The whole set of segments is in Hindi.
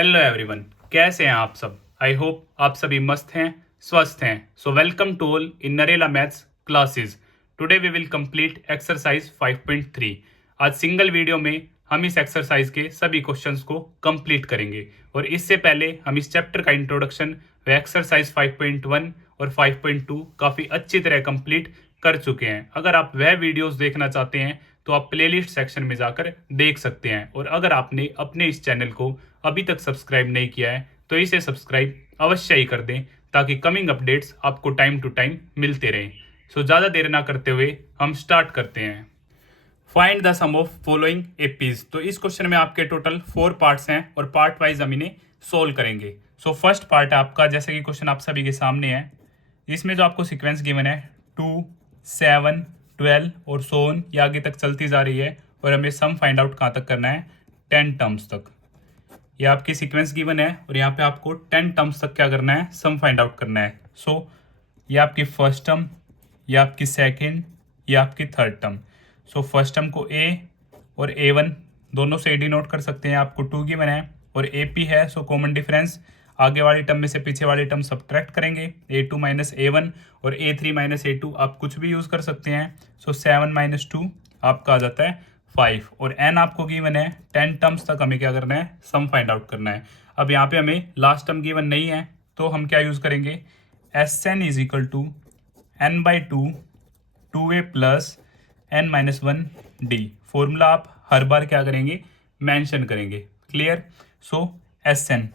हेलो एवरीवन, कैसे हैं आप सब। आई होप आप सभी मस्त हैं, स्वस्थ हैं। So welcome to all in Narela maths classes. Today we will complete exercise 5.3। आज सिंगल वीडियो में हम इस एक्सरसाइज के सभी क्वेश्चंस को कंप्लीट करेंगे और इससे पहले हम इस चैप्टर का इंट्रोडक्शन व एक्सरसाइज 5.1 और 5.2 काफ़ी अच्छी तरह कंप्लीट कर चुके हैं। अगर आप वह वीडियोस देखना चाहते हैं तो आप प्लेलिस्ट सेक्शन में जाकर देख सकते हैं। और अगर आपने अपने इस चैनल को अभी तक सब्सक्राइब नहीं किया है तो इसे सब्सक्राइब अवश्य ही कर दें ताकि कमिंग अपडेट्स आपको टाइम टू टाइम मिलते रहें। सो ज़्यादा देर ना करते हुए हम स्टार्ट करते हैं। Find the sum of following APs. तो इस क्वेश्चन में आपके टोटल 4 पार्ट्स हैं और पार्ट वाइज हम इन्हें सोल्व करेंगे। सो फर्स्ट पार्ट है आपका, जैसे कि क्वेश्चन आप सभी के सामने है, इसमें जो आपको सीक्वेंस गिवन है 2, 7, 12 और सो ऑन, ये आगे तक चलती जा रही है और हमें सम फाइंड आउट कहाँ तक करना है, 10 टर्म्स तक। ये आपकी सीक्वेंस गिवन है और यहाँ पे आपको 10 टर्म्स तक क्या करना है, सम फाइंड आउट करना है। सो ये आपकी फर्स्ट टर्म, ये आपकी सेकंड, ये आपकी थर्ड टर्म। सो फर्स्ट टर्म को ए और A1 दोनों से डिनोट कर सकते हैं। आपको 2 गिवन है और AP है, सो कॉमन डिफरेंस आगे वाली टर्म में से पीछे वाली टर्म सब्ट्रैक्ट करेंगे, A2 माइनस A1 और A3 माइनस A2 आप कुछ भी यूज़ कर सकते हैं। सो 7 माइनस 2 आपका आ जाता है 5 और n आपको गिवन है 10 टर्म्स तक हमें क्या करना है, सम फाइंड आउट करना है। अब यहाँ पे हमें लास्ट टर्म गिवन नहीं है तो हम क्या यूज़ करेंगे, Sn is equal to n/2 2a plus n-1 d। Formula आप हर बार क्या करेंगे, मेंशन करेंगे। क्लियर। सो S10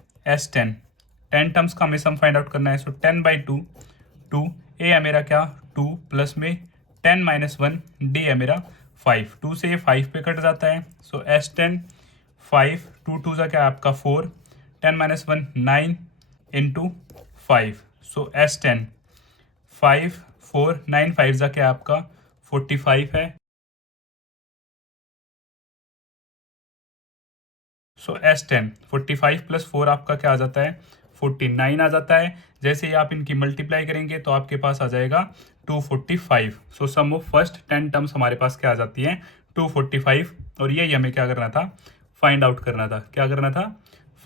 10 टर्म्स का हमें सम फाइंड आउट करना है। सो 10/2 2 a है मेरा क्या 2 प्लस में 10-1 d है मेरा 5। 2 से ये 5 पे कट जाता है। सो S10 5 2 2 का क्या है आपका 4 10-1 9 इंटू 5। सो S10 5 4 9 5 का क्या है आपका 45 है। सो S10 45 प्लस 4 आपका क्या आ जाता है, 49 आ जाता है। जैसे ही आप इनकी मल्टीप्लाई करेंगे तो आपके पास आ जाएगा 245। सो सम ऑफ फर्स्ट 10 टर्म्स हमारे पास क्या आ जाती हैं, 245। और यही हमें क्या करना था, फाइंड आउट करना था। क्या करना था,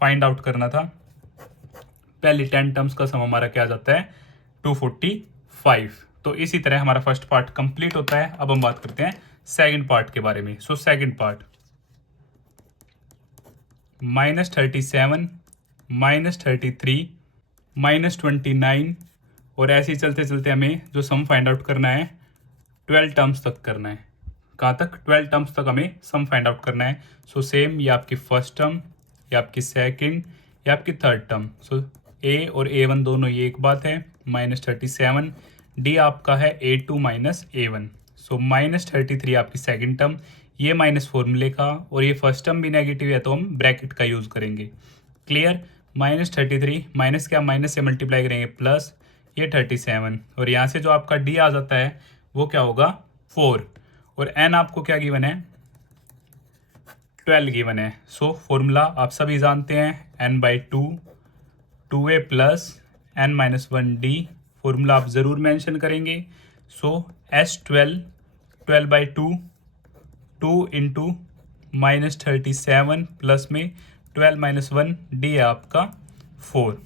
फाइंड आउट करना था। पहली 10 टर्म्स का सम हमारा क्या आ जाता है, 245। तो इसी तरह हमारा फर्स्ट पार्ट कंप्लीट होता है। अब हम बात करते हैं सेकंड पार्ट के बारे में। सो सेकंड पार्ट -37 -33 -29 और ऐसे ही चलते चलते हमें जो सम फाइंड आउट करना है 12 टर्म्स तक करना है। कहाँ तक, 12 टर्म्स तक हमें सम फाइंड आउट करना है। सो सेम, ये आपकी फर्स्ट टर्म, ये आपकी सेकंड, ये आपकी थर्ड टर्म। सो A और A1 दोनों ये एक बात है। -37 D आपका है A2 माइनस A1। सो -33 आपकी सेकंड टर्म, ये माइनस फॉर्मूले का, और ये फर्स्ट टर्म भी नेगेटिव है तो हम ब्रैकेट का यूज़ करेंगे। क्लियर। -33 माइनस क्या, माइनस से मल्टीप्लाई करेंगे प्लस ये 37 और यहाँ से जो आपका D आ जाता है वो क्या होगा 4 और n आपको क्या गिवन है, 12 गिवन है। सो फॉर्मूला आप सभी जानते हैं, n/2 2a plus n-1 d। Formula आप ज़रूर मेंशन करेंगे। सो S12 12/2 2 इंटू -37 प्लस में 12-1 d है आपका 4।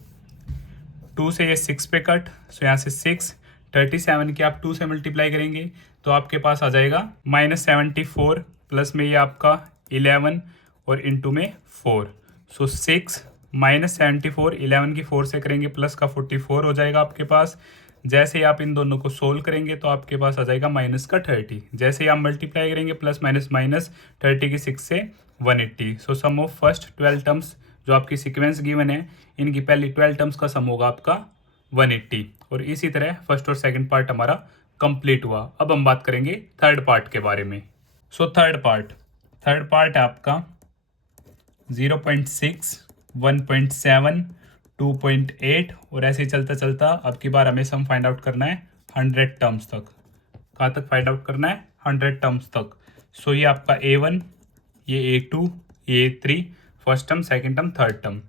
2 से ये 6 पे कट, सो यहाँ से 6 37 की आप 2 से मल्टीप्लाई करेंगे तो आपके पास आ जाएगा -74 प्लस में ये आपका 11 और इंटू में 4। सो 6 -74 11 की 4 से करेंगे प्लस का 44 हो जाएगा आपके पास। जैसे ही आप इन दोनों को सोल्व करेंगे तो आपके पास आ जाएगा माइनस का 30। जैसे ही आप मल्टीप्लाई करेंगे प्लस माइनस माइनस 30 की 6 से 180। सो सम ऑफ फर्स्ट 12 टर्म्स जो आपकी सीक्वेंस गिवन है, इनकी पहली 12 टर्म्स का सम होगा आपका 180। और इसी तरह फर्स्ट और सेकंड पार्ट हमारा कंप्लीट हुआ। अब हम बात करेंगे थर्ड पार्ट के बारे में। सो थर्ड पार्ट है आपका 0.6 1.7 2.8 और ऐसे ही चलता चलता अब की बार हमें सम फाइंड आउट करना है 100 टर्म्स तक। कहाँ तक फाइंड आउट करना है, 100 टर्म्स तक। सो ये आपका A1, ये A2, ये A3, first term, second term, third term.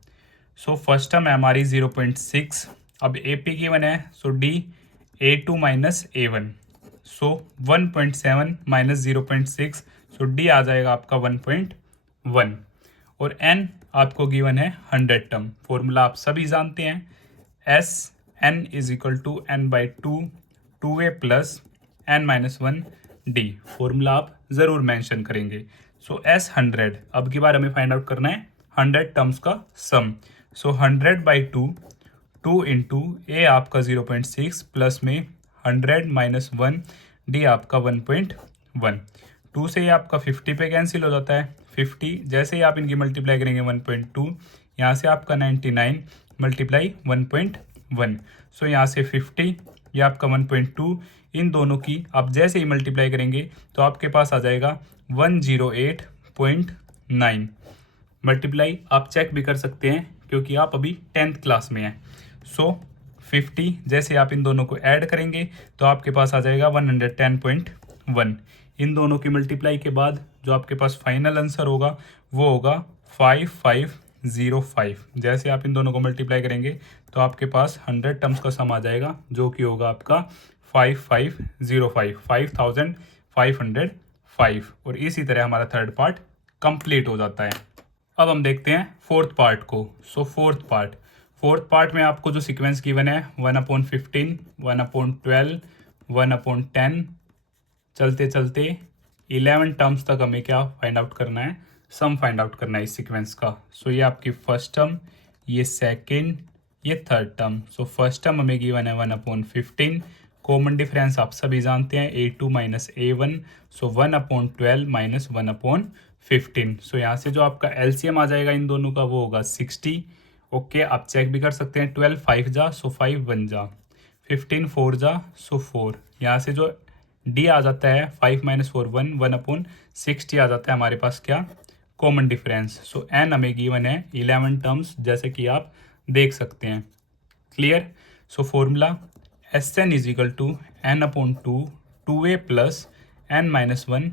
सो फर्स्ट टर्म है हमारी 0.6। अब AP गिवन है, सो D A2 माइनस A1। सो 1.7 माइनस 0.6, सो D आ जाएगा आपका 1.1 और n आपको गिवन है 100 टर्म। फॉर्मूला आप सभी जानते हैं, s n is equal to n by two a plus n minus one d. Formula आप ज़रूर मेंशन करेंगे। सो एस 100, अब की बार हमें फाइंड आउट करना है 100 टर्म्स का सम। सो 100 बाई टू इंटू ए आपका 0.6 प्लस में 100 माइनस 1 डी आपका 1.1। 2 से ये आपका 50 पे कैंसिल हो जाता है। 50 जैसे ही आप इनकी मल्टीप्लाई करेंगे 1.2, यहाँ से आपका 99 मल्टीप्लाई 1.1। सो यहाँ से 50, ये आपका 1.2, इन दोनों की आप जैसे ही मल्टीप्लाई करेंगे तो आपके पास आ जाएगा 108.9। मल्टीप्लाई आप चेक भी कर सकते हैं क्योंकि आप अभी 10th क्लास में हैं। सो 50 जैसे आप इन दोनों को ऐड करेंगे तो आपके पास आ जाएगा 110.1। इन दोनों की मल्टीप्लाई के बाद जो आपके पास फाइनल आंसर होगा वो होगा 5505। जैसे आप इन दोनों को मल्टीप्लाई करेंगे तो आपके पास 100 टर्म्स का सम आ जाएगा जो कि होगा आपका 5505, 5505। और इसी तरह हमारा थर्ड पार्ट कंप्लीट हो जाता है। अब हम देखते हैं फोर्थ पार्ट को। सो फोर्थ पार्ट में आपको जो सीक्वेंस गिवन है 1/15, 1/12, 1/10, चलते चलते 11 टर्म्स तक हमें क्या फाइंड आउट करना है, सम फाइंड आउट करना है इस सीक्वेंस का। सो ये आपकी फर्स्ट टर्म, ये सेकंड, ये थर्ड टर्म। सो फर्स्ट टर्म हमें गिवन है 1/15, कॉमन डिफरेंस आप सभी जानते हैं a2 माइनस a1। सो 1/12 माइनस 1/15। सो यहाँ से जो आपका एलसीएम आ जाएगा इन दोनों का वो होगा 60। ओके, आप चेक भी कर सकते हैं। 12 5 जा, सो 5 1 जा, 15 4 जा, सो 4। यहाँ से जो डी आ जाता है 5 माइनस 4 1, 1/60 आ जाता है हमारे पास क्या, कॉमन डिफरेंस। सो एन हमें गिवन है 11 टर्म्स, जैसे कि आप देख सकते हैं। Clear. So formula s n is equal to n/2 2a plus n minus 1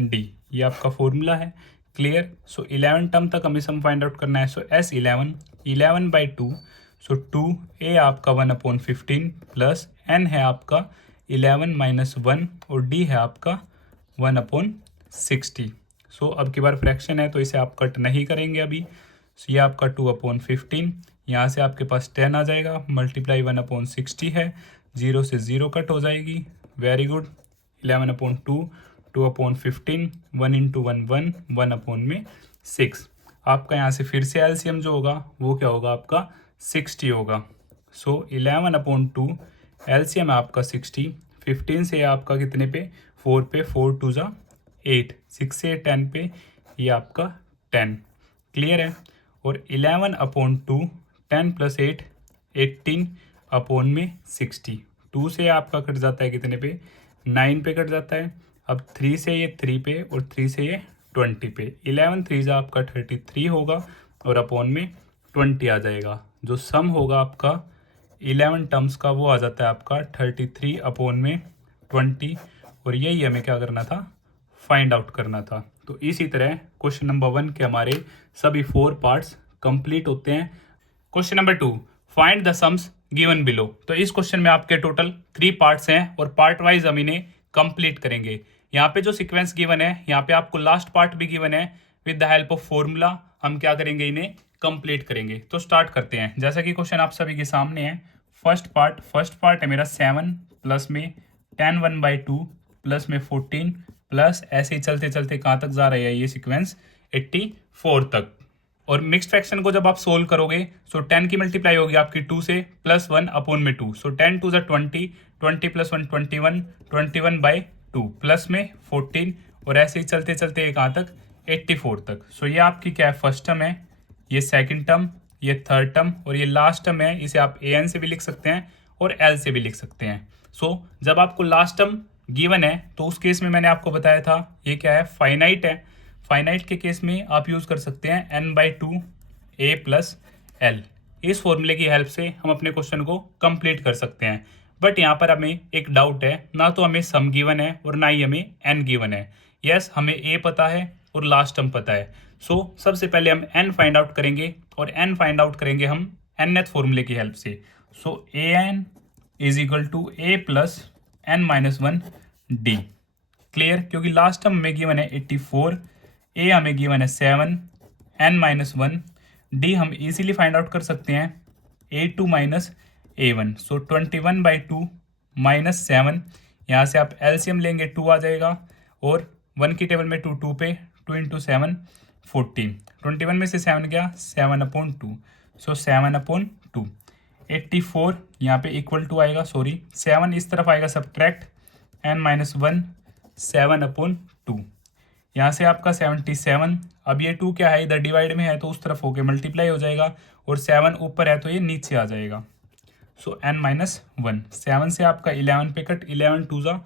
d, ये आपका फॉर्मूला है। क्लियर। सो 11 टर्म तक हमें सम फाइंड आउट करना है। So S 11 by 2, so 2a आपका 1/15 प्लस n है आपका 11 माइनस 1 और d है आपका 1/60। सो अब की बार फ्रैक्शन है तो इसे आप कट नहीं करेंगे अभी। सो ये आपका 2/15, यहाँ से आपके पास 10 आ जाएगा, मल्टीप्लाई 1/60 है, 0 से 0 कट हो जाएगी। Very good. 11/2, 2/15, 1 इंटू 1 1, 1/6। आपका यहाँ से फिर से एलसीएम जो होगा वो क्या होगा, आपका 60 होगा। सो 11/2 एलसीएम है आपका 60। 15 से आपका कितने पे, 4 पे, 4 2 जा 8, 6 से 10 पे, ये आपका 10। क्लियर है। और 11/2 10 प्लस 8 18/60। 2 से आपका कट जाता है कितने पे, 9 पे कट जाता है। अब 3 से ये 3 पे और 3 से ये 20 पे, 11 3 जा आपका 33 होगा और अपॉन में 20 आ जाएगा। जो सम होगा आपका 11 टर्म्स का वो आ जाता है आपका 33/20। और यही हमें क्या करना था, फाइंड आउट करना था। तो इसी तरह क्वेश्चन नंबर 1 के हमारे सभी 4 पार्ट्स कंप्लीट होते हैं। Question number 2, find the sums given below. तो इस क्वेश्चन में आपके टोटल 3 पार्ट्स हैं और पार्ट वाइज हम इन्हें कंप्लीट करेंगे। यहाँ पे जो सीक्वेंस गिवन है, यहाँ पे आपको लास्ट पार्ट भी गिवन है। With the help of formula हम क्या करेंगे, इन्हें कंप्लीट करेंगे। तो स्टार्ट करते हैं। जैसा कि क्वेश्चन आप सभी के सामने है। फर्स्ट पार्ट है मेरा 7 प्लस में 10 1/2 प्लस में 14 प्लस ऐसे ही चलते चलते कहाँ तक जा रही है ये सीक्वेंस, 84 तक। और मिक्स्ड फ्रैक्शन को जब आप सोल्व करोगे सो 10 की मल्टीप्लाई होगी आपकी 2 से, प्लस 1/2। सो 10 2 20, 20 प्लस 1 21, 21/2 प्लस में 14 और ऐसे ही चलते चलते कहाँ तक, 84 तक। सो ये आपकी क्या है, फर्स्ट टर्म है, ये सेकंड टर्म, ये थर्ड टर्म और ये लास्ट टर्म है। इसे आप an से भी लिख सकते हैं और l से भी लिख सकते हैं। सो जब आपको लास्ट टर्म गिवन है तो उस केस में मैंने आपको बताया था ये क्या है, फाइनाइट है। फाइनाइट के केस में आप यूज़ कर सकते हैं n/2 a प्लस l। इस फॉर्मूले की हेल्प से हम अपने क्वेश्चन को कंप्लीट कर सकते हैं। बट यहाँ पर हमें एक डाउट है, ना तो हमें सम गिवन है और ना ही हमें n गिवन है। यस, हमें a पता है और लास्ट टर्म पता है। सो सबसे पहले हम n फाइंड आउट करेंगे और n फाइंड आउट करेंगे हम nth फॉर्मूले की हेल्प से। So an is equal to a plus n-1 d। Clear, क्योंकि लास्ट टर्म हमें गिवन है 84, a हमें गिवन है 7, n-1 डी हम इजीली फाइंड आउट कर सकते हैं A2 माइनस A1। सो 21/2 माइनस 7, यहाँ से आप एलसीएम लेंगे 2 आ जाएगा, और 1 की टेबल में 2 2 पे 2 इंटू 7 14, 21 में से 7 गया 7/2, सो 7/2 84 यहाँ पे इक्वल टू आएगा, सॉरी 7 इस तरफ आएगा सब्ट्रैक्ट n-1 7/2, यहाँ से आपका 77। अब ये 2 क्या है, इधर डिवाइड में है तो उस तरफ होके मल्टीप्लाई हो जाएगा, और 7 ऊपर है तो ये नीचे आ जाएगा। सो n-1 7 से आपका 11 पे कट, 11 2 जा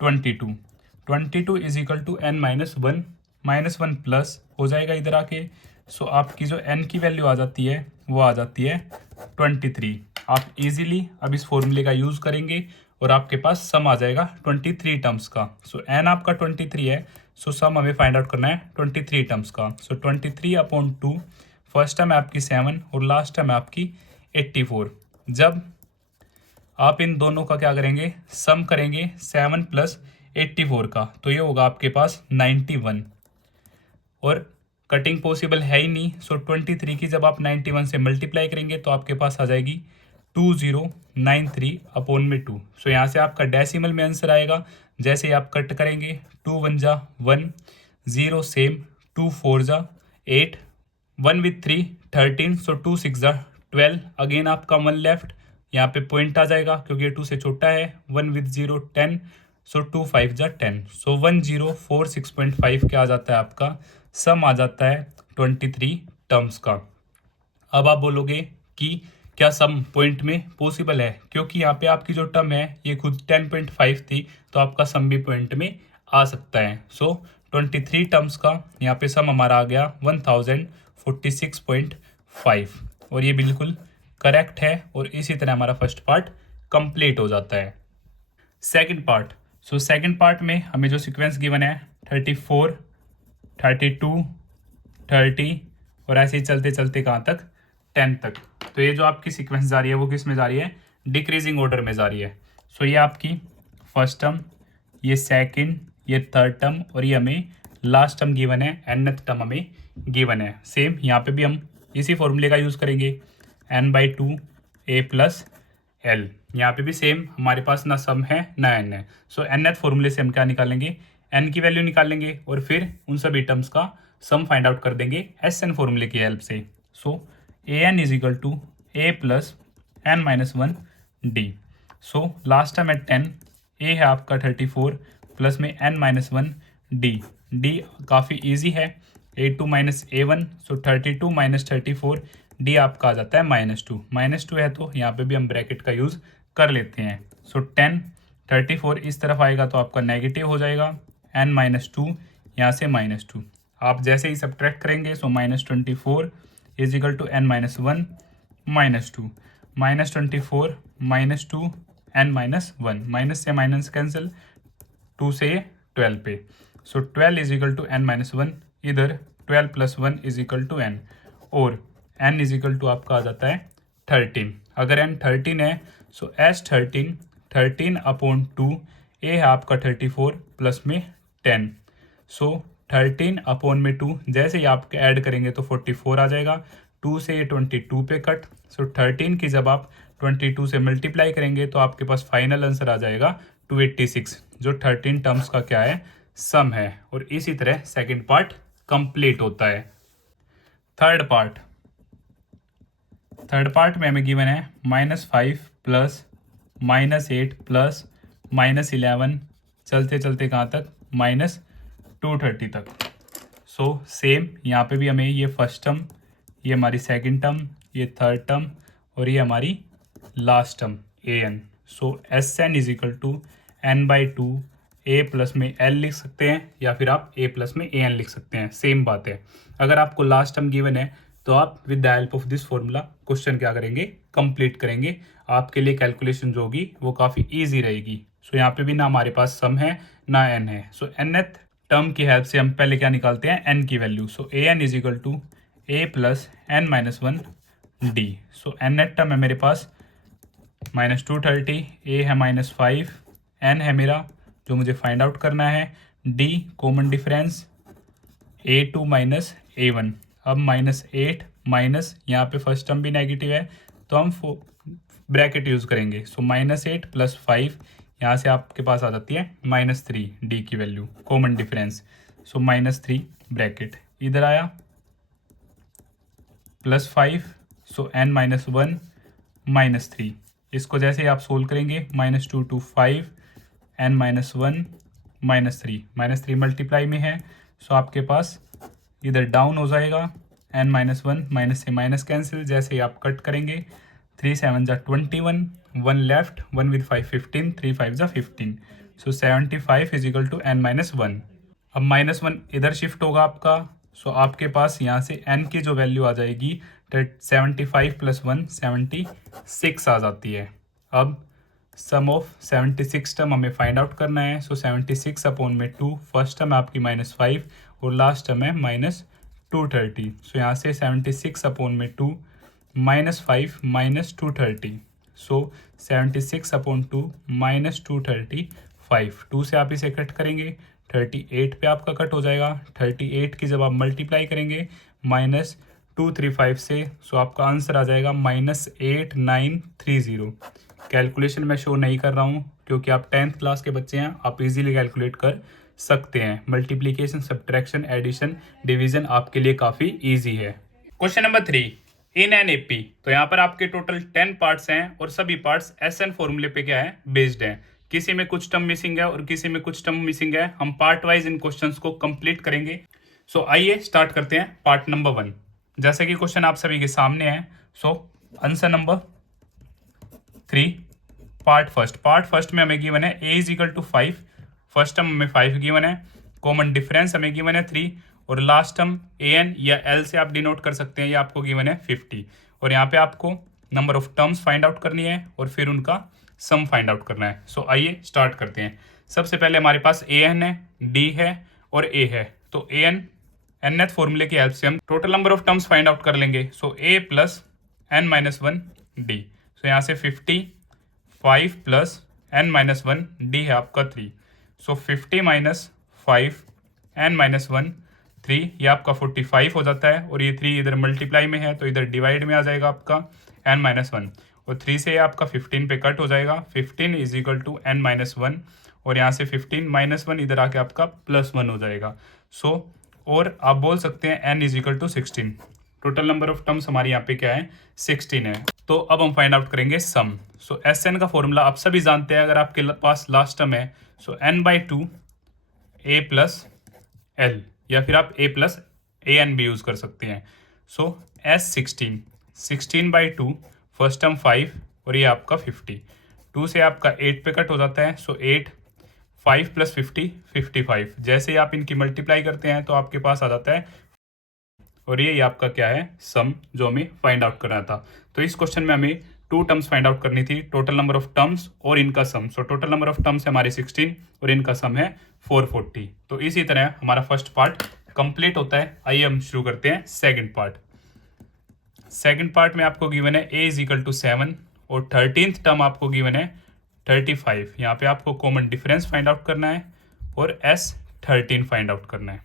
22, 22 is equal to n-1 -1 plus हो जाएगा इधर आके। सो आपकी जो n की वैल्यू आ जाती है वो आ जाती है 23। आप इजीली अब इस फॉर्मूले का यूज़ करेंगे और आपके पास सम आ जाएगा 23 टर्म्स का। सो n आपका 23 है, सो सम हमें फाइंड आउट करना है 23 टर्म्स का। सो 23/2, फर्स्ट टर्म है आपकी 7 और लास्ट टर्म है आपकी 84। जब आप इन दोनों का क्या करेंगे, सम करेंगे 7 + 84 का, तो ये होगा आपके पास 91, और कटिंग पॉसिबल है ही नहीं। सो 23 की जब आप 91 से मल्टीप्लाई करेंगे तो आपके पास आ जाएगी 2093/2। सो यहाँ से आपका डेसिमल में आंसर आएगा। जैसे आप कट करेंगे 2 1 जा 1, 0 सेम, 2 4 जा 8, 1 with 3 13, सो 2 6 जा 12, अगेन आपका 1 लेफ्ट, यहाँ पे पॉइंट आ जाएगा क्योंकि ये 2 से छोटा है। 1 with 0 10, सो 2 5 जा 10, सो 1046.5 क्या आ जाता है आपका, सम आ जाता है 23 टर्म्स का। अब आप बोलोगे कि क्या सम पॉइंट में पॉसिबल है, क्योंकि यहाँ पे आपकी जो टर्म है ये खुद 10.5 थी, तो आपका सम भी पॉइंट में आ सकता है। सो 23 टर्म्स का यहाँ पे सम हमारा आ गया 1046.5, और ये बिल्कुल करेक्ट है, और इसी तरह हमारा फर्स्ट पार्ट कंप्लीट हो जाता है। Second part, so second part में हमें जो सीक्वेंस गिवन है 34 32 30, और ऐसे ही चलते चलते कहाँ तक, 10 तक। तो ये जो आपकी सीक्वेंस जा रही है वो किस में जा रही है, डिक्रीजिंग ऑर्डर में जा रही है। सो ये आपकी फर्स्ट टर्म, ये सेकंड, ये थर्ड टर्म, और ये हमें लास्ट टर्म गिवन है, nth टर्म हमें गिवन है। सेम यहाँ पे भी हम इसी फॉर्मूले का यूज़ करेंगे, n/2 a + l। यहाँ पे भी सेम हमारे पास ना सम है ना n है। सो nth फॉर्मूले से हम क्या निकालेंगे, n की वैल्यू निकालेंगे, और फिर उन सभी टर्म्स का सम फाइंड आउट कर देंगे SN फॉर्मूले की हेल्प से। So an = a + n-1 d। So last term है 10, a है आपका 34 प्लस में n-1 d। d काफ़ी इजी है, a2 - a1, सो 32 - 34, d आपका आ जाता है -2। -2 है तो यहाँ पे भी हम ब्रैकेट का यूज़ कर लेते हैं। सो 10 34 इस तरफ आएगा तो आपका नेगेटिव हो जाएगा, n-2 यहाँ से -2। आप जैसे ही सब्ट्रैक्ट करेंगे, सो -24 = n-1 -2, -24 -2 n-1, माइनस से माइनस कैंसिल, 2 से 12 पे। सो 12 = n-1, इधर 12 + 1 = n, और n = आपका आ जाता है 13। अगर n 13 है, सो S13 13/2, a है आपका 34 प्लस में 10, सो 13/2, जैसे ही आप ऐड करेंगे तो 44 आ जाएगा। 2 से ये 22 पे कट, सो 13 की जब आप 22 से मल्टीप्लाई करेंगे तो आपके पास फाइनल आंसर आ जाएगा 286, जो 13 टर्म्स का क्या है, सम है। और इसी तरह सेकंड पार्ट कंप्लीट होता है। थर्ड पार्ट में हमें गिवन है -5 प्लस -8 प्लस -11, चलते चलते कहाँ तक, -230 तक। सो सेम यहाँ पे भी हमें ये फर्स्ट टर्म, ये हमारी सेकंड टर्म, ये थर्ड टर्म, और ये हमारी last term an। So SN = n/2, a plus में l लिख सकते हैं, या फिर आप a प्लस में an लिख सकते हैं, सेम बात है। अगर आपको लास्ट टर्म गिवन है तो आप with the help of this formula question क्या करेंगे, कंप्लीट करेंगे। आपके लिए कैलकुलेशन जो होगी वो काफ़ी ईजी रहेगी। सो यहाँ पे भी ना हमारे पास सम है ना n है। सो nth टर्म की हेल्प से हम पहले क्या निकालते हैं, n की value. So an = a + n-1 d। So nth term है मेरे पास -230, a है -5, n है मेरा जो मुझे फाइंड आउट करना है, d common difference a2 - a1। अब -8 माइनस यहाँ पे फर्स्ट टर्म भी नेगेटिव है तो हम ब्रैकेट यूज़ करेंगे। सो -8 + 5 यहाँ से आपके पास आ जाती है -3 डी की वैल्यू, कॉमन डिफरेंस। सो -3 ब्रैकेट इधर आया +5, सो n-1 -3। इसको जैसे ही आप सोल्व करेंगे -2 to 5 n-1 -3 मल्टीप्लाई में है, सो आपके पास इधर डाउन हो जाएगा n-1 माइनस से माइनस कैंसिल, जैसे ही आप कट करेंगे 3 7 जा 21, 1 लेफ्ट, 1 with 5 15, 3 5 जा 15, सो 75 इज इक्वल टू n-1। अब -1 इधर शिफ्ट होगा आपका, सो आपके पास यहाँ से n की जो वैल्यू आ जाएगी 75 + 1 76 आ जाती है। अब सम ऑफ 76 टर्म हमें फाइंड आउट करना है। सो 76 अपॉन में 2, फर्स्ट टर्म है आपकी -5 और लास्ट टर्म है -230। सो यहाँ से 76 अपॉन में 2 -5 -230, सो 76 अपॉन 2 -235। 2 से आप इसे कट करेंगे 38 पे आपका कट हो जाएगा। 38 की जब आप मल्टीप्लाई करेंगे -235 से, सो आपका आंसर आ जाएगा -8930। कैलकुलेशन मैं शो नहीं कर रहा हूँ क्योंकि आप 10th क्लास के बच्चे हैं, आप इजीली कैलकुलेट कर सकते हैं। मल्टीप्लिकेशन, सब्ट्रैक्शन, एडिशन, डिवीजन आपके लिए काफ़ी इजी है। Question number 3, in an AP. तो यहाँ पर आपके टोटल 10 पार्ट्स हैं और सभी पार्ट्स एसएन फॉर्मूले पे क्या है, बेस्ड हैं। किसी में कुछ टर्म मिसिंग है और किसी में कुछ टर्म मिसिंग है। हम पार्ट वाइज इन क्वेश्चंस को कंप्लीट करेंगे। सो आइए स्टार्ट करते हैं पार्ट नंबर 1। जैसे कि क्वेश्चन आप सभी के सामने है। So answer number 3, part first में हमें गिवन है a is equal to 5, first term हमें 5 गिवन है, कॉमन डिफरेंस हमें गिवन है 3 और लास्ट टर्म an या l से आप डिनोट कर सकते हैं, ये आपको गिवन है 50। और यहाँ पे आपको number of terms find out करनी है और फिर उनका सम फाइंड आउट करना है। सो आइए स्टार्ट करते हैं। सबसे पहले हमारे पास an है, d है और a है। तो nth फॉर्मूले की हेल्प से हम total number of terms find out कर लेंगे। सो a + n-1 d। सो यहाँ से 50, 5 + n-1 d है आपका 3। सो 50 - 5 n-1 3, ये आपका 45 हो जाता है और ये 3 इधर मल्टीप्लाई में है तो इधर डिवाइड में आ जाएगा आपका n-1 और 3 से आपका 15 पे कट हो जाएगा। 15 इज इक्वल टू n-1 और यहाँ से 15 -1 इधर आके आपका +1 हो जाएगा। सो और आप बोल सकते हैं n is equal to 16। Total number of terms हमारे यहाँ पे क्या है, 16 है। तो अब हम फाइंड आउट करेंगे सम। सो एस एन का फॉर्मूला आप सभी जानते हैं, अगर आपके पास लास्ट टर्म है सो n/2 a + l या फिर आप a + an भी यूज़ कर सकते हैं। सो s16 16/2, फर्स्ट टर्म 5 और ये आपका 50। 2 से आपका 8 पे कट हो जाता है। सो 8, 5 + 50 55। जैसे ही आप इनकी मल्टीप्लाई करते हैं तो आपके पास आ जाता है और ये आपका क्या है, सम जो हमें फाइंड आउट करना था। तो इस क्वेश्चन में हमें 2 टर्म्स फाइंड आउट करनी थी, टोटल नंबर ऑफ टर्म्स और इनका sum. So total number of terms है हमारे 16 और इनका सम है 440। तो इसी तरह हमारा फर्स्ट पार्ट कंप्लीट होता है। आइए हम शुरू करते हैं सेकंड पार्ट। सेकंड पार्ट में आपको गिवन है a इज इक्वल टू 7 और 13th टर्म आपको गिवन है 35। यहाँ पे आपको कॉमन डिफरेंस फाइंड आउट करना है और s13 फाइंड आउट करना है।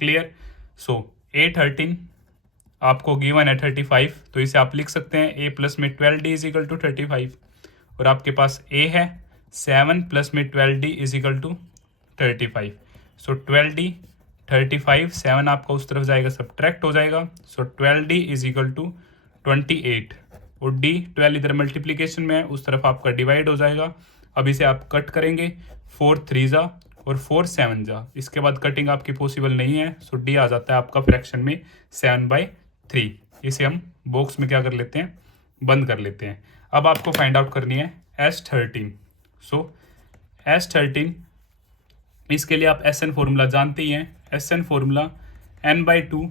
क्लियर। सो a13 आपको गिवन है 35, तो इसे आप लिख सकते हैं a प्लस में 12d इज इक्वल टू 35 और आपके पास a है 7 प्लस में 12d is equal to 35। So 12d 35, 7 आपका उस तरफ जाएगा, सब्ट्रैक्ट हो जाएगा। सो 12d इज इक्वल टू 28 और d 12 इधर मल्टीप्लीकेशन में है, उस तरफ आपका डिवाइड हो जाएगा। अब इसे आप कट करेंगे, 4 3 जा और 4 7 जा, इसके बाद कटिंग आपकी पॉसिबल नहीं है। सो d आ जाता है आपका फ्रैक्शन में 7/3। इसे हम बॉक्स में क्या कर लेते हैं, बंद कर लेते हैं। अब आपको फाइंड आउट करनी है s13। सो s13 इसके लिए आप एस एन फॉर्मूला जानते ही हैं। S n formula n/2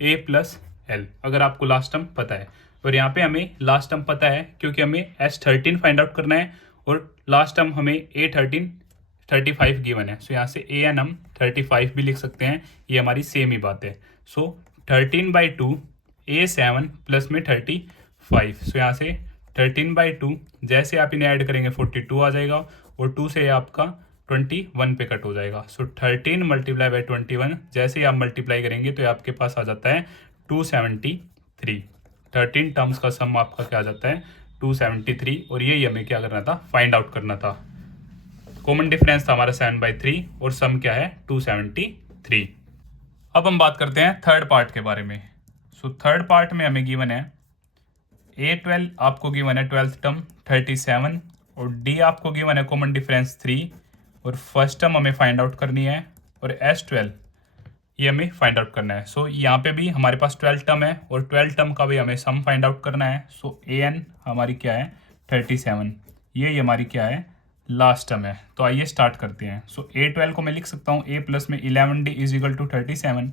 a + l, अगर आपको लास्ट टर्म पता है। और यहाँ पे हमें लास्ट टर्म पता है क्योंकि हमें s13 फाइंड आउट करना है और लास्ट टर्म हमें a13 35 गिवन है। सो यहाँ से an हम 35 भी लिख सकते हैं, ये हमारी सेम ही बात है। सो 13/2 a7 प्लस में 35। सो यहाँ से 13/2 जैसे आप इन्हें ऐड करेंगे 42 आ जाएगा और 2 से आपका 21 पे कट हो जाएगा। सो 13 × 21, जैसे ही आप मल्टीप्लाई करेंगे तो आपके पास आ जाता है 273। 13 टर्म्स का सम आपका क्या आ जाता है 273, और यही हमें क्या करना था, फाइंड आउट करना था। कॉमन डिफरेंस था हमारा 7/3 और सम क्या है 273। अब हम बात करते हैं थर्ड पार्ट के बारे में। सो थर्ड पार्ट में हमें गिवन है A12 आपको गिवन है 12th टर्म 37, और D आपको गिवन है कॉमन डिफरेंस 3, और फर्स्ट टर्म हमें फाइंड आउट करनी है, और S12 ये हमें फाइंड आउट करना है। सो यहाँ पे भी हमारे पास 12 टर्म है और 12 टर्म का भी हमें सम फाइंड आउट करना है। सो AN हमारी क्या है 37, ये हमारी क्या है लास्ट टर्म है। तो आइए स्टार्ट करते हैं। सो A12 को मैं लिख सकता हूँ A प्लस में 11D इज इक्वल टू 37।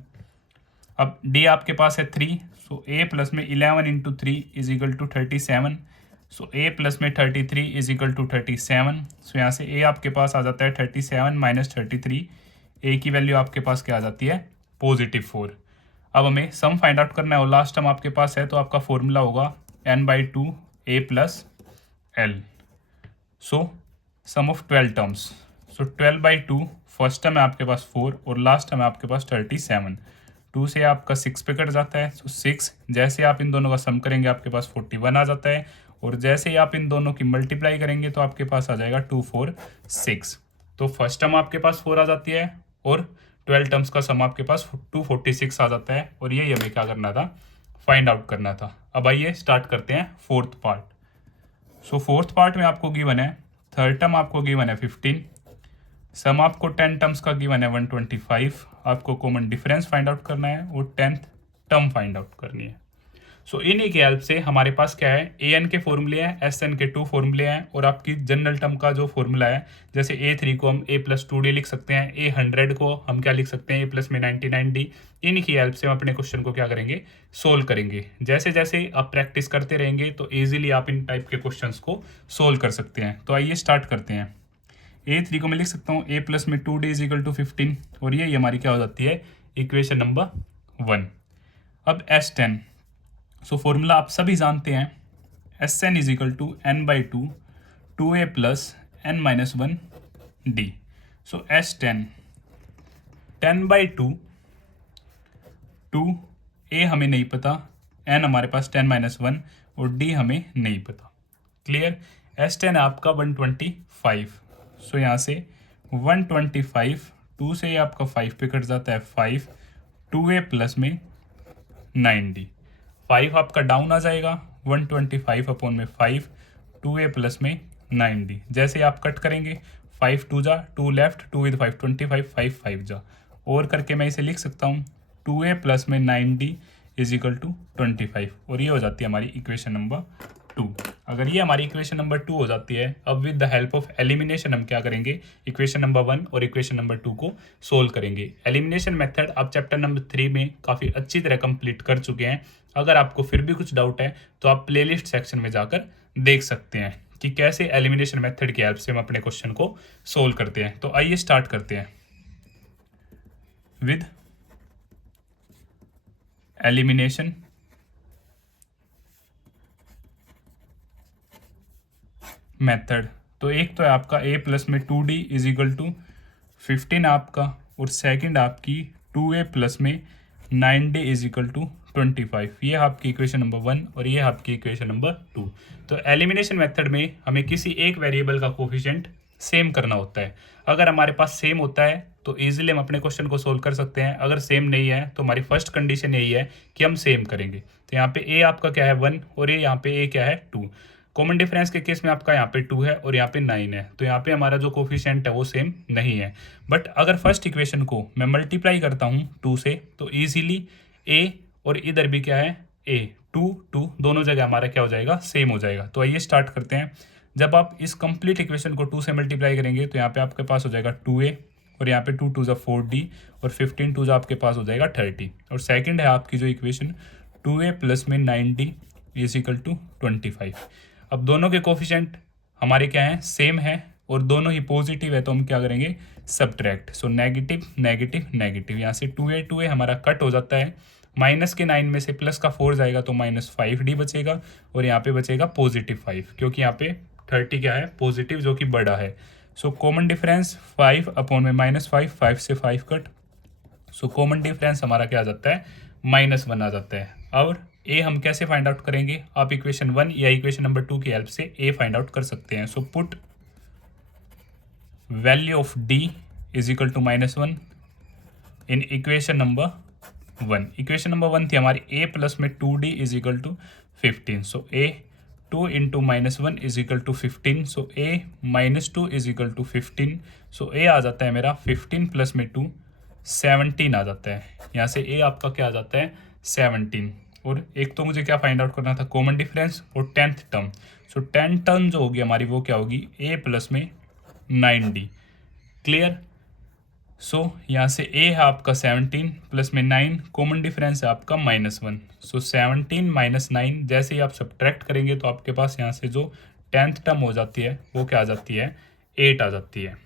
अब D आपके पास है 3, सो A प्लस में 11 into 3 is equal to 37। So A plus में 33 इज इक्वल टू 37। सो यहाँ से A आपके पास आ जाता है 37 माइनस 33। A की वैल्यू आपके पास क्या आ जाती है +4। अब हमें सम फाइंड आउट करना है और लास्ट टर्म आपके पास है, तो आपका फॉर्मूला होगा n/2 A plus L। So sum of 12 terms, so 12/2 first term है आपके पास 4 और लास्ट टर्म है आपके पास 37। 2 से आपका 6 पे कट जाता है, सो 6 जैसे आप इन दोनों का सम करेंगे आपके पास 41 आ जाता है, और जैसे ही आप इन दोनों की मल्टीप्लाई करेंगे तो आपके पास आ जाएगा 246। तो फर्स्ट टर्म आपके पास 4 आ जाती है और 12 टर्म्स का सम आपके पास 246 आ जाता है, और यही हमें क्या करना था फाइंड आउट करना था। अब आइए स्टार्ट करते हैं फोर्थ पार्ट। सो फोर्थ पार्ट में आपको गिवन है थर्ड टर्म आपको गिवन है 15, सम आपको 10 टर्म्स का गिवन है 125, आपको कॉमन डिफरेंस फाइंड आउट करना है और 10th टर्म फाइंड आउट करनी है। सो इन्हीं की हेल्प से हमारे पास क्या है AN के फॉर्मूले हैं, SN के 2 फॉर्मूले हैं, और आपकी जनरल टर्म का जो फॉर्मूला है, जैसे A3 को हम A+2D लिख सकते हैं, A100 को हम क्या लिख सकते हैं A प्लस में 99D। इन्हीं की हेल्प से हम अपने क्वेश्चन को क्या करेंगे सोल्व करेंगे। जैसे जैसे आप प्रैक्टिस करते रहेंगे तो ईजिली आप इन टाइप के क्वेश्चंस को सोल्व कर सकते हैं। तो आइए स्टार्ट करते हैं। A3 को मैं लिख सकता हूँ A प्लस में 2D इज इक्वल टू 15, और ये हमारी क्या हो जाती है इक्वेशन नंबर 1। अब S10, सो फॉर्मूला आप सभी जानते हैं, SN is equal to n/2 2A plus n-1D। So S10 10/2 2A हमें नहीं पता, n हमारे पास 10-1 और D हमें नहीं पता। क्लियर। S10 आपका 125, सो यहाँ से 125 2 से आपका 5 पे कट जाता है 5, 2A प्लस में 9D, 5 आपका डाउन आ जाएगा 125 अपॉन में 5, 2A प्लस में 9D। जैसे आप कट करेंगे 5 2 जा 2 लेफ्ट 2 विद 5 25, 5 5 जा, और करके मैं इसे लिख सकता हूँ 2A प्लस में 9D इज इक्वल टू 25, और ये हो जाती है हमारी इक्वेशन नंबर 2। अगर ये हमारी इक्वेशन नंबर 2 हो जाती है, अब with the help of elimination हम क्या करेंगे इक्वेशन नंबर 1 और इक्वेशन नंबर 2 को सोल्व करेंगे। एलिमिनेशन मेथड आप चैप्टर नंबर 3 में काफ़ी अच्छी तरह कंप्लीट कर चुके हैं। अगर आपको फिर भी कुछ डाउट है तो आप प्लेलिस्ट सेक्शन में जाकर देख सकते हैं कि कैसे एलिमिनेशन मेथड की हेल्प से हम अपने क्वेश्चन को सोल्व करते हैं। तो आइए स्टार्ट करते हैं विद एलिमिनेशन मेथड। तो एक तो है आपका A प्लस में 2D इज इक्वल टू 15 आपका, और सेकंड आपकी 2A प्लस में 9D इज इक्वल टू 25। ये आपकी इक्वेशन नंबर 1 और ये आपकी इक्वेशन नंबर 2। तो एलिमिनेशन मेथड में हमें किसी एक वेरिएबल का कोफिशिएंट सेम करना होता है। अगर हमारे पास सेम होता है तो ईजिली हम अपने क्वेश्चन को सोल्व कर सकते हैं। अगर सेम नहीं है तो हमारी फर्स्ट कंडीशन यही है कि हम सेम करेंगे। तो यहाँ पे A आपका क्या है 1 और ये यहाँ पे A क्या है 2। कॉमन डिफरेंस के केस में आपका यहाँ पे 2 है और यहाँ पे 9 है, तो यहाँ पे हमारा जो कोफिशिएंट है वो सेम नहीं है। बट अगर फर्स्ट इक्वेशन को मैं मल्टीप्लाई करता हूँ 2 से तो ईजिली A और इधर भी क्या है A 2 2 दोनों जगह हमारा क्या हो जाएगा सेम हो जाएगा। तो आइए स्टार्ट करते हैं। जब आप इस कंप्लीट इक्वेशन को 2 से मल्टीप्लाई करेंगे तो यहाँ पे आपके पास हो जाएगा 2A, और यहाँ पे 2 2 जा 4D, और 15 2 जा आपके पास हो जाएगा 30। और सेकंड है आपकी जो इक्वेशन 2A प्लस में 9D इज इक्वल टू 25। अब दोनों के कोफिशिएंट हमारे क्या हैं सेम है और दोनों ही पॉजिटिव है, तो हम क्या करेंगे subtract. So negative negative negative, यहाँ से 2A हमारा कट हो जाता है, माइनस के 9 में से प्लस का 4 जाएगा तो -5D बचेगा, और यहाँ पे बचेगा +5 क्योंकि यहाँ पे 30 क्या है पॉजिटिव जो कि बड़ा है। सो कॉमन डिफरेंस 5 अपॉन में -5, 5 से 5 कट, सो कॉमन डिफरेंस हमारा क्या आ जाता है -1 आ जाता है। और ए हम कैसे फाइंड आउट करेंगे, आप इक्वेशन 1 या इक्वेशन नंबर 2 की हेल्प से ए फाइंड आउट कर सकते हैं। So put value of d is equal to -1 in equation number 1। Equation number 1 थी हमारी ए प्लस में 2d is equal to 15। So a 2 into -1 is equal to 15। So a -2 is equal to 15। So a आ जाता है मेरा 15 प्लस में 2 17 आ जाता है। यहाँ से ए आपका क्या आ जाता है 17। और एक तो मुझे क्या फाइंड आउट करना था, कॉमन डिफरेंस और 10th टर्म। सो 10 टर्म जो होगी हमारी वो क्या होगी ए प्लस में 9d। क्लियर। सो यहाँ से ए है आपका 17 प्लस में 9, कॉमन डिफरेंस है आपका -1। सो 17 माइनस 9 जैसे ही आप सब्ट्रैक्ट करेंगे तो आपके पास यहाँ से जो 10th टर्म हो जाती है वो क्या आ जाती है 8 आ जाती है।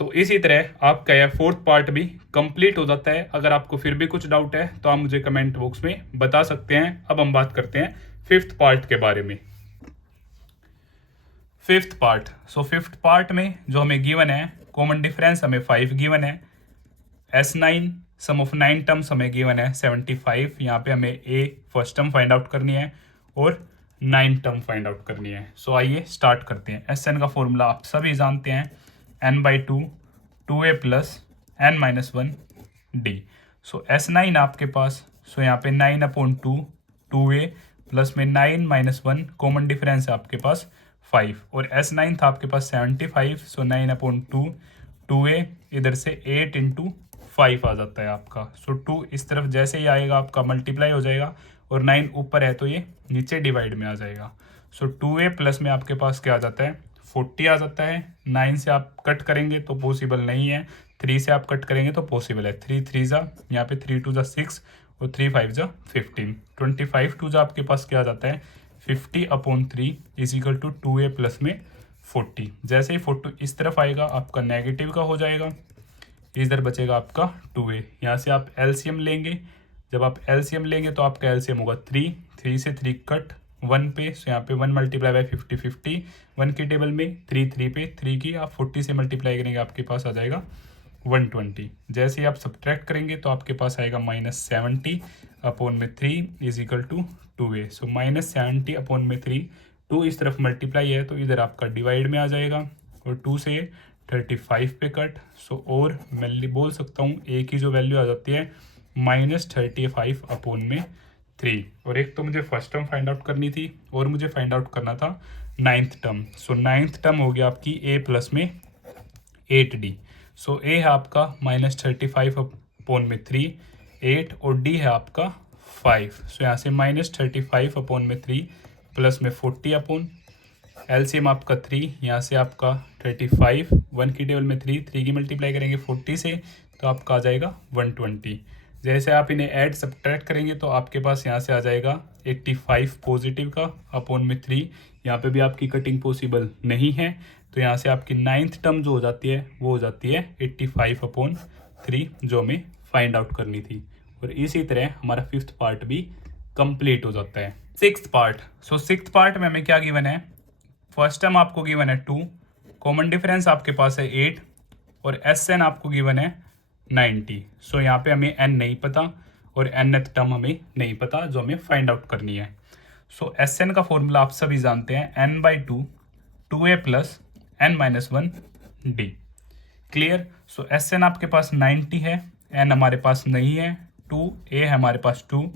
तो इसी तरह आपका यह 4th पार्ट भी कंप्लीट हो जाता है। अगर आपको फिर भी कुछ डाउट है तो आप मुझे कमेंट बॉक्स में बता सकते हैं। अब हम बात करते हैं 5th पार्ट के बारे में। 5th part. सो 5th पार्ट में जो हमें गिवन है, कॉमन डिफरेंस हमें 5 गिवन है, S9 सम ऑफ 9 टर्म्स हमें गिवन है 75। यहाँ पे हमें ए फर्स्ट टर्म फाइंड आउट करनी है और 9 टर्म फाइंड आउट करनी है। सो आइए स्टार्ट करते हैं। SN का फॉर्मूला आप सभी जानते हैं, n/2 2a प्लस n-1d। सो S9 आपके पास, सो यहाँ पे 9/2 2a प्लस में 9-1 कॉमन डिफरेंस है आपके पास 5। और S9 था आपके पास 75। सो 9/2 2a इधर से 8 इंटू 5 आ जाता है आपका। सो 2 इस तरफ जैसे ही आएगा आपका मल्टीप्लाई हो जाएगा और 9 ऊपर है तो ये नीचे डिवाइड में आ जाएगा। सो 2a प्लस में आपके पास क्या आ जाता है 40 आ जाता है। 9 से आप कट करेंगे तो पॉसिबल नहीं है, 3 से आप कट करेंगे तो पॉसिबल है। 3 3 जा, यहाँ पे 3 2 जा 6 और 3 5 जा 15। 25 2 जा आपके पास क्या आ जाता है 50/3 is equal to 2a plus में 40। जैसे ही 40 इस तरफ आएगा आपका नेगेटिव का हो जाएगा, इधर बचेगा आपका 2a। यहाँ से आप एलसीएम लेंगे, जब आप एलसीएम लेंगे तो आपका एलसीएम होगा 3 से 3 कट 1 पे। सो यहाँ पे 1 मल्टीप्लाई बाई 50 50 1 की टेबल में 3 पे 3 की आप 40 से मल्टीप्लाई करेंगे आपके पास आ जाएगा 120। जैसे ही आप सब्ट्रैक्ट करेंगे तो आपके पास आएगा -70/3 इज इक्वल टू 2a। सो -70/3 2 इस तरफ मल्टीप्लाई है तो इधर आपका डिवाइड में आ जाएगा और 2 से 35 पे कट। सो और मैं बोल सकता हूँ ए की जो वैल्यू आ जाती है -35/3। और एक तो मुझे फर्स्ट टर्म फाइंड आउट करनी थी और मुझे फाइंड आउट करना था 9th टर्म। सो 9th टर्म हो गया आपकी ए प्लस में 8d। सो ए है आपका -35/3 8 और डी है आपका 5। सो यहाँ से -35/3 प्लस में 40 एलसीएम आपका 3, यहाँ से आपका 35 1 की टेबल में 3 की मल्टीप्लाई करेंगे 40 से तो आपका आ जाएगा 120। जैसे आप इन्हें ऐड सब्ट्रैक्ट करेंगे तो आपके पास यहाँ से आ जाएगा 85 पॉजिटिव का अपॉन में 3। यहाँ पे भी आपकी कटिंग पॉसिबल नहीं है तो यहाँ से आपकी 9th टर्म जो हो जाती है वो हो जाती है 85/3 जो हमें फाइंड आउट करनी थी। और इसी तरह हमारा 5th पार्ट भी कंप्लीट हो जाता है। 6th part. सो 6th पार्ट में हमें क्या गिवन है, फर्स्ट टर्म आपको गिवन है 2, कॉमन डिफरेंस आपके पास है 8 और SN आपको गिवन है 90। सो यहाँ पे हमें n नहीं पता और nth टर्म हमें नहीं पता जो हमें फाइंड आउट करनी है। सो SN का फॉर्मूला आप सभी जानते हैं, n/2 2a plus n-1d। Clear. सो SN आपके पास 90 है, n हमारे पास नहीं है, 2a है हमारे पास 2,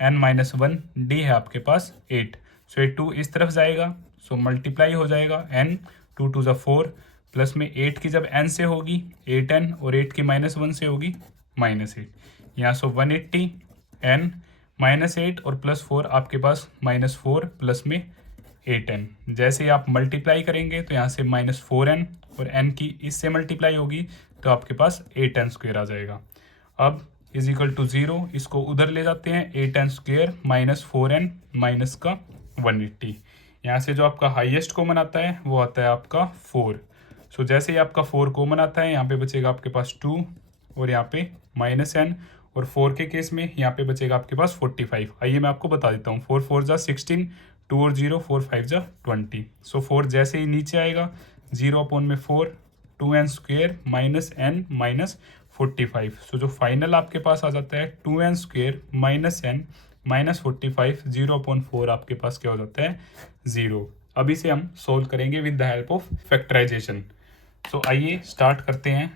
n-1d है आपके पास 8। सो ये 2 इस तरफ जाएगा सो मल्टीप्लाई हो जाएगा n 2 2 4 प्लस में 8 की जब n से होगी 8n और 8 की -1 से होगी -8। यहाँ सो 180 n -8 और +4 आपके पास -4 प्लस में 8n। जैसे ही आप मल्टीप्लाई करेंगे तो यहाँ से -4n और n की इससे मल्टीप्लाई होगी तो आपके पास 8n² आ जाएगा। अब इज इक्वल टू 0, इसको उधर ले जाते हैं 8n² -4n माइनस का 180। यहाँ से जो आपका हाईएस्ट कॉमन आता है वो आता है आपका 4। सो जैसे ही आपका 4 कॉमन आता है यहाँ पे बचेगा आपके पास 2 और यहाँ पे -n और 4 के केस में यहाँ पे बचेगा आपके पास 45। आइए मैं आपको बता देता हूँ, 4 4 जा 16, 2 और 0 4 5 जा 20। सो 4 जैसे ही नीचे आएगा 0/4 2n² -n 45। सो जो फाइनल आपके पास आ जाता है 2n² माइनस n माइनस 45, 0/4 आपके पास क्या हो जाता है 0। अब इसे हम सोल्व करेंगे with the help of factorization. So आइए स्टार्ट करते हैं।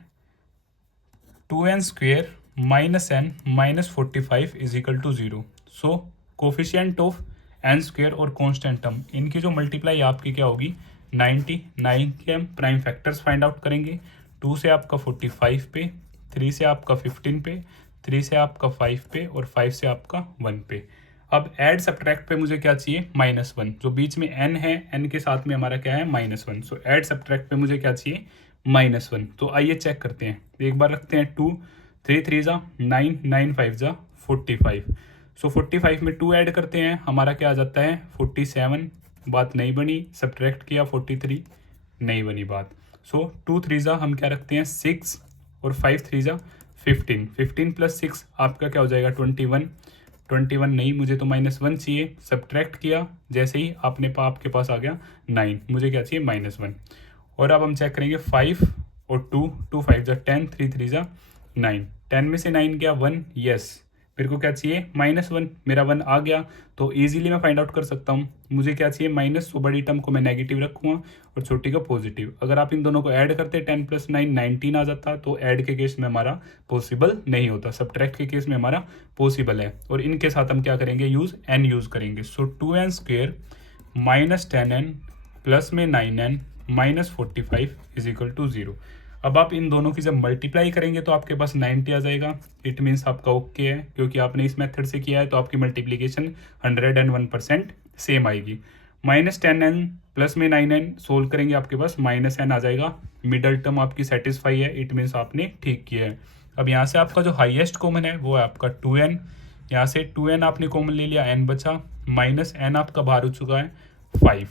2n² minus n minus 45 is equal to 0। So coefficient of n² और कॉन्स्टेंट टर्म, इनकी जो मल्टीप्लाई आपकी क्या होगी 99 के हम प्राइम फैक्टर्स फाइंड आउट करेंगे। 2 से आपका 45 पे, 3 से आपका 15 पे, 3 से आपका 5 पे और 5 से आपका 1 पे। अब ऐड सब्ट्रैक्ट पे मुझे क्या चाहिए -1, जो बीच में n है, n के साथ में हमारा क्या है -1। सो ऐड सब्ट्रैक्ट पे मुझे क्या चाहिए -1। तो आइए चेक करते हैं, एक बार रखते हैं 2, 3 3 जा 9, 9 5 जा 45। सो 45 में 2 ऐड करते हैं, हमारा क्या आ जाता है 47। बात नहीं बनी, सब्ट्रैक्ट किया 43, नहीं बनी बात। सो 2 3 जा हम क्या रखते हैं 6 और 5 3 जा 15, 15 प्लस 6 आपका क्या हो जाएगा 21, 21 नहीं, मुझे तो -1 चाहिए। सब्ट्रैक्ट किया, जैसे ही आपके पास आ गया 9, मुझे क्या चाहिए -1। और अब हम चेक करेंगे 5 और 2, 2 5 जा 10, 3 3 जा 9, 10 में से 9 गया 1, यस मेरे को क्या चाहिए -1, मेरा 1 आ गया। तो इजीली मैं फाइंड आउट कर सकता हूँ मुझे क्या चाहिए माइनस, तो बड़ी टर्म को मैं नेगेटिव रखूँगा और छोटी का पॉजिटिव। अगर आप इन दोनों को ऐड करते 10 + 9 19 आ जाता, तो ऐड के केस में हमारा पॉसिबल नहीं होता, सब्ट्रैक्ट के केस में हमारा पॉसिबल है। और इनके साथ हम क्या करेंगे n यूज़ करेंगे। सो 2n² माइनस 10n प्लस में 9n minus 45 is equal to 0। अब आप इन दोनों की जब मल्टीप्लाई करेंगे तो आपके पास 90 आ जाएगा। इट मीन्स आपका ओके है, क्योंकि आपने इस मेथड से किया है तो आपकी मल्टीप्लीकेशन 101% सेम आएगी। -10n प्लस में 9n सोल्व करेंगे, आपके पास -n आ जाएगा। मिडल टर्म आपकी सेटिस्फाई है, इट मीन्स आपने ठीक किया है। अब यहाँ से आपका जो हाईएस्ट कॉमन है वो है आपका 2n। यहाँ से 2n आपने कॉमन ले लिया, n बचा, -n आपका बाहर हो चुका है 5।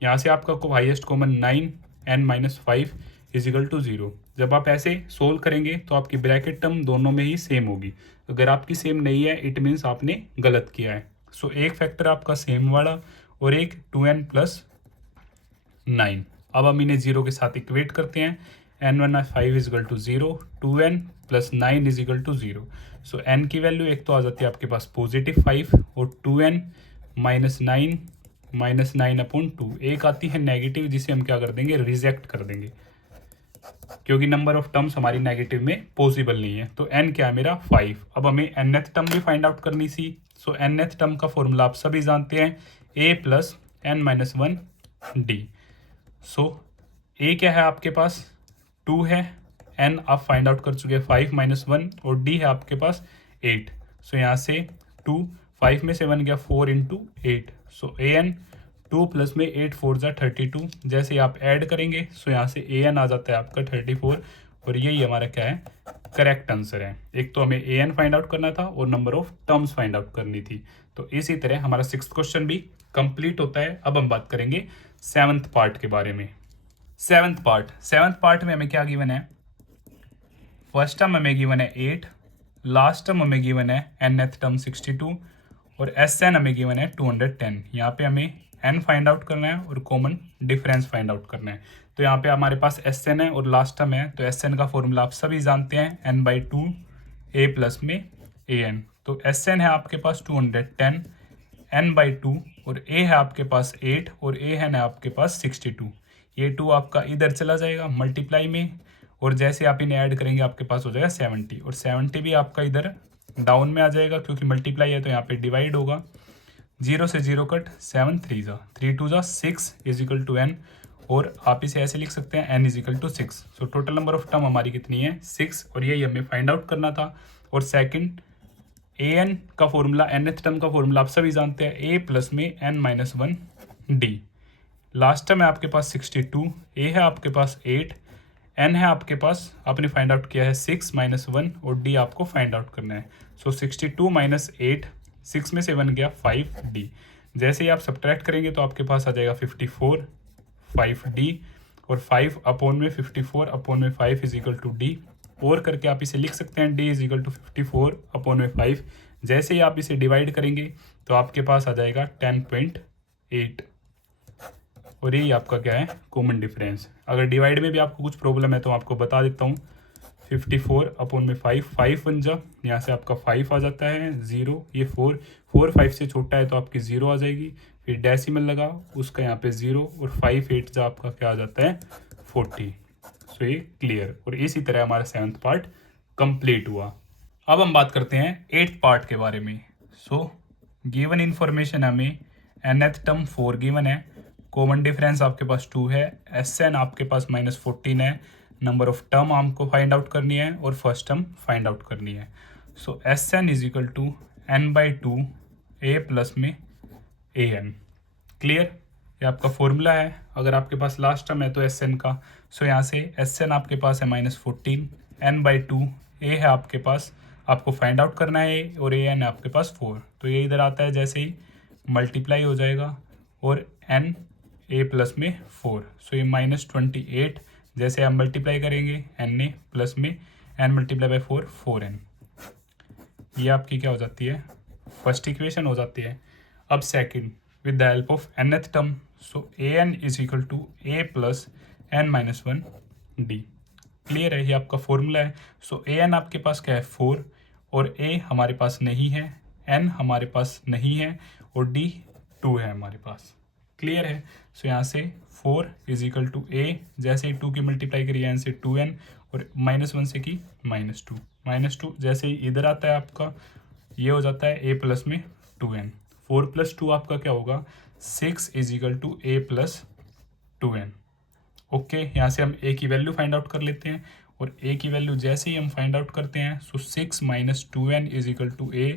यहाँ से आपका highest common 9, n minus 5 is equal to 0। जब आप ऐसे सोल्व करेंगे तो आपकी ब्रैकेट टर्म दोनों में ही सेम होगी। अगर आपकी सेम नहीं है, इट मीन्स आपने गलत किया है। सो एक फैक्टर आपका सेम वाला और एक 2n प्लस 9। अब हम इन्हें 0 के साथ इक्वेट करते हैं। n1 5 is equal to 0, 2n plus 9 is equal to 0। So n की वैल्यू एक तो आ जाती है आपके पास +5 और 2n माइनस 9/2, एक आती है नेगेटिव, जिसे हम क्या कर देंगे रिजेक्ट कर देंगे, क्योंकि नंबर ऑफ टर्म्स हमारी नेगेटिव में पॉसिबल नहीं है। तो n क्या है मेरा 5। अब हमें nth टर्म भी फाइंड आउट करनी थी। सो nth टर्म का फॉर्मूला आप सभी जानते हैं, a + n - 1 d। So a क्या है आपके पास 2 है, n आप फाइंड आउट कर चुके हैं 5 - 1 और d है आपके पास 8। सो यहाँ से 2, 5 में से 1 गया 4 × 8। सो an 2 प्लस में 8 4 जा 32। जैसे आप ऐड करेंगे सो यहाँ से an आ जाता है आपका 34 और यही हमारा क्या है करेक्ट आंसर है। एक तो हमें an फाइंड आउट करना था और number of terms find out करनी थी। तो इसी तरह हमारा 6th क्वेश्चन भी कंप्लीट होता है। अब हम बात करेंगे 7th पार्ट के बारे में। 7th पार्ट में हमें क्या गिवन है, फर्स्ट टर्म हमें गिवन है 8, लास्ट टर्म हमें गिवन है nth टर्म 62 और Sn हमें गिवन है 210। यहाँ पे हमें n फाइंड आउट करना है और कॉमन डिफरेंस फाइंड आउट करना है। तो यहाँ पे हमारे पास Sn है और लास्ट टर्म है, तो Sn का फॉर्मूला आप सभी जानते हैं, n/2 a प्लस में an। तो Sn है आपके पास 210, n/2 और a है आपके पास 8 और an है आपके पास 62। ये 2 आपका इधर चला जाएगा मल्टीप्लाई में, और जैसे आप इन्हें ऐड करेंगे आपके पास हो जाएगा 70 और 70 भी आपका इधर डाउन में आ जाएगा, क्योंकि मल्टीप्लाई है तो यहाँ पे डिवाइड होगा। 0 से 0 कट, 7 3 जा 3 2 जा 6 इज इक्वल टू n, और आप इसे ऐसे लिख सकते हैं n is equal to 6। So total number of term हमारी कितनी है 6, और यही हमें फाइंड आउट करना था। और सेकंड an का फॉर्मूला, nth टर्म का फॉर्मूला आप सभी जानते हैं, a प्लस में n - 1 d। लास्ट टर्म है आपके पास 62, a है आपके पास 8, n है आपके पास आपने फाइंड आउट किया है 6 - 1 और d आपको फाइंड आउट करना है। सो 62 - 8, 6 में से 1 गया 5d। जैसे ही आप सब्ट्रैक्ट करेंगे तो आपके पास आ जाएगा 54 5d, और 5 अपॉन में 54 अपॉन में 5 इज इक्वल टू d। और करके आप इसे लिख सकते हैं d is equal to 54 upon में 5। जैसे ही आप इसे डिवाइड करेंगे तो आपके पास आ जाएगा 10.8, और यही आपका क्या है कॉमन डिफरेंस। अगर डिवाइड में भी आपको कुछ प्रॉब्लम है तो आपको बता देता हूँ, 54 अपॉन में 5, 5 बन जा, यहाँ से आपका 5 आ जाता है, 0, ये 4, 4 5 से छोटा है तो आपकी 0 आ जाएगी, फिर डेसिमल लगा उसका यहाँ पे 0 और 5 8 जा आपका क्या आ जाता है 40। सो ये क्लियर। और इसी तरह हमारा 7th पार्ट कंप्लीट हुआ। अब हम बात करते हैं 8th पार्ट के बारे में। सो गिवन इन्फॉर्मेशन हमें nth टर्म 4 गिवन है, कॉमन डिफरेंस आपके पास 2 है, Sn आपके पास -14 है, नंबर ऑफ टर्म आपको फाइंड आउट करनी है और फर्स्ट टर्म फाइंड आउट करनी है। So Sn is equal to n/2 a plus में an। क्लियर, ये आपका फॉर्मूला है। अगर आपके पास लास्ट टर्म है तो Sn का, सो यहाँ से Sn आपके पास है -14, n/2 a है आपके पास, आपको फाइंड आउट करना है और an है आपके पास 4, तो ये इधर आता है जैसे ही मल्टीप्लाई हो जाएगा और n a प्लस में 4, सो ये -28 जैसे आप मल्टीप्लाई करेंगे n a प्लस में n मल्टीप्लाई बाई 4 4n, ये आपकी क्या हो जाती है फर्स्ट इक्वेशन हो जाती है। अब second with the help of nth term, so an is equal to a plus n-1 d। Clear है, ये आपका फॉर्मूला है। सो an आपके पास क्या है 4 और a हमारे पास नहीं है, n हमारे पास नहीं है और d 2 है हमारे पास। क्लियर है, सो यहाँ से 4 इज इक्वल टू a, जैसे ही 2 की मल्टीप्लाई करिए n से 2n और -1 से की -2 जैसे ही इधर आता है आपका ये हो जाता है a प्लस में 2n, 4 + 2 आपका क्या होगा 6 is equal to a plus 2n। Okay, यहाँ से हम a की वैल्यू फाइंड आउट कर लेते हैं और a की वैल्यू जैसे ही हम फाइंड आउट करते हैं so 6 - 2n is equal to a,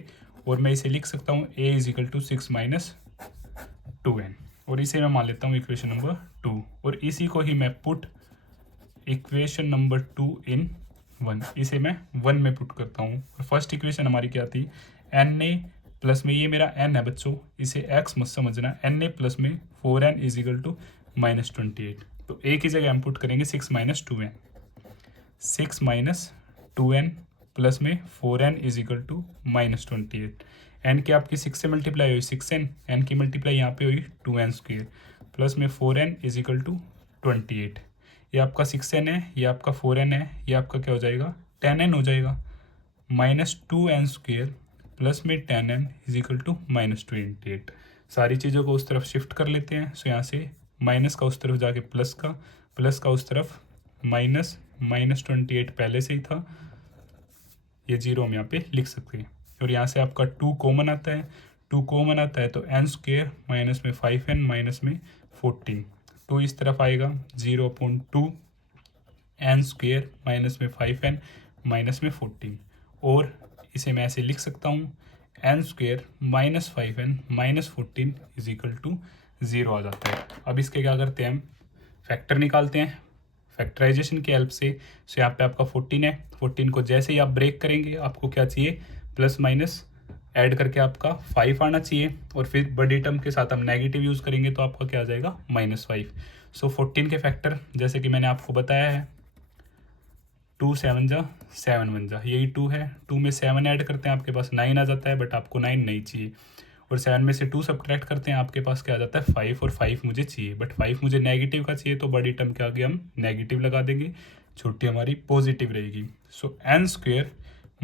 और मैं इसे लिख सकता हूँ a is equal to 6 - 2n, और इसे मैं मान लेता हूँ इक्वेशन नंबर 2, और इसी को ही मैं पुट इक्वेशन नंबर 2 इन 1, इसे मैं 1 में पुट करता हूँ। और फर्स्ट इक्वेशन हमारी क्या थी na प्लस में, ये मेरा n है बच्चों, इसे x मत समझना, na प्लस में 4n इज इक्वल टू -28, तो a की जगह हम पुट करेंगे 6 - 2n, 6 - 2n प्लस में 4n is equal to -28, n की आपकी 6 से मल्टीप्लाई हुई 6n, n की मल्टीप्लाई यहाँ पे हुई 2n² प्लस में 4n इज इक्वल टू 28, ये आपका 6n है, ये आपका 4n है, ये आपका क्या हो जाएगा 10n हो जाएगा, -2n² प्लस में 10n इज इक्वल टू -28। सारी चीज़ों को उस तरफ शिफ्ट कर लेते हैं। सो यहाँ से माइनस का उस तरफ जाके प्लस का उस तरफ माइनस, -28 पहले से ही था, ये 0 हम यहाँ पे लिख सकते हैं। और यहाँ से आपका 2 कॉमन आता है, 2 कॉमन आता है तो n² माइनस में 5n माइनस में 14, 2 इस तरफ आएगा 0/2 n² माइनस में 5n माइनस में 14, और इसे मैं ऐसे लिख सकता हूँ n² minus 5n minus 14 is equal to 0 आ जाता है। अब इसके क्या करते हैं हम फैक्टर निकालते हैं फैक्टराइजेशन की हेल्प से। सो यहाँ पे आपका 14 है, 14 को जैसे ही आप ब्रेक करेंगे आपको क्या चाहिए प्लस माइनस ऐड करके आपका 5 आना चाहिए, और फिर बड़ी टर्म के साथ हम नेगेटिव यूज़ करेंगे तो आपका क्या आ जाएगा -5। सो 14 के फैक्टर जैसे कि मैंने आपको बताया है 2 7 जा 7 1 जा, यही 2 है, 2 में 7 ऐड करते हैं आपके पास 9 आ जाता है, बट आपको 9 नहीं चाहिए, और 7 में से 2 सब्ट्रैक्ट करते हैं आपके पास क्या आ जाता है 5, और 5 मुझे चाहिए, बट 5 मुझे नेगेटिव का चाहिए, तो बड़ी टर्म के आगे हम नेगेटिव लगा देंगे, छोटी हमारी पॉजिटिव रहेगी। सो n²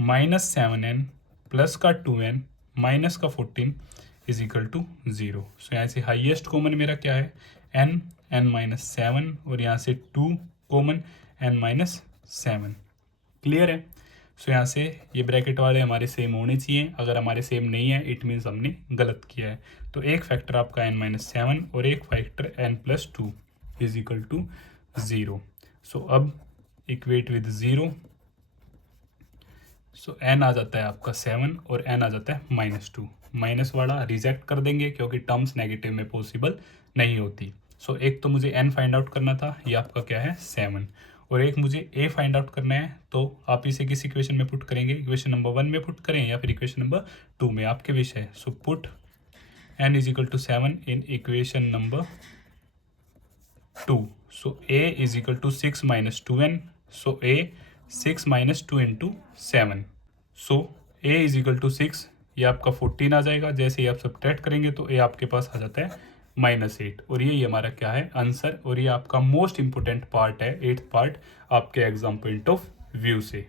माइनस 7n प्लस का 2n माइनस का 14 इज इक्वल टू 0। सो यहाँ से हाईएस्ट कॉमन मेरा क्या है n-7, और यहाँ से 2 कॉमन n-7। क्लियर है, सो यहाँ से ये ब्रैकेट वाले हमारे सेम होने चाहिए, अगर हमारे सेम नहीं है इट मीन्स हमने गलत किया है। तो एक फैक्टर आपका n-7 और एक factor n+2 is equal to 0। So अब इक्वेट विद 0, सो n आ जाता है आपका 7 और n आ जाता है -2, माइनस वाला रिजेक्ट कर देंगे क्योंकि टर्म्स नेगेटिव में पॉसिबल नहीं होती। सो एक तो मुझे n फाइंड आउट करना था, ये आपका क्या है 7, और एक मुझे a फाइंड आउट करना है, तो आप इसे किस इक्वेशन में पुट करेंगे, इक्वेशन नंबर 1 में पुट करें या फिर इक्वेशन नंबर 2 में, आपके विषय है। So put n is equal to 7 in equation number 2। So a is equal to 6 - 2n, so a 6 - 2 × 7, so a is equal to 6, ये आपका 14 आ जाएगा, जैसे ही आप सब्ट्रैक्ट करेंगे तो a आपके पास आ जाता है -8, और ये हमारा क्या है आंसर, और ये आपका मोस्ट इंपोर्टेंट पार्ट है 8th पार्ट आपके एग्जाम पॉइंट ऑफ व्यू से।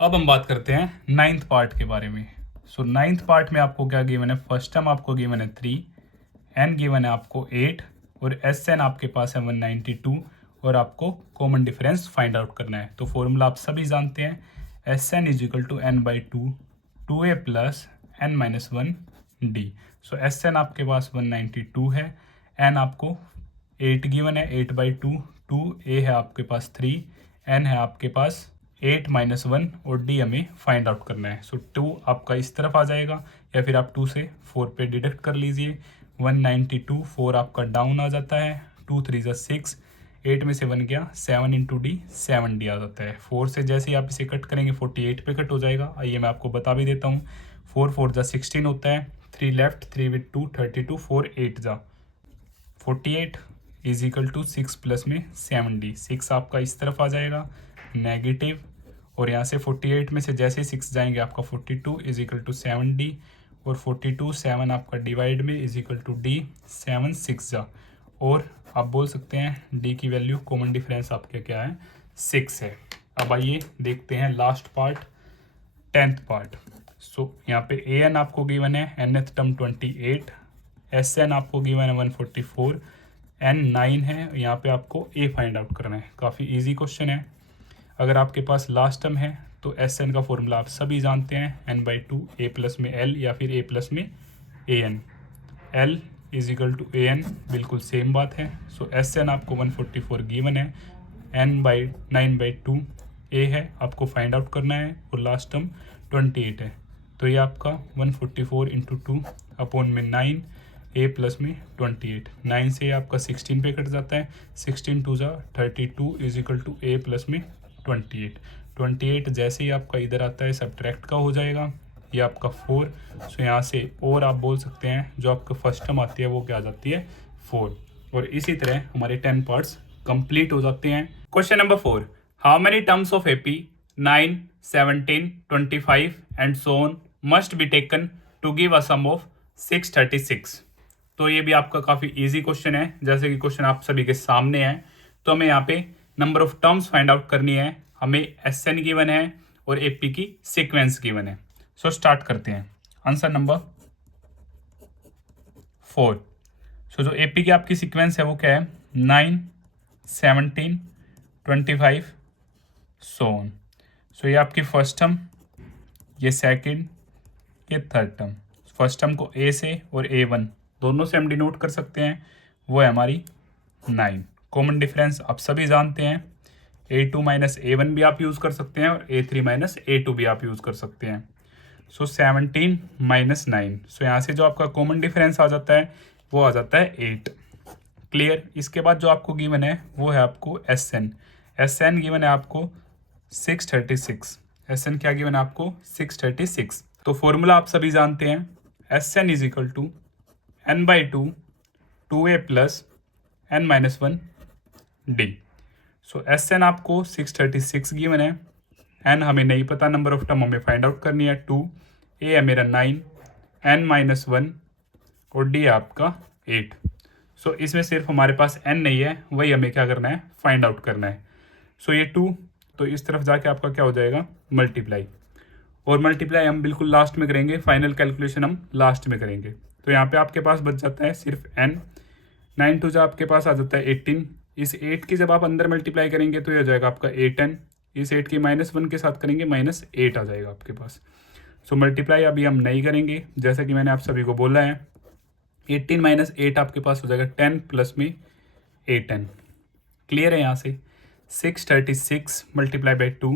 अब हम बात करते हैं नाइन्थ पार्ट के बारे में। सो नाइन्थ पार्ट में आपको क्या गिवन है, फर्स्ट टर्म आपको गिवन है 3, एन गिवन है आपको 8 और एस एन आपके पास है 192 और आपको कॉमन डिफरेंस फाइंड आउट करना है। तो फॉर्मूला आप सभी जानते हैं, s n is equal to n by two, 2a plus n minus 1 D. So s n आपके पास 192 है, एन आपको 8 गिवन है 8 बाई टू, 2a है आपके पास 3, एन है आपके पास 8 माइनस 1 और डी हमें फाइंड आउट करना है। सो 2 आपका इस तरफ आ जाएगा या फिर आप 2 से 4 पे डिडक्ट कर लीजिए। 192, 4 आपका डाउन आ जाता है, 2 3 ज़ा 6, 8 में से 1 गया 7 इंटू डी, 7 डी आ जाता है। 4 से जैसे ही आप इसे कट करेंगे 48 पे कट हो जाएगा। आइए मैं आपको बता भी देता हूँ, 4 4 ज़ा 16 होता है, 3 लेफ्ट, 3 विथ 2 32, 4 8 ज़ा 48 इज इक्वल टू 6 प्लस में 7d। 6 आपका इस तरफ आ जाएगा नेगेटिव, और यहाँ से 48 में से जैसे 6 जाएंगे आपका 42 इज इक्वल टू 7d, और 42 7 आपका डिवाइड में इज इक्वल टू d, 7 6 जा, और आप बोल सकते हैं d की वैल्यू कॉमन डिफरेंस आपके क्या है, 6 है। अब आइए देखते हैं लास्ट पार्ट, 10th पार्ट। सो यहाँ पे ए एन आपको गिवन है nth टर्म 28, एस एन आपको गिवन है 144, एन 9 है, यहाँ पे आपको ए फाइंड आउट करना है। काफ़ी इजी क्वेश्चन है। अगर आपके पास लास्ट टर्म है तो एस एन का फॉर्मूला आप सभी जानते हैं, n by two, a plus में एल या फिर ए प्लस में a n, l is equal to a n, बिल्कुल सेम बात है। सो एस एन आपको 144 गिवन है, n by 9 by two a है, आपको फाइंड आउट करना है, और लास्ट टर्म 28 है। तो ये आपका 144 इंटू 2 अपॉन में 9, ए प्लस में 28, 9 से आपका 16 पे कट जाता है, 16 टू ज़ा 32 is equal to a plus में 28। 28 जैसे ही आपका इधर आता है सब्ट्रैक्ट का हो जाएगा, ये आपका 4। सो यहाँ से और आप बोल सकते हैं जो आपका फर्स्ट टर्म आती है वो क्या आ जाती है, 4। और इसी तरह हमारे 10 पार्ट्स कंप्लीट हो जाते हैं। Question number 4, how many terms of AP 9 17 25 and so on must be taken to give a sum of 636। तो ये भी आपका काफ़ी इजी क्वेश्चन है, जैसे कि क्वेश्चन आप सभी के सामने है। तो हमें यहाँ पे number of terms find out करनी है, हमें एस एन गिवन है और एपी की सीक्वेंस गिवन है। सो स्टार्ट करते हैं। Answer number 4। सो जो एपी की आपकी सीक्वेंस है वो क्या है, 9 17 25 सो ऑन। सो ये आपकी फर्स्ट टर्म, ये सेकंड, ये थर्ड टर्म। फर्स्ट टर्म को ए से और A1 दोनों से हम डिनोट कर सकते हैं, वो है हमारी 9। कॉमन डिफरेंस आप सभी जानते हैं, A2 माइनस A1 भी आप यूज़ कर सकते हैं और A3 माइनस A2 भी आप यूज़ कर सकते हैं। सो 17 माइनस 9, सो यहाँ से जो आपका कॉमन डिफरेंस आ जाता है वो आ जाता है 8। क्लियर। इसके बाद जो आपको गिवन है वो है आपको s n. S n given है आपको 636। एस एन क्या गिवन है आपको, 636। तो फॉर्मूला आप सभी जानते हैं, s n is equal to n by two, 2a plus n minus 1 D. So s n आपको 636 गिवन है, एन हमें नहीं पता, नंबर ऑफ टर्म हमें फाइंड आउट करनी है 2, ए है मेरा 9, एन माइनस 1 और डी है आपका 8। सो इसमें सिर्फ हमारे पास एन नहीं है, वही हमें क्या करना है, फाइंड आउट करना है। सो ये 2 तो इस तरफ जाके आपका क्या हो जाएगा, मल्टीप्लाई, और मल्टीप्लाई हम बिल्कुल लास्ट में करेंगे, फाइनल कैलकुलेशन हम लास्ट में करेंगे। तो यहाँ पे आपके पास बच जाता है सिर्फ एन, 9 टू जो आपके पास आ जाता है 18। इस 8 की जब आप अंदर मल्टीप्लाई करेंगे तो ये हो जाएगा आपका 8n, इस 8 की -1 के साथ करेंगे -8 आ जाएगा आपके पास। सो मल्टीप्लाई अभी हम नहीं करेंगे, जैसा कि मैंने आप सभी को बोला है, 18 माइनस 8 आपके पास हो जाएगा 10 प्लस में 8n। क्लियर है। यहाँ से 636 मल्टीप्लाई बाई 2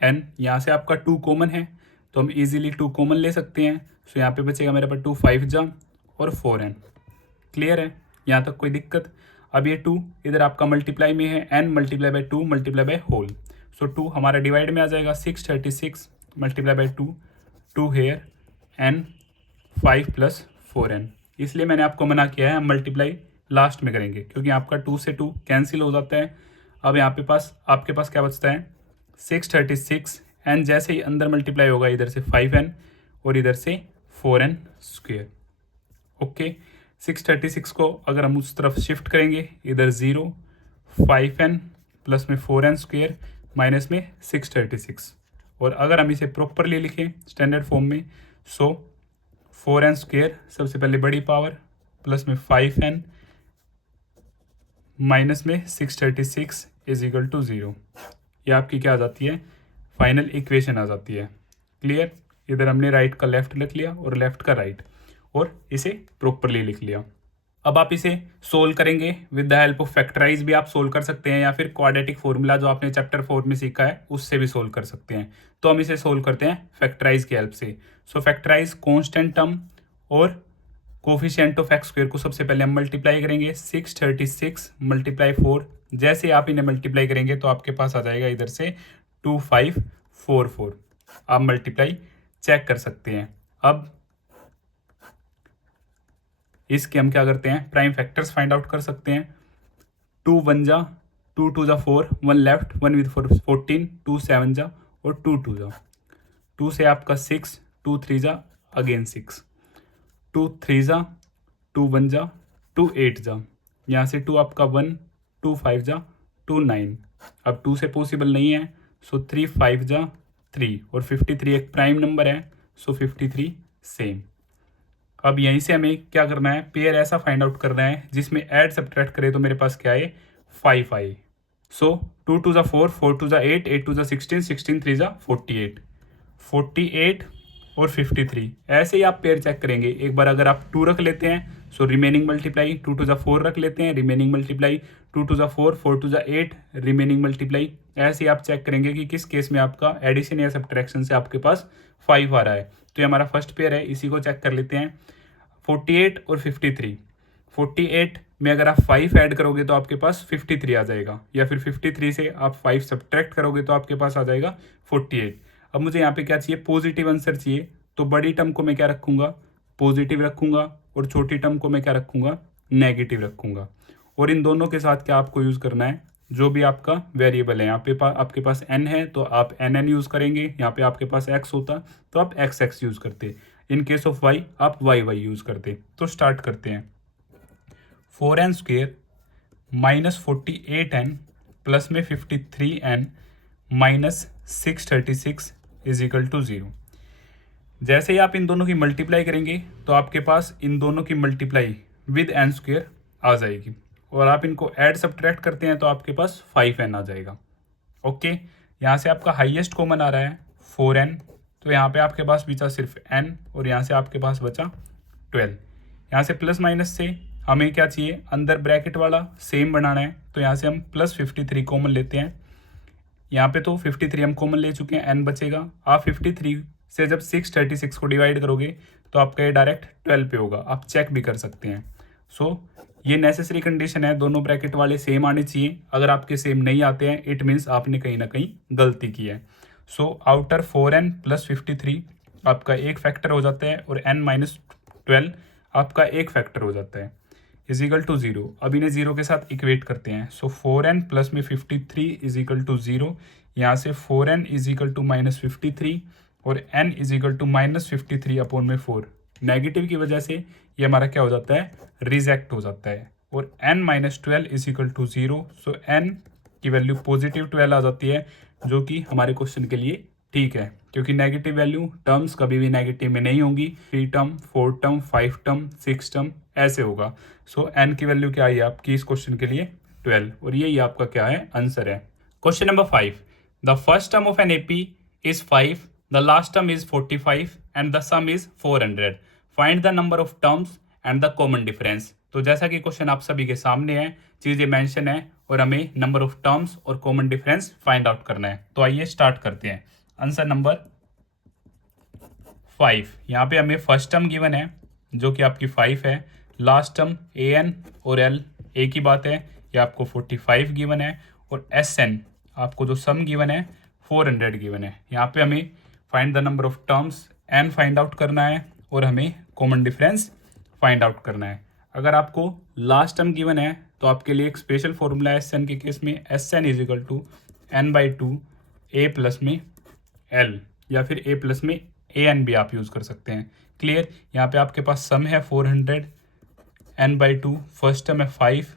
n, यहाँ से आपका 2 कॉमन है तो हम इजीली 2 कॉमन ले सकते हैं। सो यहाँ पे बचेगा मेरे पास 2 5 जा और 4n। क्लियर है, यहाँ तक कोई दिक्कत। अब ये 2 इधर आपका मल्टीप्लाई में है, n multiply by 2 multiply by whole. So 2 हमारा डिवाइड में आ जाएगा, 636 multiply by 2, 2 here n 5 plus 4n। इसलिए मैंने आपको मना किया है हम मल्टीप्लाई लास्ट में करेंगे, क्योंकि आपका 2 से 2 कैंसिल हो जाता है। अब यहाँ पे आपके पास क्या बचता है, 636 n, जैसे ही अंदर मल्टीप्लाई होगा इधर से 5n और इधर से 4n स्क्वेयर। ओके, 636 को अगर हम उस तरफ शिफ्ट करेंगे, इधर 0, 5n प्लस में 4n स्क्वेयर, माइनस में 636। और अगर हम इसे प्रॉपरली लिखें स्टैंडर्ड फॉर्म में, सो 4n² सबसे पहले बड़ी पावर प्लस में 5n माइनस में 636 इज इक्वल टू 0। ये आपकी क्या आ जाती है, फाइनल इक्वेशन आ जाती है। क्लियर, इधर हमने राइट का लेफ्ट लिख लिया और लेफ्ट का राइट, और इसे प्रॉपरली लिख लिया। अब आप इसे सोल्व करेंगे with the help of factorise भी आप सोल्व कर सकते हैं, या फिर क्वाड्रेटिक फॉर्मूला जो आपने चैप्टर 4 में सीखा है उससे भी सोल्व कर सकते हैं। तो हम इसे सोल्व करते हैं फैक्टराइज की हेल्प से। सो फैक्टराइज कॉन्स्टेंट टर्म और कोफिशिएंट ऑफ एक्स स्क्वायर को सबसे पहले हम मल्टीप्लाई करेंगे। 636 मल्टीप्लाई 4, जैसे आप इन्हें मल्टीप्लाई करेंगे तो आपके पास आ जाएगा इधर से 2544। आप मल्टीप्लाई चेक कर सकते हैं। अब इसके हम क्या करते हैं, प्राइम फैक्टर्स फाइंड आउट कर सकते हैं। 2 1 जा, 2 2 जा 4, 1 लेफ्ट, 1 विद 14, 2 7 जा और 2 2 जा। 2 से आपका 6, 2 3 जा अगेन 6, 2 3 जा, 2 1 जा, 2 8 जा, यहाँ से 2 आपका 1, 2 5 जा, 2 9। अब 2 से पॉसिबल नहीं है, सो 3 5 जा 3, और 53 एक प्राइम नंबर है, सो 53 सेम। अब यहीं से हमें क्या करना है, पेयर ऐसा फाइंड आउट करना है जिसमें ऐड सब्ट्रैक्ट करें तो मेरे पास क्या है, 5 आए। सो 2 2 जा 4, 4 2 जा 8, 8 2 जा 16, 16 3 जा 48, 48 और 53। ऐसे ही आप पेयर चेक करेंगे। एक बार अगर आप 2 रख लेते हैं सो रिमेनिंग मल्टीप्लाई, 2 2 जा 4 रख लेते हैं, रिमेनिंग मल्टीप्लाई, 2 2 जा 4, 4 2 जा 8, रिमेनिंग मल्टीप्लाई। ऐसे ही आप चेक करेंगे कि किस केस में आपका एडिशन या सब्ट्रैक्शन से आपके पास 5 आ रहा है। तो ये हमारा फर्स्ट पेयर है, इसी को चेक कर लेते हैं। 48 और 53। 48 में अगर आप 5 ऐड करोगे तो आपके पास 53 आ जाएगा, या फिर 53 से आप 5 सब्ट्रैक्ट करोगे तो आपके पास आ जाएगा 48। अब मुझे यहाँ पे क्या चाहिए, पॉजिटिव आंसर चाहिए। तो बड़ी टर्म को मैं क्या रखूँगा, पॉजिटिव रखूँगा, और छोटी टर्म को मैं क्या रखूँगा, नेगेटिव रखूँगा। और इन दोनों के साथ क्या आपको यूज़ करना है, जो भी आपका वेरिएबल है। यहाँ पे आपके पास n है तो आप nn यूज़ करेंगे, यहाँ पे आपके पास x होता तो आप x यूज़ करते, इन केस ऑफ y आप y यूज़ करते। तो स्टार्ट करते हैं। 4n² माइनस 48n प्लस में 53n minus 636 is equal to 0। जैसे ही आप इन दोनों की मल्टीप्लाई करेंगे तो आपके पास इन दोनों की मल्टीप्लाई विद n² आ जाएगी, और आप इनको ऐड सब्ट्रैक्ट करते हैं तो आपके पास 5n आ जाएगा। ओके, यहाँ से आपका हाईएस्ट कॉमन आ रहा है 4n, तो यहाँ पे आपके पास बचा सिर्फ n, और यहाँ से आपके पास बचा 12। यहाँ से प्लस माइनस से हमें क्या चाहिए, अंदर ब्रैकेट वाला सेम बनाना है, तो यहाँ से हम प्लस 53 कॉमन लेते हैं। यहाँ पे तो 53 हम कॉमन ले चुके हैं, n बचेगा। आप 53 से जब 636 को डिवाइड करोगे तो आपका ये डायरेक्ट 12 पे होगा, आप चेक भी कर सकते हैं। सो ये नेसेसरी कंडीशन है, दोनों ब्रैकेट वाले सेम आने चाहिए। अगर आपके सेम नहीं आते हैं इट मीन्स आपने कहीं ना कहीं गलती की है। सो आउटर 4n प्लस 53 आपका एक फैक्टर हो जाता है, और n माइनस 12 आपका एक फैक्टर हो जाता है, इज इक्वल टू 0। अब इन्हें 0 के साथ इक्वेट करते हैं। सो 4n प्लस में 53 इज इक्वल टू 0। यहाँ से 4n is equal to minus 53 और n is equal to minus 53 upon में 4। नेगेटिव की वजह से ये हमारा क्या हो जाता है, रिजेक्ट हो जाता है, और n minus 12 is equal to 0। So n की वैल्यू पॉजिटिव 12 आ जाती है, जो कि हमारे क्वेश्चन के लिए ठीक है, क्योंकि नेगेटिव वैल्यू टर्म्स कभी भी नेगेटिव में नहीं होंगी। 3 टर्म, 4 टर्म, 5 टर्म, 6 टर्म ऐसे होगा। सो n की वैल्यू क्या है आपकी इस क्वेश्चन के लिए, 12, और यही आपका क्या है, आंसर है। Question number 5, the first term of an AP is 5, the last term is 45 and the some is 400। Find the number of terms and the common difference. तो जैसा कि क्वेश्चन आप सभी के सामने है, चीज़ें मेंशन है, और हमें नंबर ऑफ टर्म्स और कॉमन डिफरेंस फाइंड आउट करना है। तो आइए स्टार्ट करते हैं। आंसर नंबर 5, यहाँ पे हमें फर्स्ट टर्म गिवन है जो कि आपकी 5 है, लास्ट टर्म an और l एक ही बात है, ये आपको 45 गिवन है, और sn आपको जो सम गिवन है 400 गिवन है। यहाँ पे हमें find the number of terms n find out करना है, और हमें कॉमन डिफरेंस फाइंड आउट करना है। अगर आपको लास्ट टर्म गिवन है तो आपके लिए एक स्पेशल फॉर्मूला है sn के केस में, sn is equal to n/2 a plus में l, या फिर a प्लस में an भी आप यूज़ कर सकते हैं। क्लियर, यहाँ पे आपके पास सम है 400, n/2 फर्स्ट टर्म है 5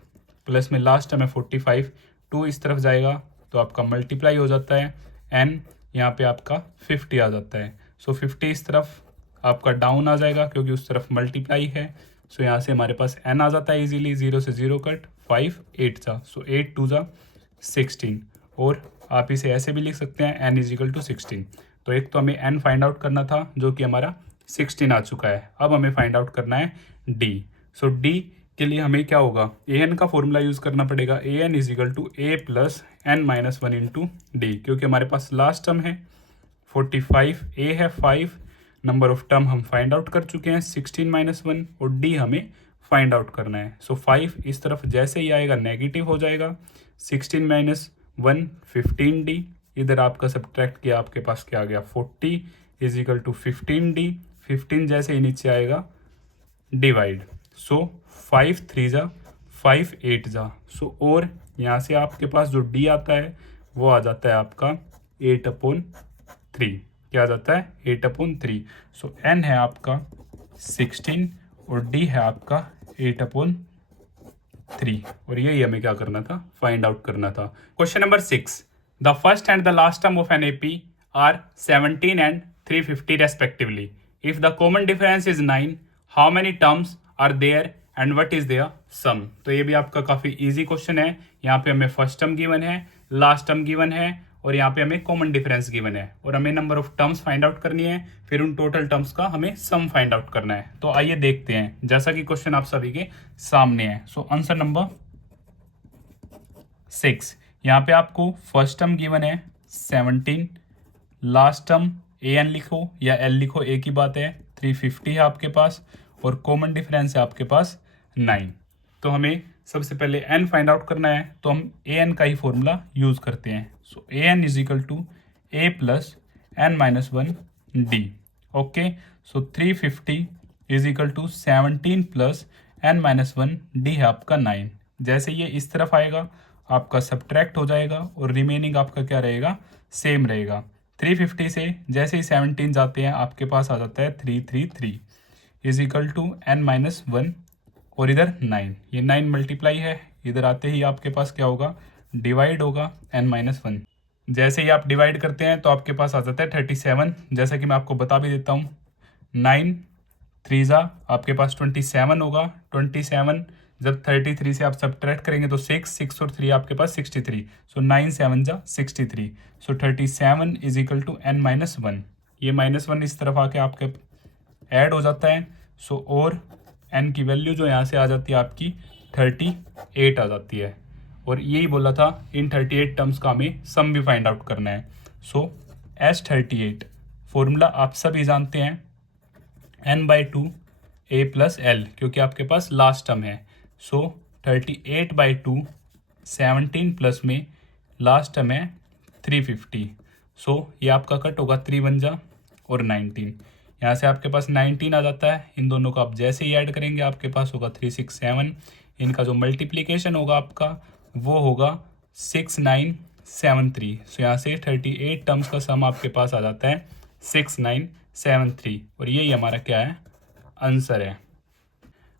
प्लस में लास्ट टर्म है 45, 2 इस तरफ जाएगा तो आपका मल्टीप्लाई हो जाता है n, यहाँ पे आपका 50 आ जाता है। सो 50 इस तरफ आपका डाउन आ जाएगा क्योंकि उस तरफ मल्टीप्लाई है। सो यहाँ से हमारे पास n आ जाता है इजीली, 0 से 0 कट, 5 8 जा, सो 8 2 जा 16। और आप इसे ऐसे भी लिख सकते हैं n इजिकल टू 16। तो एक तो हमें n फाइंड आउट करना था जो कि हमारा 16 आ चुका है। अब हमें फाइंड आउट करना है d। सो d के लिए हमें क्या होगा, an का फॉर्मूला यूज़ करना पड़ेगा, an is equal to a plus n minus 1 into d, क्योंकि हमारे पास लास्ट टर्म है 45, a है 5, नंबर ऑफ टर्म हम फाइंड आउट कर चुके हैं 16 माइनस 1, और d हमें फाइंड आउट करना है। सो 5 इस तरफ जैसे ही आएगा नेगेटिव हो जाएगा, 16 माइनस 1 15d, इधर आपका सब्ट्रैक्ट किया आपके पास क्या आ गया 40 इजिकल टू 15d, 15 जैसे ही नीचे आएगा डिवाइड। सो 5 3 जा 5 8 जा, सो और यहाँ से आपके पास जो d आता है वो आ जाता है आपका 8/3। क्या आ जाता है 8/3। सो n है आपका 16 और d है आपका 8/3, और यही हमें क्या करना था, फाइंड आउट करना था। Question number 6, the first and the last term of an AP are 17 and 350 respectively. If the common difference is 9, how many terms are there and what is their sum. तो ये भी आपका काफ़ी इजी क्वेश्चन है। यहाँ पे हमें फर्स्ट टर्म गिवन है, लास्ट टर्म गिवन है, और यहाँ पे हमें कॉमन डिफरेंस गिवन है, और हमें number of terms find out करनी है, फिर उन टोटल टर्म्स का हमें सम फाइंड आउट करना है। तो आइए देखते हैं, जैसा कि क्वेश्चन आप सभी के सामने है। सो आंसर नंबर 6, यहाँ पे आपको फर्स्ट टर्म गिवन है 17, लास्ट टर्म an लिखो या l लिखो, एक ही बात है, 350 है आपके पास, और कॉमन डिफरेंस है आपके पास 9। तो हमें सबसे पहले n फाइंड आउट करना है, तो हम an का ही फॉर्मूला यूज़ करते हैं। So an is equal to a plus n minus 1 d। Okay, so 350 is equal to 17 plus n minus 1 d है आपका 9। जैसे ये इस तरफ आएगा आपका सब्ट्रैक्ट हो जाएगा, और रिमेनिंग आपका क्या रहेगा, सेम रहेगा। 350 से जैसे ही 17 जाते हैं आपके पास आ जाता है 333 is equal to n minus 1, और इधर 9, ये 9 मल्टीप्लाई है, इधर आते ही आपके पास क्या होगा, डिवाइड होगा n माइनस 1। जैसे ही आप डिवाइड करते हैं तो आपके पास आ जाता है 37। जैसा कि मैं आपको बता भी देता हूँ, 9 3 जा आपके पास 27 होगा, 27 जब 33 से आप सब्ट्रैक्ट करेंगे तो 6 और 3 आपके पास 63, सो 9 7 जा 63, so 37 is equal to n minus 1। ये -1 इस तरफ आके आपके ऐड हो जाता है। सो और n की वैल्यू जो यहाँ से आ जाती है आपकी 38 आ जाती है, और यही बोला था इन 38 टर्म्स का हमें सम भी फाइंड आउट करना है। सो S38 फॉर्मूला आप सभी जानते हैं, n/2 a प्लस l, क्योंकि आपके पास लास्ट टर्म है। सो 38/2 17 प्लस में लास्ट टर्म है 350, सो ये आपका कट होगा 3 1 जा और 19, यहाँ से आपके पास 19 आ जाता है। इन दोनों को आप जैसे ही ऐड करेंगे आपके पास होगा 367, इनका जो मल्टीप्लिकेशन होगा आपका वो होगा 6973। सो यहाँ से 38 टर्म्स का सम आपके पास आ जाता है 6973, और यही हमारा क्या है, आंसर है।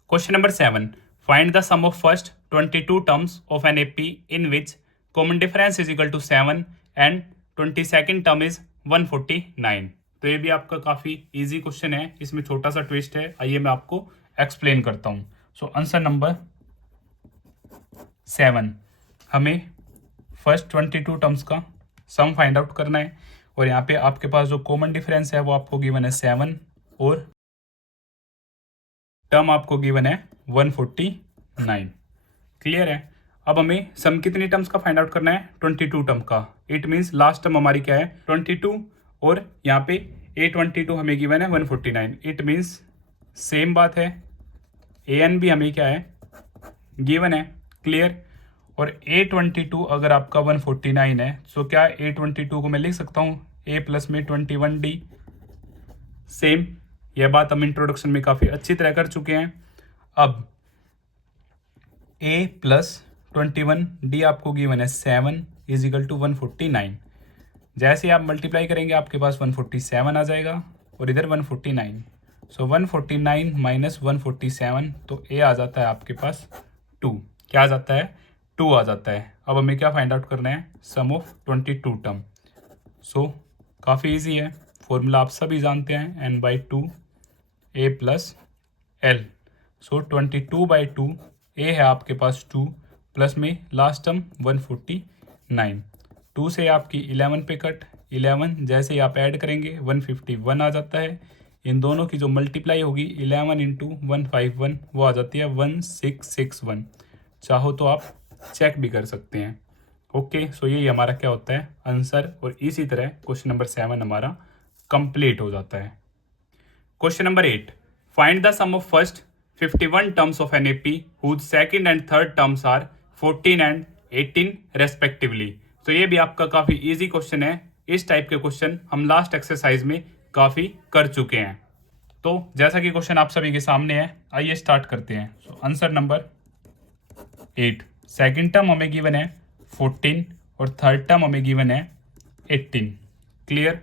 Question number 7, find the sum of first 22 terms of an AP in which common difference is equal to 7 and 22nd term is 149। तो ये भी आपका काफ़ी इजी क्वेश्चन है, इसमें छोटा सा ट्विस्ट है, आइए मैं आपको एक्सप्लेन करता हूँ। सो आंसर नंबर 7, हमें फर्स्ट 22 टर्म्स का सम फाइंड आउट करना है, और यहाँ पे आपके पास जो कॉमन डिफरेंस है वो आपको गिवन है 7, और टर्म आपको गिवन है 149। क्लियर है। अब हमें सम कितनी टर्म्स का फाइंड आउट करना है, 22 टर्म का। इट मीन्स लास्ट टर्म हमारी क्या है 22, और यहाँ पे A22 हमें गिवन है 149। इट मीन्स सेम बात है, an भी हमें क्या है गिवन है। क्लियर। और A22 अगर आपका 149 है, सो क्या A22 को मैं लिख सकता हूँ a प्लस में 21d। सेम, यह बात हम इंट्रोडक्शन में काफ़ी अच्छी तरह कर चुके हैं। अब a प्लस 21d आपको गिवन है 7 इज इक्वल टू 149। जैसे आप मल्टीप्लाई करेंगे आपके पास 147 आ जाएगा, और इधर 149, सो 149 माइनस 147, तो a आ जाता है आपके पास 2। क्या आ जाता है 2 आ जाता है। अब हमें क्या फाइंड आउट करना है, सम ऑफ 22 टर्म। सो काफ़ी इजी है, फॉर्मूला आप सभी जानते हैं, n/2 a प्लस एल। सो 22/2 ए है आपके पास 2, प्लस में लास्ट टर्म 149। 2 से आपकी 11 पे कट, 11 जैसे ही आप ऐड करेंगे 151 आ जाता है। इन दोनों की जो मल्टीप्लाई होगी 11 इंटू 151 वो आ जाती है 1661। चाहो तो आप चेक भी कर सकते हैं। ओके, सो यही हमारा क्या होता है आंसर, और इसी तरह क्वेश्चन नंबर 7 हमारा कंप्लीट हो जाता है। Question number 8. Find the sum of first 51 terms of an AP whose second and third terms are 14 and 18 respectively. तो ये भी आपका काफ़ी इजी क्वेश्चन है। इस टाइप के क्वेश्चन हम लास्ट एक्सरसाइज में काफ़ी कर चुके हैं। तो जैसा कि क्वेश्चन आप सभी के सामने है, आइए स्टार्ट करते हैं। सो आंसर नंबर 8, सेकेंड टर्म हमें गिवन है 14 और थर्ड टर्म हमें गिवन है 18। क्लियर।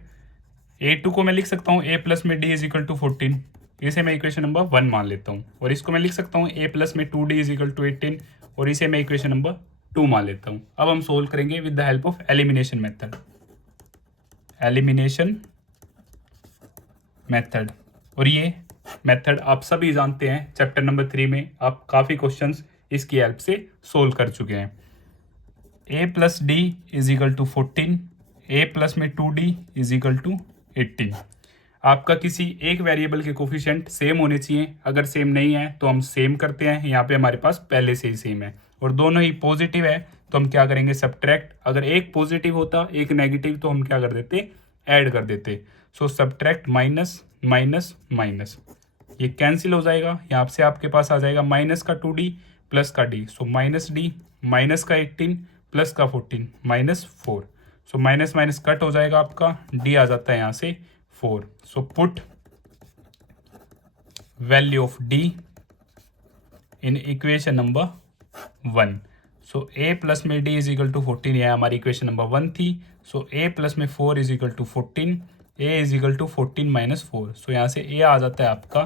A2 को मैं लिख सकता हूँ a प्लस में d इज इक्वल टू 14, इसे मैं इक्वेशन नंबर 1 मान लेता हूँ। और इसको मैं लिख सकता हूँ a प्लस में 2d इज इक्वल टू 18, और इसे मैं इक्वेशन नंबर 2 मान लेता हूँ। अब हम सोल्व करेंगे with the help of elimination method. Elimination method, और ये मेथड आप सभी जानते हैं, चैप्टर नंबर 3 में आप काफ़ी क्वेश्चंस इसकी हेल्प से सोल्व कर चुके हैं। a plus d is equal to 14, a plus में 2d इज इक्वल टू 18। आपका किसी एक वेरिएबल के कोफिशिएंट सेम होने चाहिए, अगर सेम नहीं है तो हम सेम करते हैं। यहाँ पे हमारे पास पहले से ही सेम है, और दोनों ही पॉजिटिव है तो हम क्या करेंगे, सब्ट्रैक्ट। अगर एक पॉजिटिव होता एक नेगेटिव तो हम क्या कर देते, ऐड कर देते। सो सब्ट्रैक्ट माइनस माइनस माइनस, ये कैंसिल हो जाएगा। यहाँ से आपके पास आ जाएगा माइनस का 2d प्लस का d, so minus d, minus का 18 प्लस का 14 minus 4। So minus minus cut हो जाएगा, आपका d आ जाता है यहाँ से 4। सो put value of d in equation number 1। So a plus में d इज इक्वल टू 14, यह हमारी इक्वेशन नंबर 1 थी। सो a प्लस में 4 is equal to 14, a is equal to 14 minus 4। So यहाँ से a आ जाता है आपका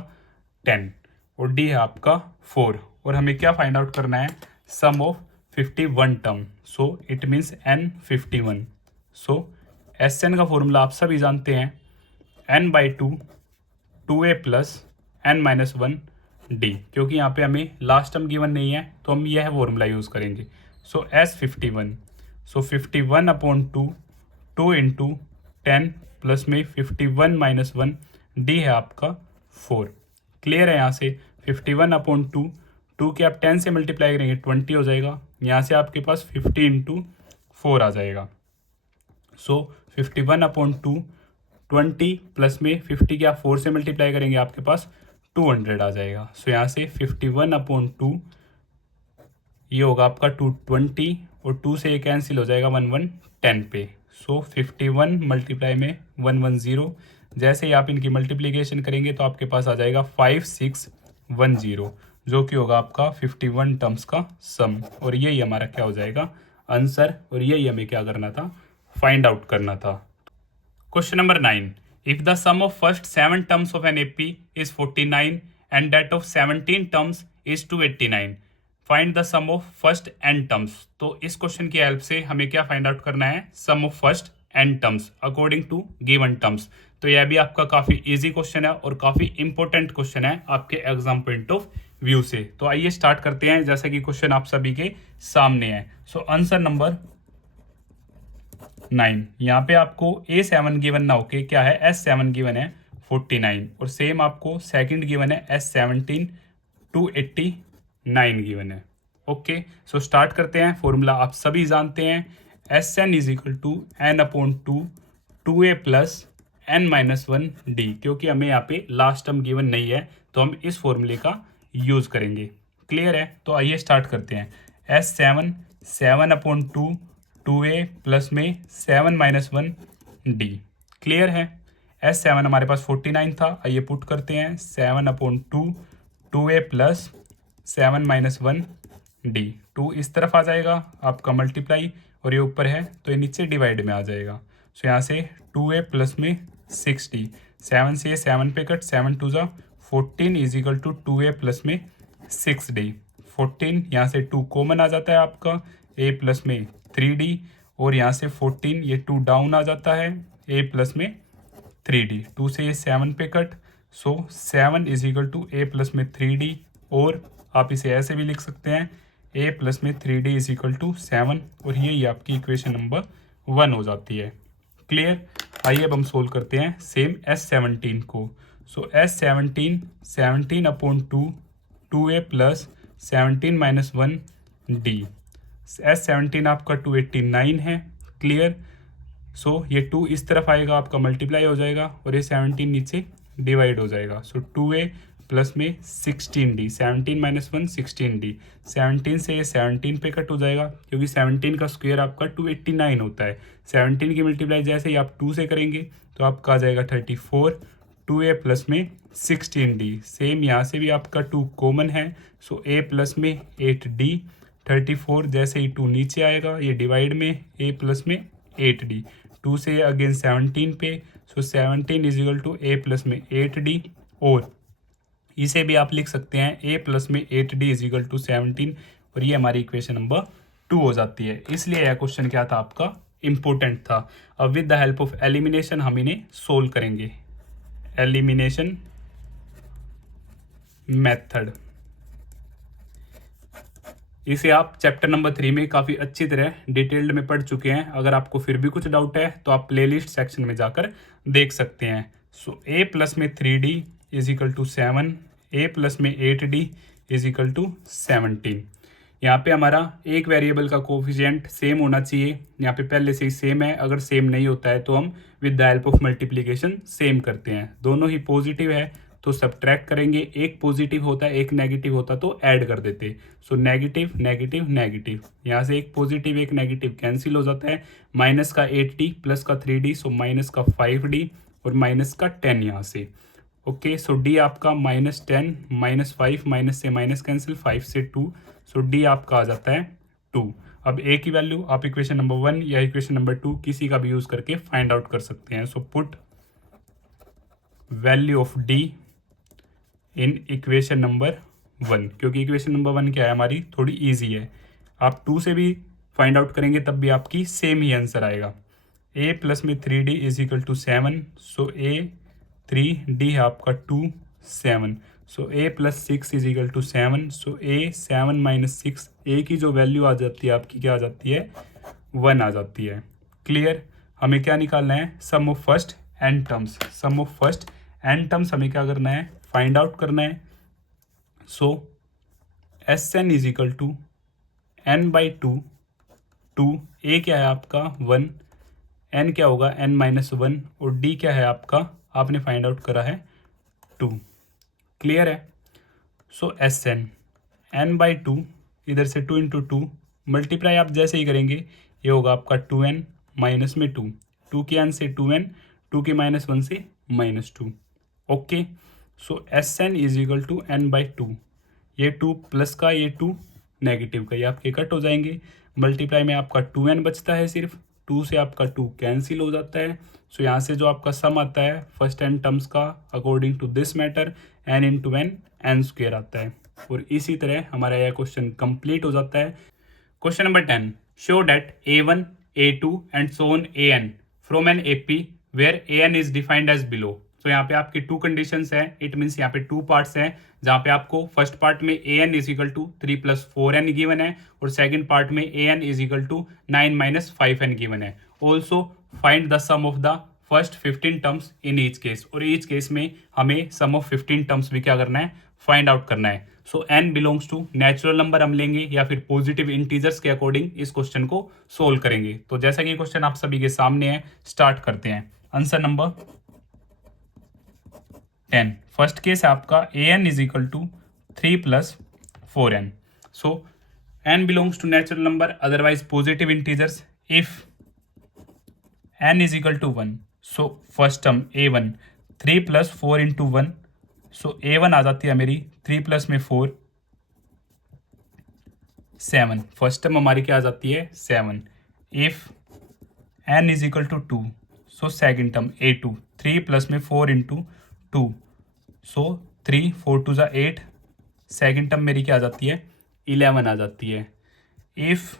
10 और d है आपका 4। और हमें क्या फाइंड आउट करना है, sum of 51 term. So it means n51। So Sn का फॉर्मूला आप सभी जानते हैं, n/2 2a plus n-1 d। क्योंकि यहाँ पे हमें लास्ट टर्म गिवन नहीं है तो हम यह फॉर्मूला यूज़ करेंगे। सो S51, सो 51/2 2 इंटू 10 प्लस में 51 माइनस 1 d है आपका 4। क्लियर है। यहाँ से 51/2, 2 के आप 10 से मल्टीप्लाई करेंगे 20 हो जाएगा। यहाँ से आपके पास 50 इंटू 4 आ जाएगा। सो 51/2 20 प्लस में 50 के आप 4 से मल्टीप्लाई करेंगे आपके पास 200 आ जाएगा। सो यहाँ से 51/2 ये होगा आपका 220, और 2 से ये कैंसिल हो जाएगा 1 10 पे। सो 51 मल्टीप्लाई में 110, जैसे ही आप इनकी मल्टीप्लीकेशन करेंगे तो आपके पास आ जाएगा 5610, जो कि होगा आपका 51 टर्म्स का सम। और यही हमारा क्या हो जाएगा आंसर, और यही हमें क्या करना था, फाइंड आउट करना था। Question number 9. If the sum of first 7 terms of an AP is 49 and that of 17 terms is 289, find the sum of first n terms. तो इस क्वेश्चन की हेल्प से हमें क्या फाइंड आउट करना है, sum of first n terms according to given terms. तो यह भी आपका काफ़ी इजी क्वेश्चन है और काफ़ी इंपॉर्टेंट क्वेश्चन है आपके एग्जाम पॉइंट ऑफ व्यू से। तो आइए स्टार्ट करते हैं, जैसा कि क्वेश्चन आप सभी के सामने है। सो आंसर नंबर 9, यहाँ पे आपको A7 गिवन ना होके क्या है, S7 गिवन है 49, और सेम आपको सेकंड गिवन है S17 289 गिवन है। ओके, सो स्टार्ट करते हैं। फॉर्मूला आप सभी जानते हैं, Sn is equal to n/2 2a plus n-1 d। क्योंकि हमें यहाँ पे लास्ट टर्म गिवन नहीं है तो हम इस फॉर्मूले का यूज़ करेंगे। क्लियर है। तो आइए स्टार्ट करते हैं। S7 7/2 2a प्लस में 7-1 d। क्लियर है। S7 हमारे पास 49 था, आइए पुट करते हैं 7/2 2a प्लस 7-1 d। 2 इस तरफ आ जाएगा आपका मल्टीप्लाई, और ये ऊपर है तो ये नीचे डिवाइड में आ जाएगा। सो यहाँ से 2a प्लस में 6d, 7 से 7 पे कट, 7 2 जा 14 is equal to 2a plus में 6d। 14, यहाँ से 2 कॉमन आ जाता है आपका, a प्लस में 3d, और यहाँ से 14 ये 2 डाउन आ जाता है, a प्लस में 3d, 2 से ये 7 पे cut, so 7 is equal to a plus में 3d, और आप इसे ऐसे भी लिख सकते हैं a प्लस में 3d इज इक्वल टू 7, और यही आपकी इक्वेशन नंबर 1 हो जाती है। क्लियर। आइए अब हम सोल्व करते हैं सेम S17 को। सो S17 17 upon 2 2a plus 17 minus 1 d। S17 आपका 289 है। क्लियर। सो ये 2 इस तरफ आएगा, आपका मल्टीप्लाई हो जाएगा, और ये 17 नीचे डिवाइड हो जाएगा। सो 2a प्लस में 16d, 17 माइनस 1 16d, 17 से ये 17 पे कट हो जाएगा, क्योंकि 17 का स्क्वायर आपका 289 होता है। 17 की मल्टीप्लाई जैसे ही आप 2 से करेंगे तो आपका आ जाएगा 34, 2a प्लस में 16d, सेम यहाँ से भी आपका 2 कॉमन है, सो a प्लस में 8d, 34 जैसे ही 2 नीचे आएगा ये डिवाइड में a प्लस में 8d, 2 से अगेन 17 पे, so 17 is equal to a plus में 8d, और इसे भी आप लिख सकते हैं a प्लस में 8d इज इक्वल टू 17, और ये हमारी इक्वेशन नंबर 2 हो जाती है। इसलिए यह क्वेश्चन क्या था आपका, इम्पोर्टेंट था। अब with the help of elimination हम इन्हें सोल्व करेंगे। एलिमिनेशन मेथड, इसे आप चैप्टर नंबर 3 में काफ़ी अच्छी तरह डिटेल्ड में पढ़ चुके हैं। अगर आपको फिर भी कुछ डाउट है तो आप प्लेलिस्ट सेक्शन में जाकर देख सकते हैं। सो a प्लस में 3d is equal to 7, a plus में 8d इज इक्वल टू 17। यहाँ पे हमारा एक वेरिएबल का कोफिशिएंट सेम होना चाहिए, यहाँ पे पहले से ही सेम है। अगर सेम नहीं होता है तो हम with the help of multiplication same करते हैं। दोनों ही पॉजिटिव है तो सब्ट्रैक्ट करेंगे, एक पॉजिटिव होता है एक नेगेटिव होता तो ऐड कर देते। सो नेगेटिव नेगेटिव नेगेटिव, यहाँ से एक पॉजिटिव एक नेगेटिव कैंसिल हो जाता है। माइनस का 8d प्लस का 3d, सो माइनस का 5d और माइनस का 10 यहाँ से। ओके, सो d आपका -10 -5, माइनस से माइनस कैंसिल, 5 से 2, सो d आपका आ जाता है 2। अब a की वैल्यू आप इक्वेशन नंबर 1 या इक्वेशन नंबर 2 किसी का भी यूज करके फाइंड आउट कर सकते हैं। So put value of d in equation number 1, क्योंकि इक्वेशन नंबर 1 क्या है हमारी, थोड़ी इजी है। आप 2 से भी फाइंड आउट करेंगे तब भी आपकी सेम ही आंसर आएगा। a प्लस में 3d is equal to 7, so a 3d है आपका 2 7, so a plus 6 is equal to 7, so a 7 minus 6, a की जो वैल्यू आ जाती है आपकी क्या आ जाती है, 1 आ जाती है। क्लियर। हमें क्या निकालना है, sum of first n terms. Sum of first n terms हमें क्या करना है, फाइंड आउट करना है। So s n is equal to n by 2, a क्या है आपका 1, एन क्या होगा एन माइनस 1, और डी क्या है आपका, आपने फाइंड आउट करा है 2। क्लियर है। So s N N by 2, इधर से 2 इंटू 2, मल्टीप्लाई आप जैसे ही करेंगे ये होगा आपका 2n माइनस में 2, 2 के एन से 2n, 2 के -1 से -2। Okay, so s n is equal to n by 2, ये 2 प्लस का ये 2 नेगेटिव का, ये आपके कट हो जाएंगे। मल्टीप्लाई में आपका 2n बचता है सिर्फ, 2 से आपका 2 कैंसिल हो जाता है। सो यहाँ से जो आपका सम आता है फर्स्ट एन टर्म्स का according to this matter n into n, n square आता है। और इसी तरह हमारा यह क्वेश्चन कंप्लीट हो जाता है। Question number 10, show that a1 a2 and so on an from an AP where an is defined as below. तो यहाँ पे आपकी 2 कंडीशंस हैं, इट मीन्स यहाँ पे 2 पार्ट्स हैं, जहाँ पे आपको फर्स्ट पार्ट में an is equal to 3 plus 4n given है, और सेकंड पार्ट में an is equal to 9 minus 5n given है। Also find the sum of the first 15 terms in each case, और ईच केस में हमें सम ऑफ 15 टर्म्स भी क्या करना है, फाइंड आउट करना है। So n belongs to natural number हम लेंगे या फिर पॉजिटिव इंटीजर्स के अकॉर्डिंग इस क्वेश्चन को सोल्व करेंगे। तो जैसा कि क्वेश्चन आप सभी के सामने है, स्टार्ट करते हैं। आंसर नंबर 10, फर्स्ट केस है आपका an is equal to 3 plus 4n। So n belongs to natural number otherwise positive integers if n is equal to 1। So first term a1 3 plus 4 into 1, so a1 आ जाती है मेरी 3 प्लस में 4 7, फर्स्ट टर्म हमारी क्या आ जाती है 7। If n is equal to 2, so second term a2 3 plus में 4 इंटू 2, सो 3 4 2 ज़ा 8, सेकेंड टर्म मेरी क्या आ जाती है 11 आ जाती है। If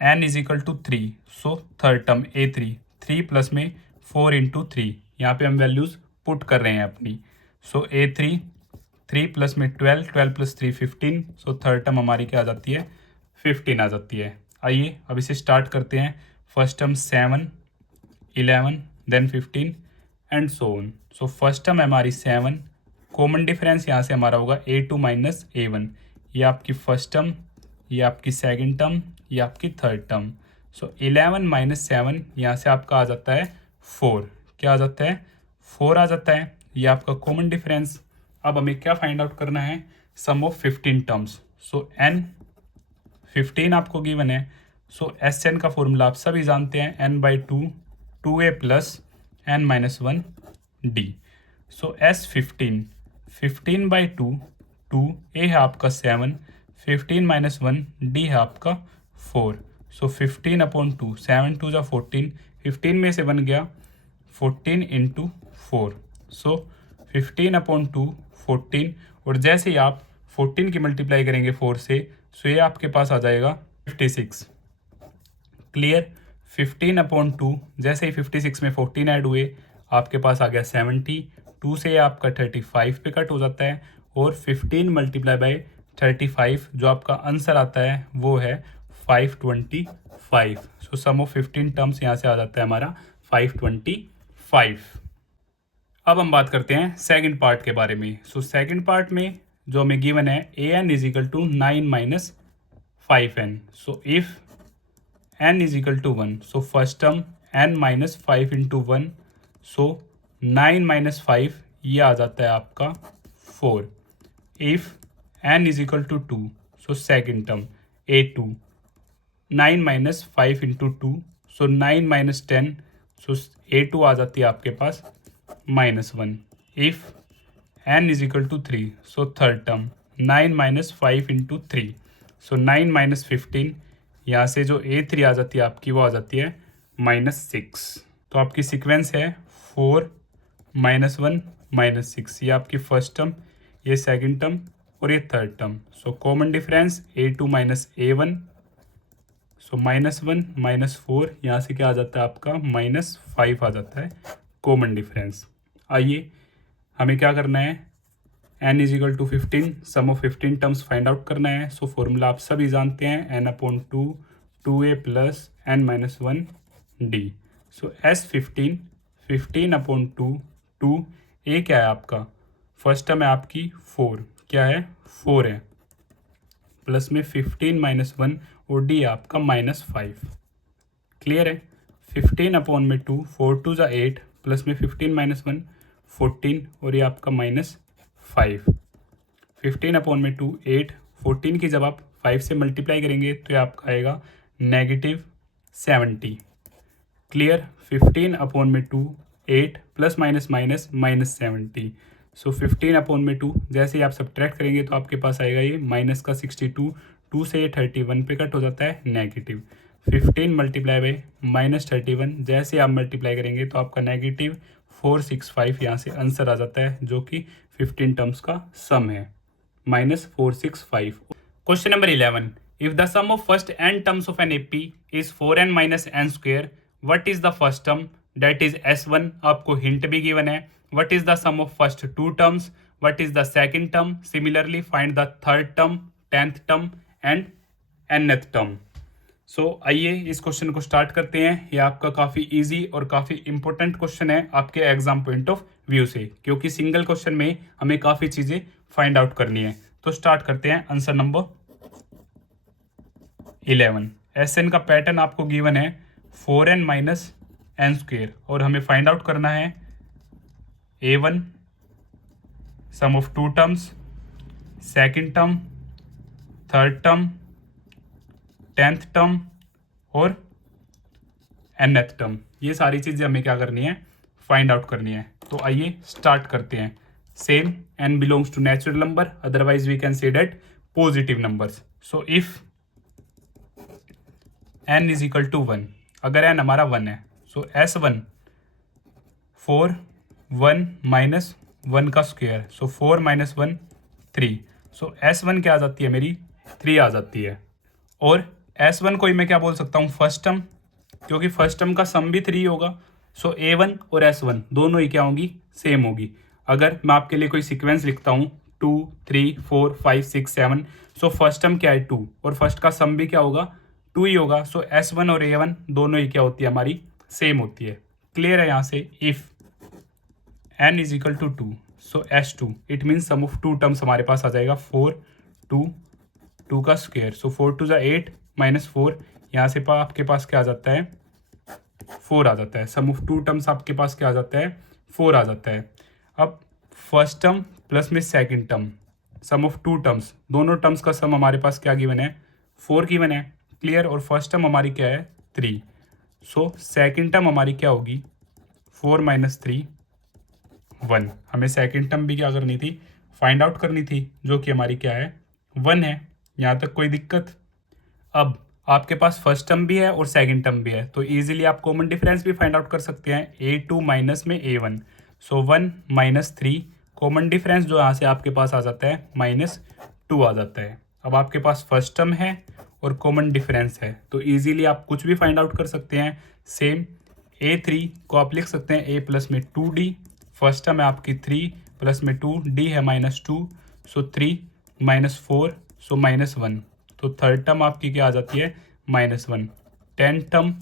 n is equal to 3, so third term A3, 3 plus में 4 इंटू 3, यहाँ पे हम वैल्यूज़ पुट कर रहे हैं अपनी। सो A3 3 प्लस में 12, 12 प्लस 3 15, सो थर्ड टर्म हमारी क्या आ जाती है 15 आ जाती है। आइए अब इसे स्टार्ट करते हैं। First term 7, 11, then 15 and so on. So first term हमारी 7, कॉमन डिफरेंस यहाँ से हमारा होगा A2 माइनस A1, ये आपकी फर्स्ट टर्म, ये आपकी सेकंड टर्म, ये आपकी थर्ड टर्म। सो 11 माइनस 7 यहाँ से आपका आ जाता है 4, क्या आ जाता है 4 आ जाता है, ये आपका कॉमन डिफरेंस। अब हमें क्या फाइंड आउट करना है, sum of 15 terms. So n 15 आपको गिवन है। सो एस एन का फॉर्मूला आप सभी जानते हैं, n/2 2a plus n minus 1 D. So s 15 15/2 2a है आपका 7, 15 माइनस 1 डी है आपका 4। सो 15/2, 7 2 जा 14, 15 में से 1 गया 14 इंटू 4। सो 15/2 14, और जैसे ही आप 14 की मल्टीप्लाई करेंगे 4 से, सो ये आपके पास आ जाएगा 56। क्लियर। 15/2, जैसे ही 56 में 14 ऐड हुए आपके पास आ गया 70, 2 से आपका 35 पे कट हो जाता है, और 15 मल्टीप्लाई बाई 35 जो आपका आंसर आता है वो है 525। सो सम ऑफ 15 टर्म्स यहाँ से आ जाता है हमारा 525। अब हम बात करते हैं सेकंड पार्ट के बारे में। सो सेकंड पार्ट में जो हमें गिवन है an is equal to 9 minus 5n। So if n is equal to 1, so first term n minus 5 into 1, so 9 minus 5 ये आ जाता है आपका 4। If n is equal to 2, so second term A2, 9 minus 5 into 2, so 9 minus 10, so A2 आ जाती है आपके पास -1। If n is equal to 3, so third term 9 minus 5 into 3, so 9 minus 15, यहाँ से जो A3 आ जाती है आपकी वो आ जाती है -6। तो आपकी सीक्वेंस है 4 -1 -6, ये आपकी फर्स्ट टर्म, ये सेकंड टर्म और ये third term. So common difference A2 minus A1, सो -1 -4, यहाँ से क्या आ जाता है आपका -5 आ जाता है कॉमन डिफरेंस। आइए हमें क्या करना है, n is equal to 15, sum of 15 terms find out करना है। सो फॉर्मूला आप सभी जानते हैं, n/2 2a plus n minus 1 D. So S15 15/2 2a क्या है आपका, फर्स्ट टर्म है आपकी 4, क्या है 4 है, प्लस में 15 माइनस 1 और डी आपका -5। क्लियर है। 15/2, 4 2 जा 8, प्लस में 15 माइनस 1 14, और ये आपका -5। 15/2 8, 14 की जब आप 5 से मल्टीप्लाई करेंगे तो ये आपका आएगा -70। क्लियर। 15/2 8 plus minus minus -70। सो 15/2 जैसे ही आप सब्ट्रैक्ट करेंगे तो आपके पास आएगा ये माइनस का 62, 2 से ये 31 पे कट हो जाता है नेगेटिव। 15 मल्टीप्लाई बाई -31, जैसे आप मल्टीप्लाई करेंगे तो आपका -465 यहाँ से आंसर आ जाता है, जो कि 15 टर्म्स का सम है, -465। Question number 11, if the sum of first n terms of an AP is 4n minus n square, what is the first term that is S1। आपको हिंट भी गिवन है। What is the sum of first 2 terms, what is the second term, similarly find the third term, 10th term and nth term. So आइए इस क्वेश्चन को स्टार्ट करते हैं। ये आपका काफ़ी इजी और काफ़ी इंपॉर्टेंट क्वेश्चन है आपके एग्जाम पॉइंट ऑफ व्यू से, क्योंकि सिंगल क्वेश्चन में हमें काफ़ी चीज़ें फाइंड आउट करनी है। तो स्टार्ट करते हैं। आंसर नंबर 11, SN का पैटर्न आपको गिवन है 4n माइनस n स्क्वेयर, और हमें फाइंड आउट करना है A1 sum of 2 terms, second term, third term, 10th term और nth टर्म। ये सारी चीज़ें हमें क्या करनी है, फाइंड आउट करनी है। तो आइए स्टार्ट करते हैं। Same, n belongs to natural number, otherwise we can say that positive numbers. So if n is equal to 1, अगर n हमारा 1 है, सो S1 4 1 माइनस 1 का स्क्वेयर, सो 4 माइनस 1 3, सो S1 क्या आ जाती है मेरी 3 आ जाती है। और S1 को ही मैं क्या बोल सकता हूँ, फर्स्ट टर्म, क्योंकि फर्स्ट टर्म का सम भी 3 होगा। सो A1 और S1 दोनों ही क्या होंगी, सेम होगी। अगर मैं आपके लिए कोई सीक्वेंस लिखता हूँ 2 3 4 5 6 7, सो फर्स्ट टर्म क्या है 2 और फर्स्ट का सम भी क्या होगा, 2 ही होगा। सो S1 और A1 दोनों ही क्या होती है, हमारी सेम होती है। क्लियर है यहाँ से? If n is equal to 2, so S2 it mean sum of two terms हमारे पास आ जाएगा 4 2 2 का स्क्वायर, सो 4 टू ज़ा 8 माइनस 4, यहाँ से आपके पास क्या आ जाता है, 4 आ जाता है। सम ऑफ टू टर्म्स आपके पास क्या आ जाता है, 4 आ जाता है। अब फर्स्ट टर्म प्लस में second term, sum of two terms, दोनों टर्म्स का सम हमारे पास क्या गिवन है, 4 गिवन है। क्लियर? और फर्स्ट टर्म हमारी क्या है, 3। सो सेकंड टर्म हमारी क्या होगी, 4 माइनस 3 1। हमें सेकंड टर्म भी क्या करनी थी, फाइंड आउट करनी थी, जो कि हमारी क्या है, 1 है। यहाँ तक कोई दिक्कत? अब आपके पास फर्स्ट टर्म भी है और सेकंड टर्म भी है, तो इजीली आप कॉमन डिफरेंस भी फाइंड आउट कर सकते हैं, A2 माइनस में A1। सो 1 माइनस 3 कॉमन डिफरेंस जो यहाँ से आपके पास आ जाता है, -2 आ जाता है। अब आपके पास फर्स्ट टर्म है और कॉमन डिफरेंस है, तो इजीली आप कुछ भी फाइंड आउट कर सकते हैं। सेम A3 को आप लिख सकते हैं A प्लस में 2D, फर्स्ट टर्म है आपकी 3 प्लस में 2, D है -2, सो 3 माइनस 4, सो -1। तो थर्ड टर्म आपकी क्या आ जाती है, -1। 10 टर्म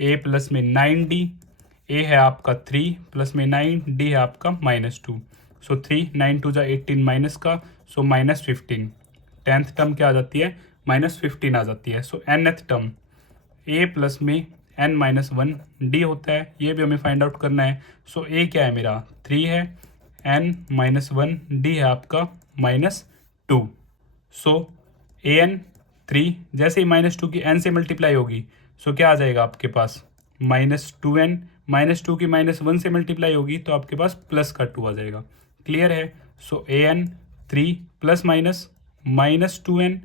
A प्लस में 9D, A है आपका 3 प्लस में 9, D है आपका -2, सो 3 9 टू जा 18 माइनस का, सो -15। 10th टर्म क्या आ जाती है, -15 आ जाती है। सो nth टर्म A प्लस में n माइनस 1 D होता है, ये भी हमें फाइंड आउट करना है। सो A क्या है मेरा, 3 है, n माइनस 1, D है आपका -2। सो an 3 जैसे ही -2 की n से मल्टीप्लाई होगी, सो क्या आ जाएगा आपके पास, -2n, -2 की -1 से मल्टीप्लाई होगी तो आपके पास प्लस का 2 आ जाएगा। क्लियर है? सो an 3 plus minus -2n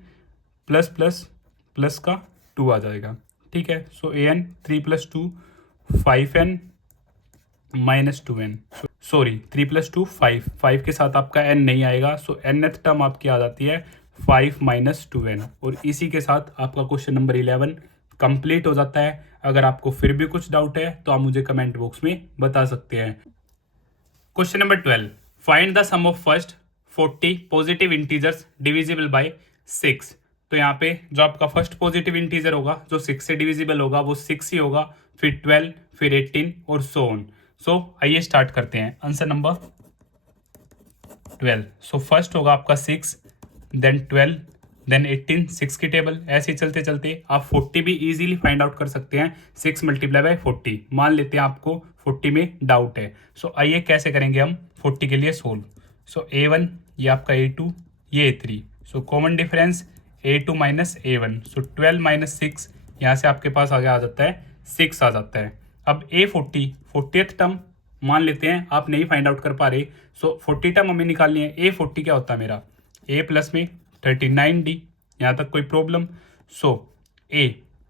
plus plus plus का 2 आ जाएगा। ठीक है? सो an 3 plus 2 5n minus 2n, sorry 3 plus 2 5 के साथ आपका n नहीं आएगा। सो nth टर्म आपकी आ जाती है 5 माइनस 2n। और इसी के साथ आपका क्वेश्चन नंबर 11 कंप्लीट हो जाता है। अगर आपको फिर भी कुछ डाउट है तो आप मुझे कमेंट बॉक्स में बता सकते हैं। Question number 12, find the sum of first 40 positive integers divisible by 6। तो यहाँ पे जो आपका फर्स्ट पॉजिटिव इंटीजर होगा जो 6 से डिविजिबल होगा वो 6 ही होगा, फिर 12, फिर 18 और सो ऑन। सो आइए स्टार्ट करते हैं। Answer number 12। सो फर्स्ट होगा आपका 6, देन 12, देन 18, 6 की टेबल ऐसे चलते चलते आप 40 भी इजीली फाइंड आउट कर सकते हैं। 6 मल्टीप्लाई बाय 40, मान लेते हैं आपको 40 में डाउट है। सो आइए कैसे करेंगे हम 40 के लिए सोल्व। सो A1 ये आपका A2, ये A3, so common difference A2 minus A1, सो 12 माइनस 6, यहाँ से आपके पास आगे आ जाता है 6 आ जाता है। अब A40 40th टर्म मान लेते हैं आप नहीं फाइंड आउट कर पा रहे, सो 40 टर्म हमें निकालनी है। A40 क्या होता है मेरा, A प्लस में 39D, यहाँ तक कोई प्रॉब्लम? सो A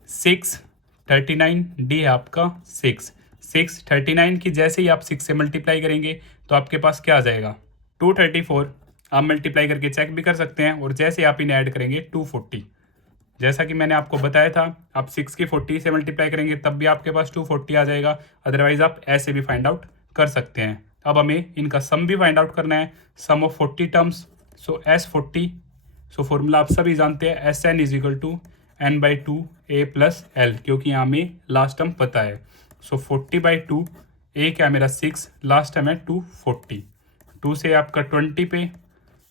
6 39D है आपका 6 39 की जैसे ही आप 6 से मल्टीप्लाई करेंगे तो आपके पास क्या आ जाएगा 234। आप मल्टीप्लाई करके चेक भी कर सकते हैं, और जैसे आप इन्हें ऐड करेंगे 240, जैसा कि मैंने आपको बताया था आप 6 की 40 से मल्टीप्लाई करेंगे तब भी आपके पास 240 आ जाएगा। अदरवाइज आप ऐसे भी फाइंड आउट कर सकते हैं। अब हमें इनका सम भी फाइंड आउट करना है, sum of 40 terms. So S40, so formula आप सभी जानते हैं, Sn is equal to n/2 a plus l, क्योंकि यहाँ में लास्ट टर्म पता है। सो 40/2, a क्या मेरा 6, लास्ट टर्म है 240, 2 से आपका 20 पे,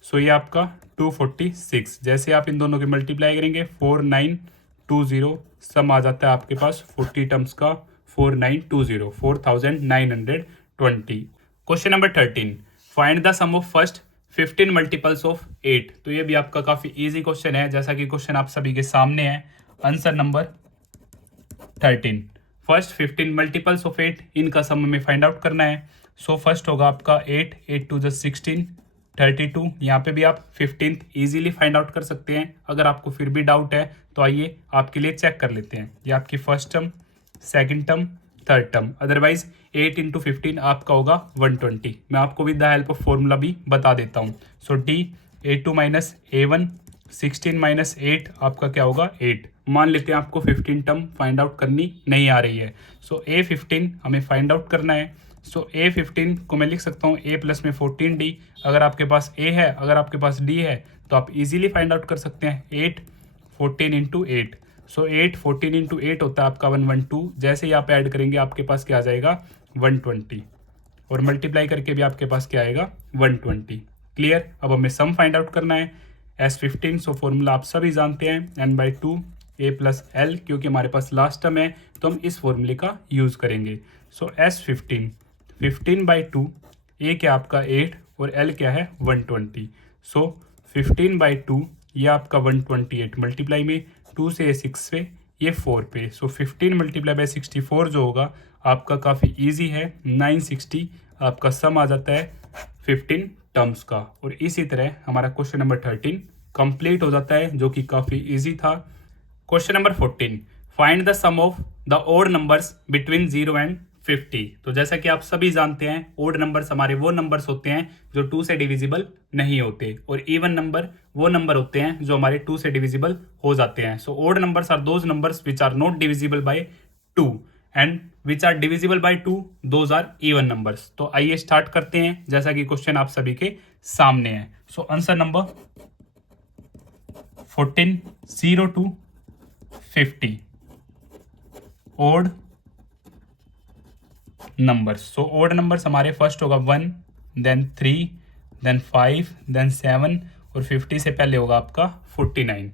सो ये आपका 246। जैसे आप इन दोनों के मल्टीप्लाई करेंगे 4920, सम आ जाता है आपके पास 40 टर्म्स का 4920, 4920। Question number 13, find the sum of first 15 multiples of 8। तो ये भी आपका काफ़ी इजी क्वेश्चन है, जैसा कि क्वेश्चन आप सभी के सामने है। Answer number 13, first 15 multiples of 8, इनका सम हमें फाइंड आउट करना है। सो फर्स्ट होगा आपका 8 8 2 16 32, यहाँ पे भी आप 15th ईजिली फाइंड आउट कर सकते हैं। अगर आपको फिर भी डाउट है तो आइए आपके लिए चेक कर लेते हैं। ये आपकी first term, second term, third term. Otherwise 8 into 15 आपका होगा 120। मैं आपको with the help of formula भी बता देता हूँ। सो D A2 minus A1 16 minus 8 आपका क्या होगा 8। मान लेते हैं आपको 15 टर्म फाइंड आउट करनी नहीं आ रही है। सो A15 हमें फाइंड आउट करना है। सो A15 को मैं लिख सकता हूँ A प्लस में 14D। अगर आपके पास A है, अगर आपके पास D है तो आप इजीली फाइंड आउट कर सकते हैं। 8 14 इंटू 8। सो 8 14 इंटू 8 होता है आपका 112। जैसे ही आप ऐड करेंगे आपके पास क्या आ जाएगा 120, और मल्टीप्लाई करके भी आपके पास क्या आएगा 120। क्लियर। अब हमें सम फाइंड आउट करना है। S15 सो फॉर्मूला आप सभी जानते हैं n/2 A प्लस L, क्योंकि हमारे पास लास्ट टर्म है तो हम इस फॉर्मूले का यूज़ करेंगे। सो S15 15/2 A क्या आपका 8 और L क्या है 120। सो 15/2 ये आपका 128 मल्टीप्लाई में 2 से 6 से ये 4 पे। सो 15 मल्टीप्लाई बाई 64 जो होगा आपका काफ़ी इजी है 960। आपका सम आ जाता है 15 टर्म्स का। और इसी तरह हमारा क्वेश्चन नंबर 13 कंप्लीट हो जाता है, जो कि काफ़ी इजी था। Question number 14, find the sum of the odd numbers between 0 and 50। तो जैसा कि आप सभी जानते हैं ओड नंबर्स हमारे वो नंबर्स होते हैं जो 2 से डिविजिबल नहीं होते, और इवन नंबर वो नंबर होते हैं जो हमारे 2 से डिविजिबल हो जाते हैं। So odd numbers are those numbers which are not divisible by 2 and which are divisible by 2 those are even numbers. तो आइए स्टार्ट करते हैं जैसा कि क्वेश्चन आप सभी के सामने है। So answer number 14 0 to 50 odd numbers. So odd numbers हमारे फर्स्ट होगा 1, देन 3, देन 5, देन 7 और 50 से पहले होगा आपका 49।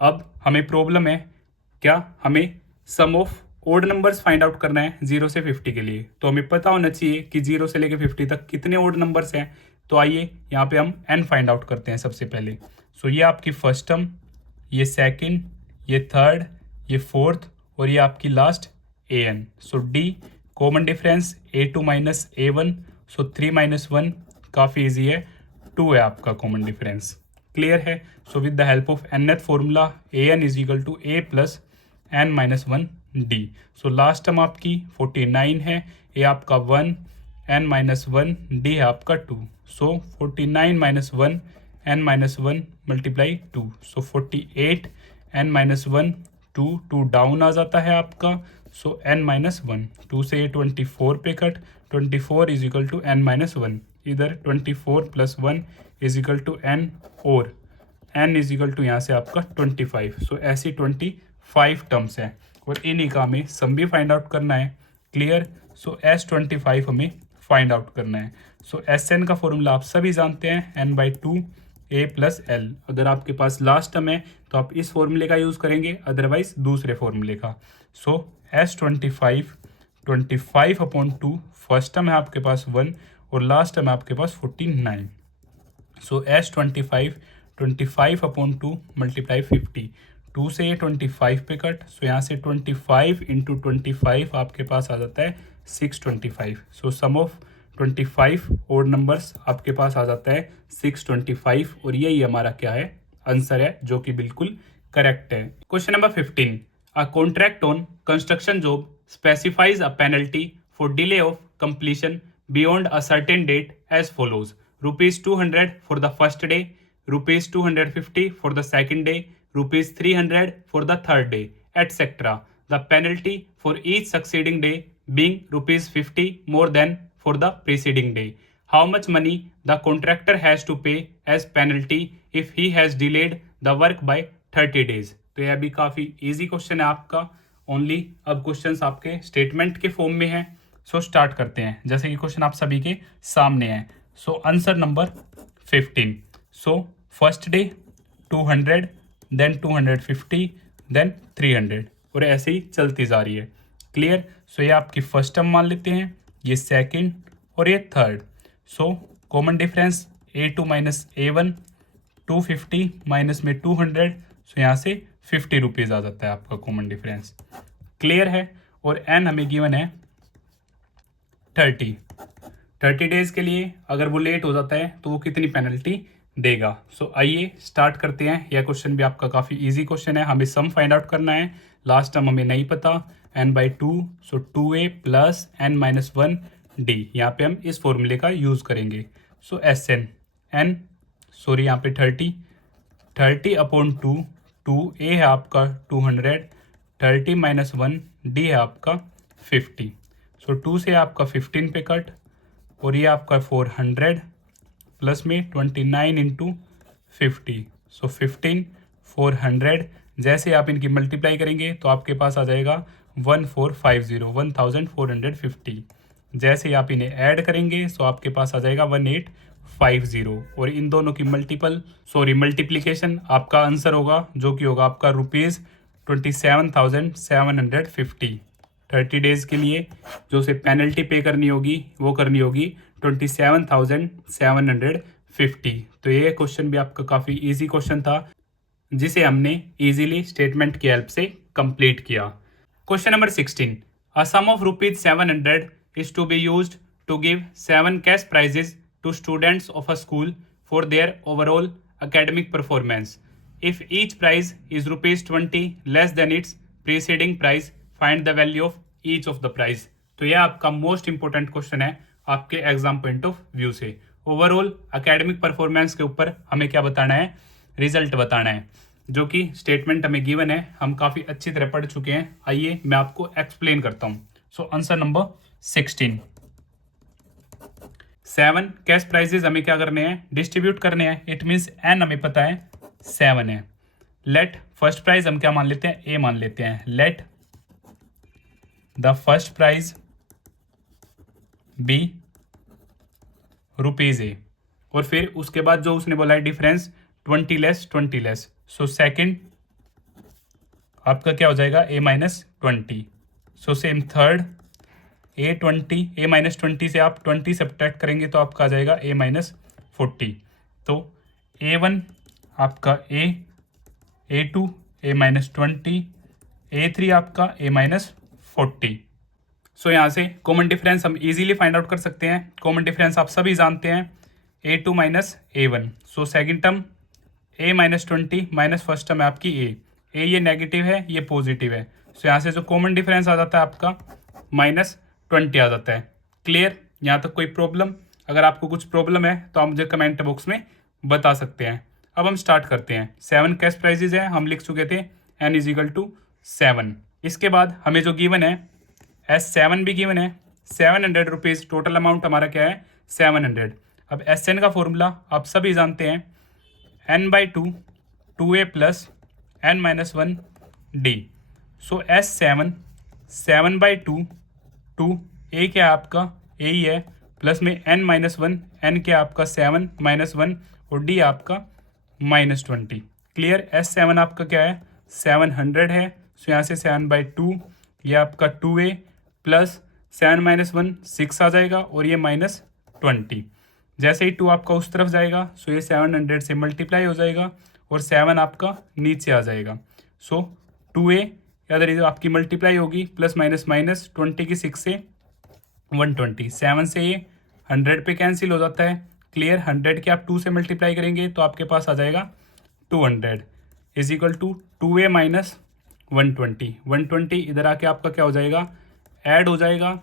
अब हमें प्रॉब्लम है क्या, हमें sum of odd numbers find out करना है 0 से 50 के लिए। तो हमें पता होना चाहिए कि 0 से लेकर 50 तक कितने ओड नंबर्स हैं। तो आइए यहाँ पे हम n फाइंड आउट करते हैं सबसे पहले। सो ये आपकी फर्स्ट टर्म, ये सेकंड, ये थर्ड, ये फोर्थ और ये आपकी last an। So d common difference a2 minus a1। So 3 minus 1 काफ़ी ईजी है, 2 है आपका कॉमन डिफरेंस। क्लियर है। So with the help of nth formula an is equal to a plus n minus 1 d। So last term आपकी 49 है, a आपका 1, n माइनस 1 d है आपका 2। सो 49 माइनस 1 n माइनस 1 मल्टीप्लाई 2। सो 48 n माइनस 1 2 डाउन आ जाता है आपका। सो n माइनस 1 2 से 24 पे cut, 24 is equal to n minus 1। इधर 24 plus 1 is equal to n, और n इज इक्वल टू यहाँ से आपका 25। सो ऐसी 25 टर्म्स हैं और इन्हीं का हमें सम भी फाइंड आउट करना है। क्लियर। सो S25 हमें फाइंड आउट करना है। सो Sn का फॉर्मूला आप सभी जानते हैं n/2 A प्लस L। अगर आपके पास लास्ट टर्म है तो आप इस फॉर्मूले का यूज़ करेंगे, अदरवाइज दूसरे फॉर्मूले का। सो S25 25/2 फर्स्ट टर्म है आपके पास 1 और लास्ट टर्म है आपके पास 49। सो S25 25/2 मल्टीप्लाई 50। 2 से ये 25 पे कट, सो यहाँ से 25 इंटू 25 आपके पास आ जाता है 625। सो सम ऑफ 25 ओड नंबर्स आपके पास आ जाता है 625, और यही हमारा क्या है आंसर है, जो कि बिल्कुल करेक्ट है। Question number 15, a contract on construction job specifies a penalty for delay of completion beyond a certain date as follows: ₹200 for the first day, ₹250 for the second day, ₹300 for the third day, etc. The penalty for each succeeding day being ₹50 more than for the preceding day. How much money the contractor has to pay as penalty if he has delayed the work by 30 days? तो यह भी काफ़ी इजी क्वेश्चन है आपका ओनली। अब क्वेश्चंस आपके स्टेटमेंट के फॉर्म में है। सो स्टार्ट करते हैं जैसे कि क्वेश्चन आप सभी के सामने है। So answer number 15। So first day 200, then 250, then 300, और ऐसे ही चलती जा रही है। क्लियर। सो ये आपकी फर्स्ट टर्म मान लेते हैं, ये सेकंड और ये third. So common difference a2 minus a1, 250 minus में 200, सो यहाँ से 50 रुपीज़ आ जाता है आपका कॉमन डिफरेंस। क्लियर है। और n हमें गिवन है 30 डेज के लिए। अगर वो लेट हो जाता है तो वो कितनी पेनल्टी देगा। सो आइए स्टार्ट करते हैं। यह क्वेश्चन भी आपका काफ़ी इजी क्वेश्चन है। हमें सम फाइंड आउट करना है। लास्ट टर्म हमें नहीं पता, n/2, सो 2a plus n minus 1 d। यहाँ पे हम इस फॉर्मूले का यूज़ करेंगे। सो Sn n, सॉरी यहाँ पे 30 अपॉन 2, 2 ए है आपका 200, 30 माइनस 1 डी है आपका 50। सो 2 से आपका 15 पे कट, और ये आपका 400 प्लस में 29 इंटू 50, सो 15 400। जैसे आप इनकी मल्टीप्लाई करेंगे तो आपके पास आ जाएगा 1450, 1450। जैसे आप इन्हें ऐड करेंगे तो आपके पास आ जाएगा 1850, और इन दोनों की मल्टीप्लिकेशन आपका आंसर होगा जो कि होगा आपका ₹27,750। 30 डेज के लिए जो उसे पेनल्टी पे करनी होगी वो करनी होगी 27,750। तो ये क्वेश्चन भी आपका काफ़ी इजी क्वेश्चन था जिसे हमने इजीली स्टेटमेंट की हेल्प से कंप्लीट किया। Question number 16, a sum of ₹700 is to be used to give 7 cash prizes to students of a school for their overall academic performance. If each prize is ₹20 less than its preceding prize, find the value of each of the prize. तो यह आपका मोस्ट इंपॉर्टेंट क्वेश्चन है आपके एग्जाम पॉइंट ऑफ व्यू से। ओवरऑल एकेडमिक परफॉर्मेंस के ऊपर हमें क्या बताना है, रिजल्ट बताना है, जो कि स्टेटमेंट हमें गिवन है, हम काफ़ी अच्छी तरह पढ़ चुके हैं। आइए मैं आपको एक्सप्लेन करता हूँ। So answer number 16, 7 cash prizes हमें क्या करने हैं, डिस्ट्रीब्यूट करने हैं। इट मीन्स एन हमें पता है 7 है। लेट फर्स्ट प्राइज हम क्या मान लेते हैं, ए मान लेते हैं। Let the first prize be ₹ए, और फिर उसके बाद जो उसने बोला है डिफरेंस 20 लेस। सो सेकंड आपका क्या हो जाएगा, a minus 20। So same third a minus 20 से आप 20 सब्ट्रैक्ट करेंगे तो आपका आ जाएगा ए माइनस 40। तो A1 आपका A2 ए माइनस 20, A3 आपका ए माइनस 40। सो यहाँ से कॉमन डिफरेंस हम इजीली फाइंड आउट कर सकते हैं। कॉमन डिफरेंस आप सभी जानते हैं, A2 minus A1। So second term a minus 20 minus first term है आपकी ए ये नेगेटिव है, ये पॉजिटिव है। सो यहाँ से जो कॉमन डिफरेंस आ जाता है आपका -20 आ जाता है। क्लियर, यहाँ तक कोई प्रॉब्लम? अगर आपको कुछ प्रॉब्लम है तो आप मुझे कमेंट बॉक्स में बता सकते हैं। अब हम स्टार्ट करते हैं। 7 कैश प्राइजेज है, हम लिख चुके थे n = 7। इसके बाद हमें जो गिवन है S7 भी गिवन है, ₹700 टोटल अमाउंट हमारा क्या है 700। अब SN का फॉर्मूला आप सभी जानते हैं, n/2 2a plus n-1 d। So S7 7/2 2 a क्या है आपका ए ही है, प्लस में n-1 n क्या आपका 7 -1 और d आपका -20। क्लियर, S7 आपका क्या है 700 है। सो यहाँ से 7/2 ये आपका 2a प्लस 7 - 1 6 आ जाएगा और ये -20। जैसे ही 2 आपका उस तरफ जाएगा सो ये 700 से मल्टीप्लाई हो जाएगा और 7 आपका नीचे आ जाएगा। सो 2a याद रखिए आपकी मल्टीप्लाई होगी प्लस माइनस 20 की 6 से 120, 7 से ये 100 पे कैंसिल हो जाता है। क्लियर, 100 के आप 2 से मल्टीप्लाई करेंगे तो आपके पास आ जाएगा 200 = 2a माइनस 120। 120 इधर आके आपका क्या हो जाएगा, ऐड हो जाएगा।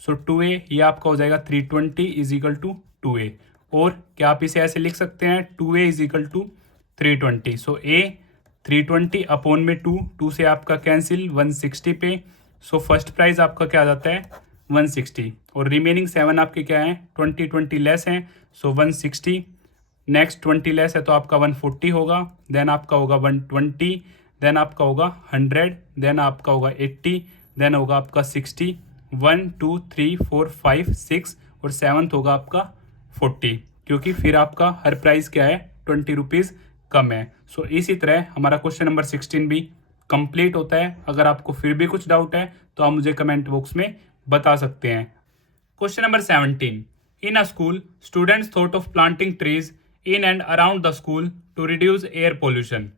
सो 2a ये आपका हो जाएगा 320 = 2a। और क्या आप इसे ऐसे लिख सकते हैं 2a = 320। सो a 320 अपॉन में 2 से आपका कैंसिल 160 पे। सो फर्स्ट प्राइज आपका क्या आ जाता है 160, और रिमेनिंग 7 आपके क्या हैं 20 लेस हैं। सो 160 नेक्स्ट 20 लेस है तो आपका 140 होगा, देन आपका होगा 120, देन आपका होगा 100, देन आपका होगा 80, देन होगा आपका 60, 1 2 3 4 5 6 और 7th होगा आपका 40, क्योंकि फिर आपका हर प्राइस क्या है ₹20 कम है। सो इसी तरह हमारा क्वेश्चन नंबर 16 भी कंप्लीट होता है। अगर आपको फिर भी कुछ डाउट है तो आप मुझे कमेंट बॉक्स में बता सकते हैं। Question number 17, in a school students thought of planting trees in and around the school to reduce air pollution.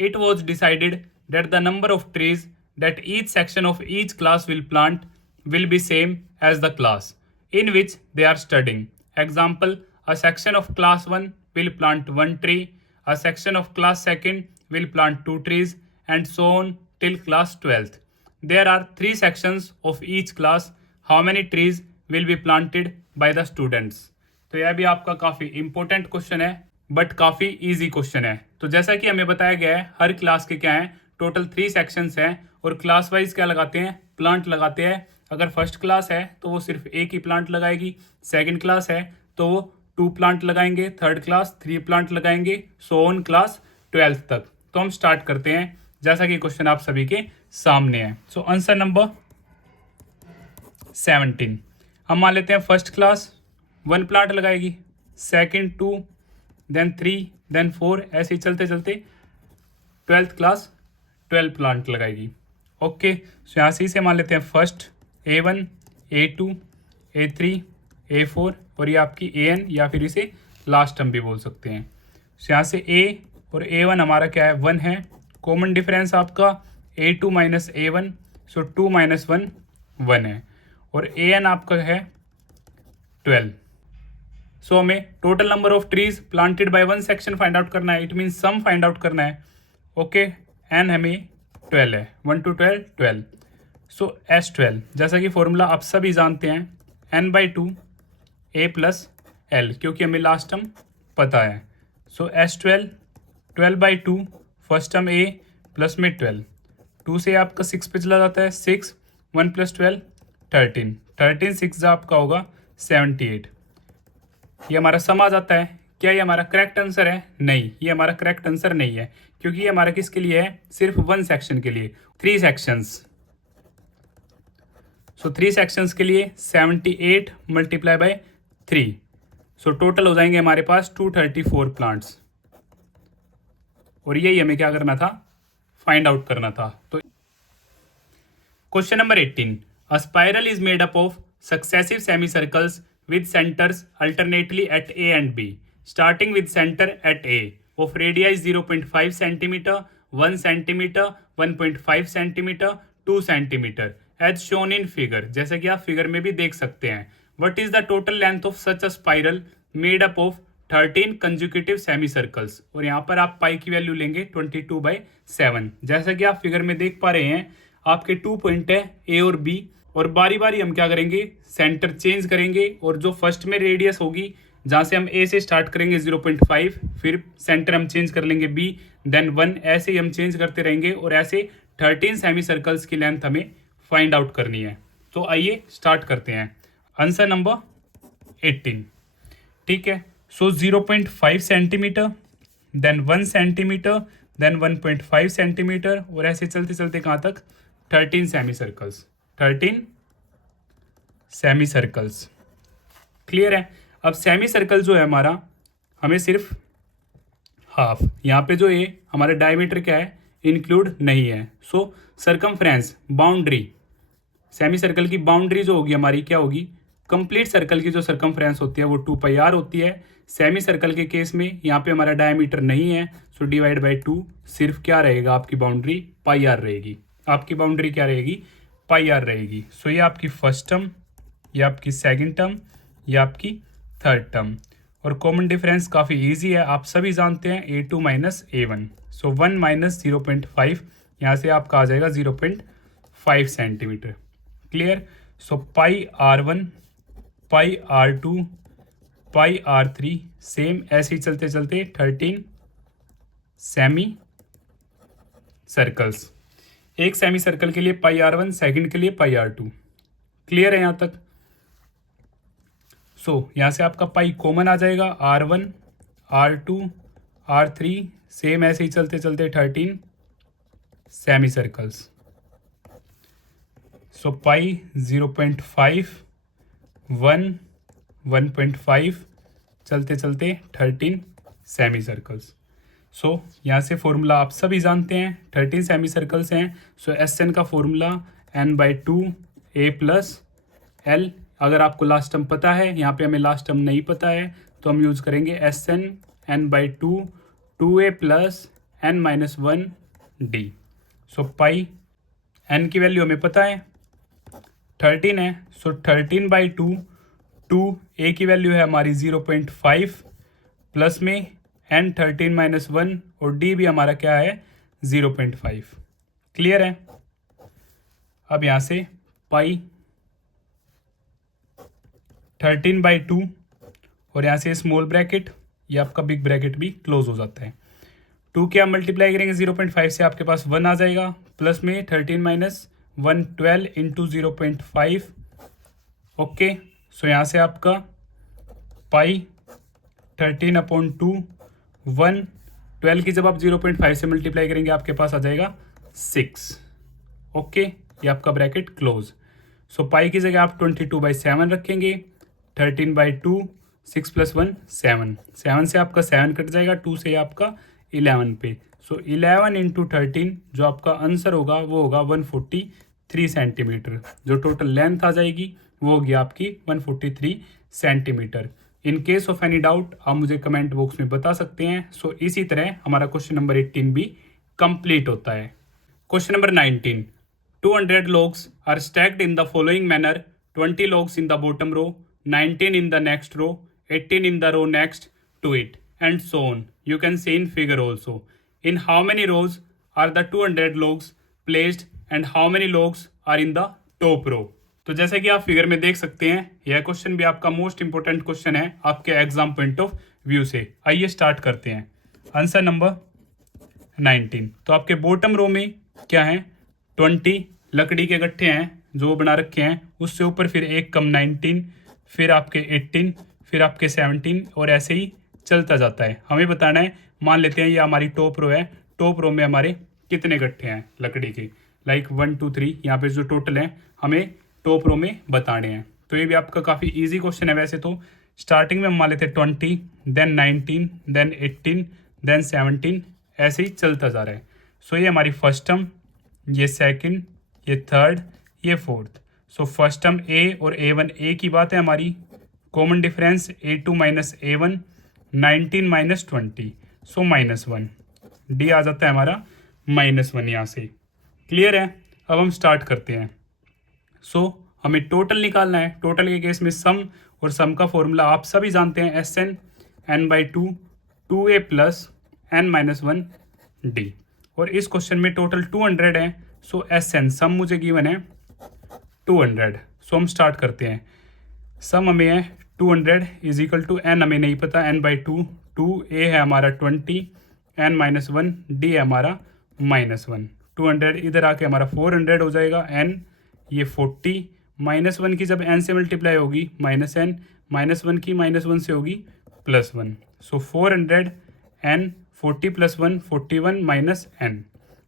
It was decided that the number of trees that each section of each class will plant will be same as the class in which they are studying. Example, a section of class 1 will plant 1 tree, a section of class 2nd will plant 2 trees, and so on till class 12th. There are 3 sections of each class. How many trees will be planted by the students? तो यह भी आपका काफ़ी इंपॉर्टेंट क्वेश्चन है बट काफ़ी इजी क्वेश्चन है। तो जैसा कि हमें बताया गया है हर क्लास के क्या हैं, टोटल 3 सेक्शंस हैं और क्लास वाइज क्या लगाते हैं, प्लांट लगाते हैं। अगर फर्स्ट क्लास है तो वो सिर्फ एक ही प्लांट लगाएगी, सेकंड क्लास है तो वो 2 प्लांट लगाएंगे, थर्ड क्लास 3 प्लांट लगाएंगे, सो ऑन क्लास 12th तक। तो हम स्टार्ट करते हैं जैसा कि क्वेश्चन आप सभी के सामने है। सो आंसर नंबर 17 हम मान लेते हैं फर्स्ट क्लास 1 प्लांट लगाएगी, सेकंड 2, देन 3, देन 4, ऐसे ही चलते चलते 12th क्लास 12 प्लांट लगाएगी। ओके, सो यहाँ से इसे मान लेते हैं first A1, A2, A3, A4 और ये आपकी AN या फिर इसे लास्ट टर्म भी बोल सकते हैं। सो यहाँ से A और A1 हमारा क्या है, 1 है। कॉमन डिफरेंस आपका A2 माइनस A1, सो 2 माइनस 1 1 है और AN आपका है 12। सो हमें total number of trees planted by one section find out करना है, it mean sum find out करना है। ओके, एन हमें 12 है, 1 to 12 12। सो S12 जैसा कि फॉर्मूला आप सभी जानते हैं, n/2 A प्लस L, क्योंकि हमें लास्ट टर्म पता है। सो S12 12/2, first term A plus में 12, 2 से आपका 6 पे चला जाता है, 6 1 + 12 13, 13 6 आपका होगा 78। ये हमारा सम आ जाता है। क्या ये हमारा करेक्ट आंसर है? नहीं, ये हमारा करेक्ट आंसर नहीं है, क्योंकि ये हमारा किसके लिए है, सिर्फ 1 सेक्शन के लिए, 3 सेक्शंस। सो 3 सेक्शंस के लिए 78 × 3, सो टोटल हो जाएंगे हमारे पास 234 प्लांट्स। और यही हमें क्या करना था, फाइंड आउट करना था। तो question number 18, a spiral is made up of successive semi circles with centers alternately at A and B, starting with center at A of radii 0.5 cm, 1 cm, 1.5 cm, 2 cm as shown in figure। जैसे कि आप फिगर में भी देख सकते हैं। What is the total length of such a spiral made up of 13 consecutive semicircles? और यहाँ पर आप पाई की वैल्यू लेंगे 22/7। जैसा कि आप फिगर में देख पा रहे हैं, आपके 2 पॉइंट है A और B, और बारी बारी हम क्या करेंगे, सेंटर चेंज करेंगे। और जो फर्स्ट में रेडियस होगी, जहाँ से हम A से स्टार्ट करेंगे 0.5, फिर सेंटर हम चेंज कर लेंगे B, देन 1, ऐसे ही हम चेंज करते रहेंगे। और ऐसे 13 सेमी सर्कल्स की लेंथ हमें फाइंड आउट करनी है। तो आइए स्टार्ट करते हैं। आंसर नंबर 18, ठीक है। So 0.5 centimetre, then 1 centimetre, then 1.5 centimetre, और ऐसे चलते चलते कहाँ तक, 13 semi circles, 13 semi circles. Clear है। अब सेमी सर्कल जो है हमारा, हमें सिर्फ हाफ, यहाँ पे जो ये हमारा डायमीटर क्या है, इंक्लूड नहीं है। सो सरकमफ्रेंस, बाउंड्री, सेमी सर्कल की बाउंड्री जो होगी हमारी क्या होगी, कंप्लीट सर्कल की जो सरकमफ्रेंस होती है वो 2πr होती है। सेमी सर्कल के केस में यहाँ पे हमारा डायमीटर नहीं है, सो /2 सिर्फ क्या रहेगा, आपकी बाउंड्री πr रहेगी। आपकी बाउंड्री क्या रहेगी, πr रहेगी। सो ये आपकी फर्स्ट टर्म, ये आपकी सेकंड टर्म, ये आपकी थर्ड टर्म। और कॉमन डिफरेंस काफ़ी इजी है, आप सभी जानते हैं, A2 माइनस A1। सो 1 माइनस 0.5, यहाँ से आपका आ जाएगा 0.5 सेंटीमीटर। क्लियर। सो πr1, πr2, πr3, सेम ऐसे ही चलते चलते 13 सेमी सर्कल्स। एक सेमी सर्कल के लिए πr1, सेकंड के लिए πr2। क्लियर है यहाँ तक। सो यहाँ से आपका पाई कॉमन आ जाएगा, R1, R2, R3, सेम ऐसे ही चलते चलते 13 सेमी सर्कल्स। सो पाई 0.5, 1, 1.5, चलते चलते 13 सेमी सर्कल्स। सो यहाँ से फॉर्मूला आप सभी जानते हैं, 13 सेमी सर्कल्स हैं। सो SN का formula n/2 A plus L। अगर आपको लास्ट टर्म पता है, यहाँ पे हमें लास्ट टर्म नहीं पता है, तो हम यूज़ करेंगे SN n/2 2A plus n-1D। सो पाई n की वैल्यू हमें पता है 13 है, सो 13/2, 2A की वैल्यू है हमारी 0.5, प्लस में n 13-1, और D भी हमारा क्या है 0.5। क्लियर है। अब यहाँ से पाई 13/2, और यहाँ से स्मॉल ब्रैकेट, ये आपका बिग ब्रैकेट भी क्लोज हो जाता है। 2 के आप मल्टीप्लाई करेंगे 0.5 से आपके पास 1 आ जाएगा, प्लस में 13 माइनस 1 12 इंटू 0.5। ओके, सो यहाँ से आपका पाई 13/2 1 12 की जब आप 0.5 से मल्टीप्लाई करेंगे आपके पास आ जाएगा 6। ओके, ये आपका ब्रैकेट क्लोज। सो पाई की जगह आप 22/7 रखेंगे, 13/2 6 + 1 7, 7 से आपका 7 कट जाएगा, 2 से आपका 11 पे। सो 11 इंटू 13 जो आपका आंसर होगा वो होगा 143 सेंटीमीटर। जो टोटल लेंथ आ जाएगी वो होगी आपकी 143 centimetre. In case of any doubt आप मुझे कमेंट बॉक्स में बता सकते हैं। सो इसी तरह हमारा क्वेश्चन नंबर 18 भी कंप्लीट होता है। Question number 19, 200 logs are stacked in the following manner: 20 logs in the bottom row, 19 in the next row, 18 in the row next to it, and so on. You can see in figure also. In how many rows are the 200 logs placed and how many logs are in the top row? तो जैसे कि आप फिगर में देख सकते हैं, यह क्वेश्चन भी आपका मोस्ट इंपोर्टेंट क्वेश्चन है आपके एग्जाम पॉइंट ऑफ व्यू से। आइए स्टार्ट करते हैं। आंसर नंबर 19, तो आपके बॉटम रो में क्या है, 20 लकड़ी के गट्ठे हैं जो बना रखे हैं, उससे ऊपर फिर एक कम 19, फिर आपके 18, फिर आपके 17 और ऐसे ही चलता जाता है। हमें बताना है, मान लेते हैं ये हमारी टॉप रो है, टॉप रो में हमारे कितने गट्ठे हैं लकड़ी के, लाइक 1 2 3, यहाँ पे जो टोटल है हमें टॉप रो में बताने हैं। तो ये भी आपका काफ़ी ईजी क्वेश्चन है वैसे तो। स्टार्टिंग में हम मान लेते हैं 20, देन 19, देन 18, देन 17, ऐसे ही चलता जा रहा है। सो ये हमारी फर्स्ट टर्म, ये सेकंड, ये थर्ड, ये फोर्थ। सो फर्स्ट टर्म ए और A1, ए की बात है हमारी, common difference A2 minus A1, 19 minus 20, सो -1, डी आ जाता है हमारा -1 यहाँ से। क्लियर है? अब हम स्टार्ट करते हैं। सो हमें टोटल निकालना है। टोटल के केस में सम, और सम का फॉर्मूला आप सभी जानते हैं, SN n/2 2a plus n-1 d। और इस क्वेश्चन में टोटल 200 है। सो SN सम मुझे गिवन है 200। सो हम स्टार्ट करते हैं। सम हमें है 200 इज इक्वल टू n हमें नहीं पता, n/2, 2a है हमारा 20, n-1 d है हमारा -1। 200 इधर आके हमारा 400 हो जाएगा, n ये 40, -1 की जब n से मल्टीप्लाई होगी -n, -1 की -1 से होगी +1। सो 400 n 40 + 1 41 माइनस n।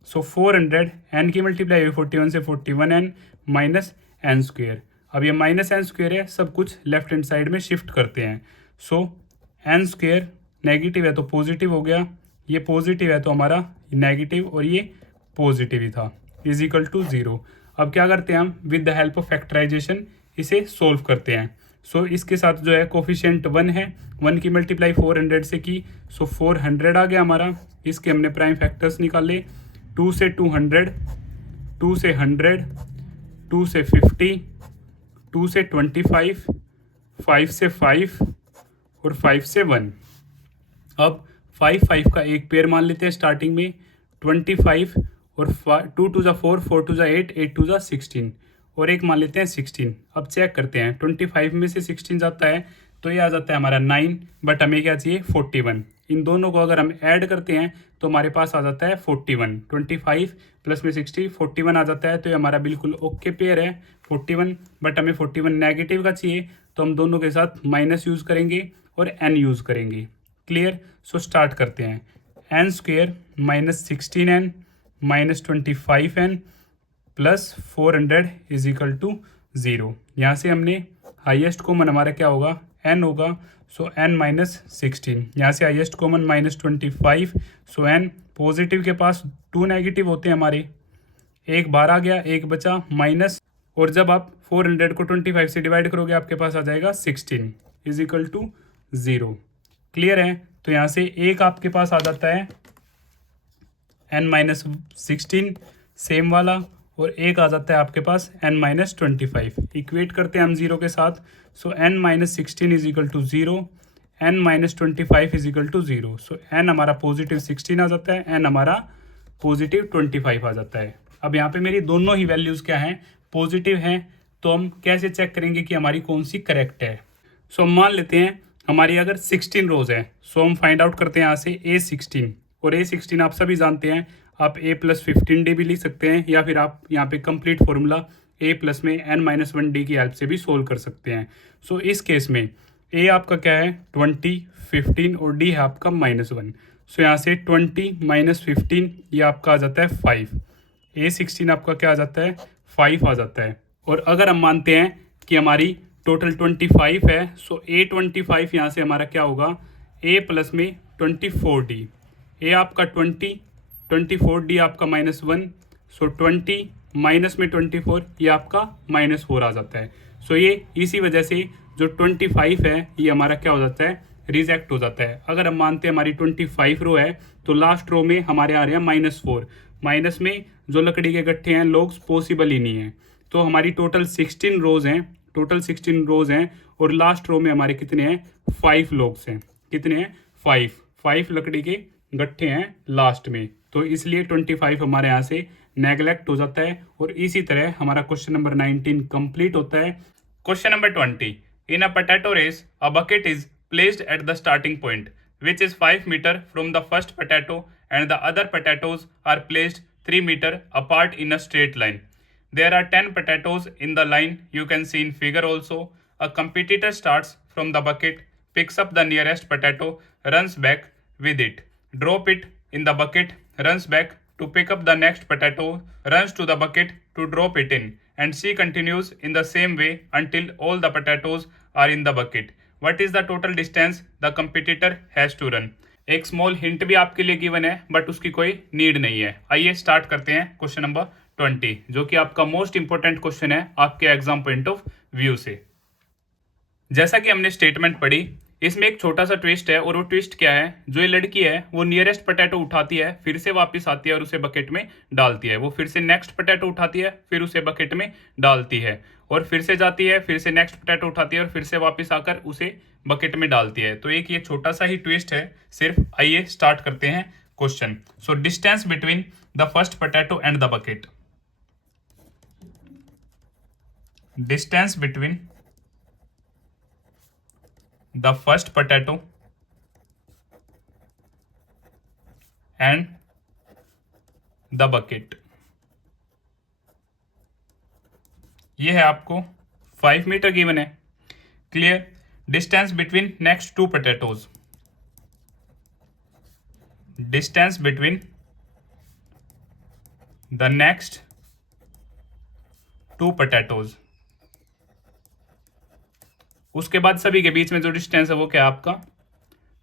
सो 400 n की मल्टीप्लाई हुई 41 से 41n माइनस n स्क्वेयर। अब ये -n स्क्वेयर है, सब कुछ लेफ्ट हैंड साइड में शिफ्ट करते हैं। सो n स्क्वेयर नेगेटिव है तो पॉजिटिव हो गया, ये पॉजिटिव है तो हमारा नेगेटिव और ये पॉजिटिव ही था, इज इक्वल टू 0। अब क्या करते हैं हम, with the help of factorisation इसे सोल्व करते हैं। सो इसके साथ जो है कोफिशिएंट 1 है, 1 की मल्टीप्लाई 400 से की, सो 400 आ गया हमारा। इसके हमने प्राइम फैक्टर्स निकाले, 2 से 200, 2 से 100, 2 से 50, 2 से 25, 5 से 5 और 5 से 1। अब 5 5 का एक पेयर मान लेते हैं स्टार्टिंग में, 25 और 2 2 जा 4, 4 2 जा 8, 8 2 जा 16 और एक मान लेते हैं 16। अब चेक करते हैं, 25 में से 16 जाता है तो ये आ जाता है हमारा 9, बट हमें क्या चाहिए 41। इन दोनों को अगर हम ऐड करते हैं तो हमारे पास आ जाता है 41। 25 प्लस में 60 41 आ जाता है, तो ये हमारा बिल्कुल ओके पेयर है 41। बट हमें 41 नेगेटिव का चाहिए, तो हम दोनों के साथ माइनस यूज़ करेंगे और n यूज़ करेंगे। क्लियर? सो स्टार्ट करते हैं। n square -16n -25n plus 400 is equal to 0। यहाँ से हमने हाईएस्ट कॉमन हमारा क्या होगा, n होगा, सो n-16। यहाँ से हाईएस्ट कॉमन -25, सो n। पॉजिटिव के पास 2 नेगेटिव होते हैं हमारे, एक बाहर आ गया, एक बचा माइनस, और जब आप 400 को 25 से डिवाइड करोगे आपके पास आ जाएगा 16 इज इक्वल टू 0। क्लियर है? तो यहाँ से एक आपके पास आ जाता है n-16 सेम वाला, और एक आ जाता है आपके पास n-25। इक्वेट करते हैं हम 0 के साथ, so n-16 is equal to 0, n-25 is equal to 0। So n हमारा पॉजिटिव 16 आ जाता है, n हमारा पॉजिटिव 25 आ जाता है। अब यहाँ पे मेरी दोनों ही वैल्यूज़ क्या हैं, पॉजिटिव हैं, तो हम कैसे चेक करेंगे कि हमारी कौन सी करेक्ट है। सो हम मान लेते हैं हमारी अगर 16 रोज है, सो हम फाइंड आउट करते हैं यहाँ से A16 और A16 आप सभी जानते हैं, आप A+15D भी लिख सकते हैं, या फिर आप यहाँ पे कंप्लीट फॉर्मूला A प्लस में n-1D की हेल्प से भी सोल्व कर सकते हैं। सो इस केस में A आपका क्या है 20, 15 और D है आपका -1। सो यहाँ से 20 - 15 ये आपका आ जाता है 5। A16 आपका क्या आ जाता है 5 आ जाता है। और अगर हम मानते हैं कि हमारी टोटल 25 है, सो A25 यहाँ से हमारा क्या होगा A प्लस में 24D। A आपका 20, 24D आपका -1, सो 20 माइनस में 24 ये आपका -4 आ जाता है। सो ये इसी वजह से जो 25 है ये हमारा क्या हो जाता है रिजेक्ट हो जाता है। अगर हम मानते हैं हमारी 25 रो है तो लास्ट रो में हमारे आ रहे हैं -4, माइनस में जो लकड़ी के गट्ठे हैं लोग पॉसिबल ही नहीं है। तो हमारी टोटल 16 रोज हैं, टोटल 16 रोज हैं और लास्ट रो में हमारे कितने हैं 5 लोग्स हैं। कितने हैं 5 लकड़ी के गट्ठे हैं लास्ट में, तो इसलिए 25 हमारे यहाँ से नेगलेक्ट हो जाता है। और इसी तरह हमारा क्वेश्चन नंबर 19 कंप्लीट होता है। Question number 20, in a potato race a bucket is placed at the starting point which is 5 meter from the first potato and the other potatoes are placed 3 meter apart in a straight line. There are 10 potatoes in the line you can see in figure also. A competitor starts from the bucket, picks up the nearest potato, runs back with it, drop it in the bucket, runs back to pick up the next potato, runs to the bucket to drop it in, and she continues in the same way until all the potatoes are in the bucket. What is the total distance the competitor has to run? एक स्मॉल हिंट भी आपके लिए गिवन है बट उसकी कोई नीड नहीं है। आइए स्टार्ट करते हैं क्वेश्चन नंबर 20, जो कि आपका मोस्ट इंपॉर्टेंट क्वेश्चन है आपके एग्जाम पॉइंट ऑफ व्यू से। जैसा कि हमने स्टेटमेंट पढ़ी, इसमें एक छोटा सा ट्विस्ट है, और वो ट्विस्ट क्या है, जो ये लड़की है वो नियरेस्ट पोटैटो उठाती है, फिर से वापस आती है और उसे बकेट में डालती है। वो फिर से नेक्स्ट पोटैटो उठाती है, फिर उसे बकेट में डालती है, और फिर से जाती है, फिर से नेक्स्ट पोटैटो उठाती है और फिर से वापस आकर उसे बकेट में डालती है। तो एक ये छोटा सा ही ट्विस्ट है सिर्फ। आइए स्टार्ट करते हैं question. So distance between the first potato and the bucket, distance between the first potato and the bucket, ये है आपको 5 मीटर गिवन है। Clear. Distance between next 2 potatoes, distance between the next 2 potatoes, उसके बाद सभी के बीच में जो डिस्टेंस है वो क्या है आपका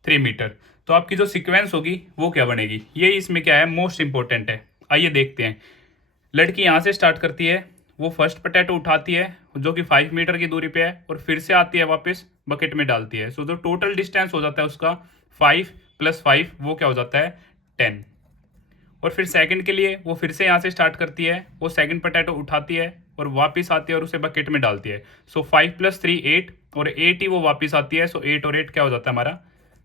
3 मीटर। तो आपकी जो सीक्वेंस होगी वो क्या बनेगी, ये इसमें क्या है मोस्ट इंपॉर्टेंट है। आइए देखते हैं। लड़की यहाँ से स्टार्ट करती है, वो फर्स्ट पोटैटो उठाती है जो कि 5 मीटर की दूरी पे है, और फिर से आती है वापस बकेट में डालती है। सो जो टोटल डिस्टेंस हो जाता है उसका 5 + 5 वो क्या हो जाता है 10। और फिर सेकंड के लिए वो फिर से यहाँ से स्टार्ट करती है, वो सेकंड पोटैटो उठाती है और वापस आती है और उसे बकेट में डालती है। सो 5 + 3 8, और 8 ही वो वापस आती है। सो 8 और 8 क्या हो जाता है हमारा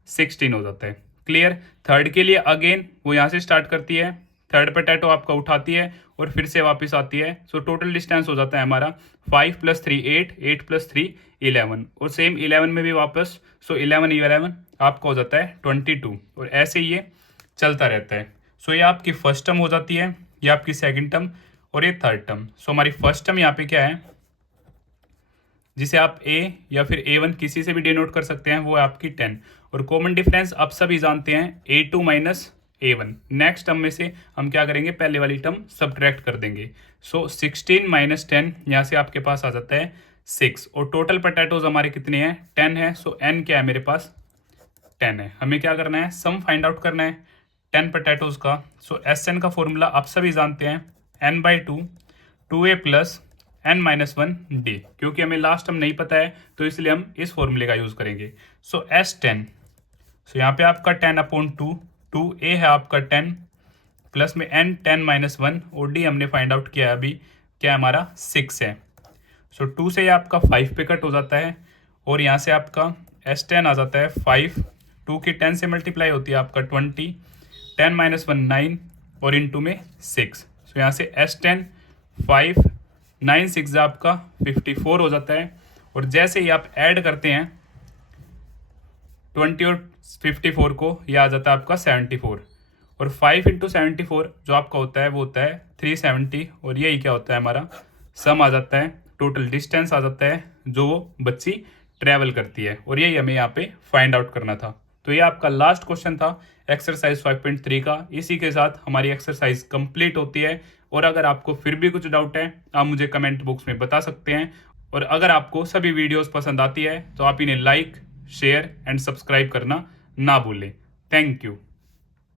16 हो जाता है। क्लियर। थर्ड के लिए अगेन वो यहाँ से स्टार्ट करती है, थर्ड पोटैटो आपका उठाती है और फिर से वापस आती है। सो टोटल डिस्टेंस हो जाता है हमारा 5 + 3 8, 8 + 3 11, और सेम 11 में भी वापस। सो 11 11 आपका हो जाता है 22, और ऐसे ही ये चलता रहता है। सो ये आपकी फर्स्ट टर्म हो जाती है, ये आपकी सेकंड टर्म, और ये थर्ड टर्म। सो हमारी फर्स्ट टर्म यहाँ पे क्या है, जिसे आप A या फिर A1 किसी से भी डिनोट कर सकते हैं, वो है आपकी 10। और कॉमन डिफरेंस आप सभी जानते हैं A2 - A1। नेक्स्ट टर्म में से हम क्या करेंगे, पहले वाली टर्म सब्ट्रैक्ट कर देंगे। सो 16 - 10 यहाँ से आपके पास आ जाता है 6, और टोटल पोटैटोज हमारे कितने हैं 10 है। सो n क्या है मेरे पास 10 है। हमें क्या करना है, सम फाइंड आउट करना है 10 पोटैटोज का। सो SN का फॉर्मूला आप सभी जानते हैं, n/2 2A + n-1D। क्योंकि हमें लास्ट टर्म नहीं पता है तो इसलिए हम इस फॉर्मूले का यूज करेंगे। सो S10, सो यहाँ पे आपका 10/2, 2A है आपका 10 प्लस में n 10-1, और D हमने फाइंड आउट किया है अभी, क्या हमारा 6 है। सो 2 से ये आपका 5 पे कट हो जाता है, और यहाँ से आपका S10 आ जाता है 5, 2 की 10 से मल्टीप्लाई होती है आपका 20, 10-1 9, और इंटू में 6। सो यहाँ से S10 5 9 6 आपका 54 हो जाता है। और जैसे ही आप ऐड करते हैं 20 और 54 को, यह आ जाता है आपका 74, और 5 इंटू 74 जो आपका होता है वो होता है 370, और यही क्या होता है हमारा सम आ जाता है, टोटल डिस्टेंस आ जाता है जो वो बच्ची ट्रैवल करती है, और यही हमें यहाँ पे फाइंड आउट करना था। तो ये आपका लास्ट क्वेश्चन था एक्सरसाइज 5.3 का। इसी के साथ हमारी एक्सरसाइज कंप्लीट होती है, और अगर आपको फिर भी कुछ डाउट है आप मुझे कमेंट बॉक्स में बता सकते हैं, और अगर आपको सभी वीडियोस पसंद आती है तो आप इन्हें लाइक, शेयर एंड सब्सक्राइब करना ना भूलें। Thank you.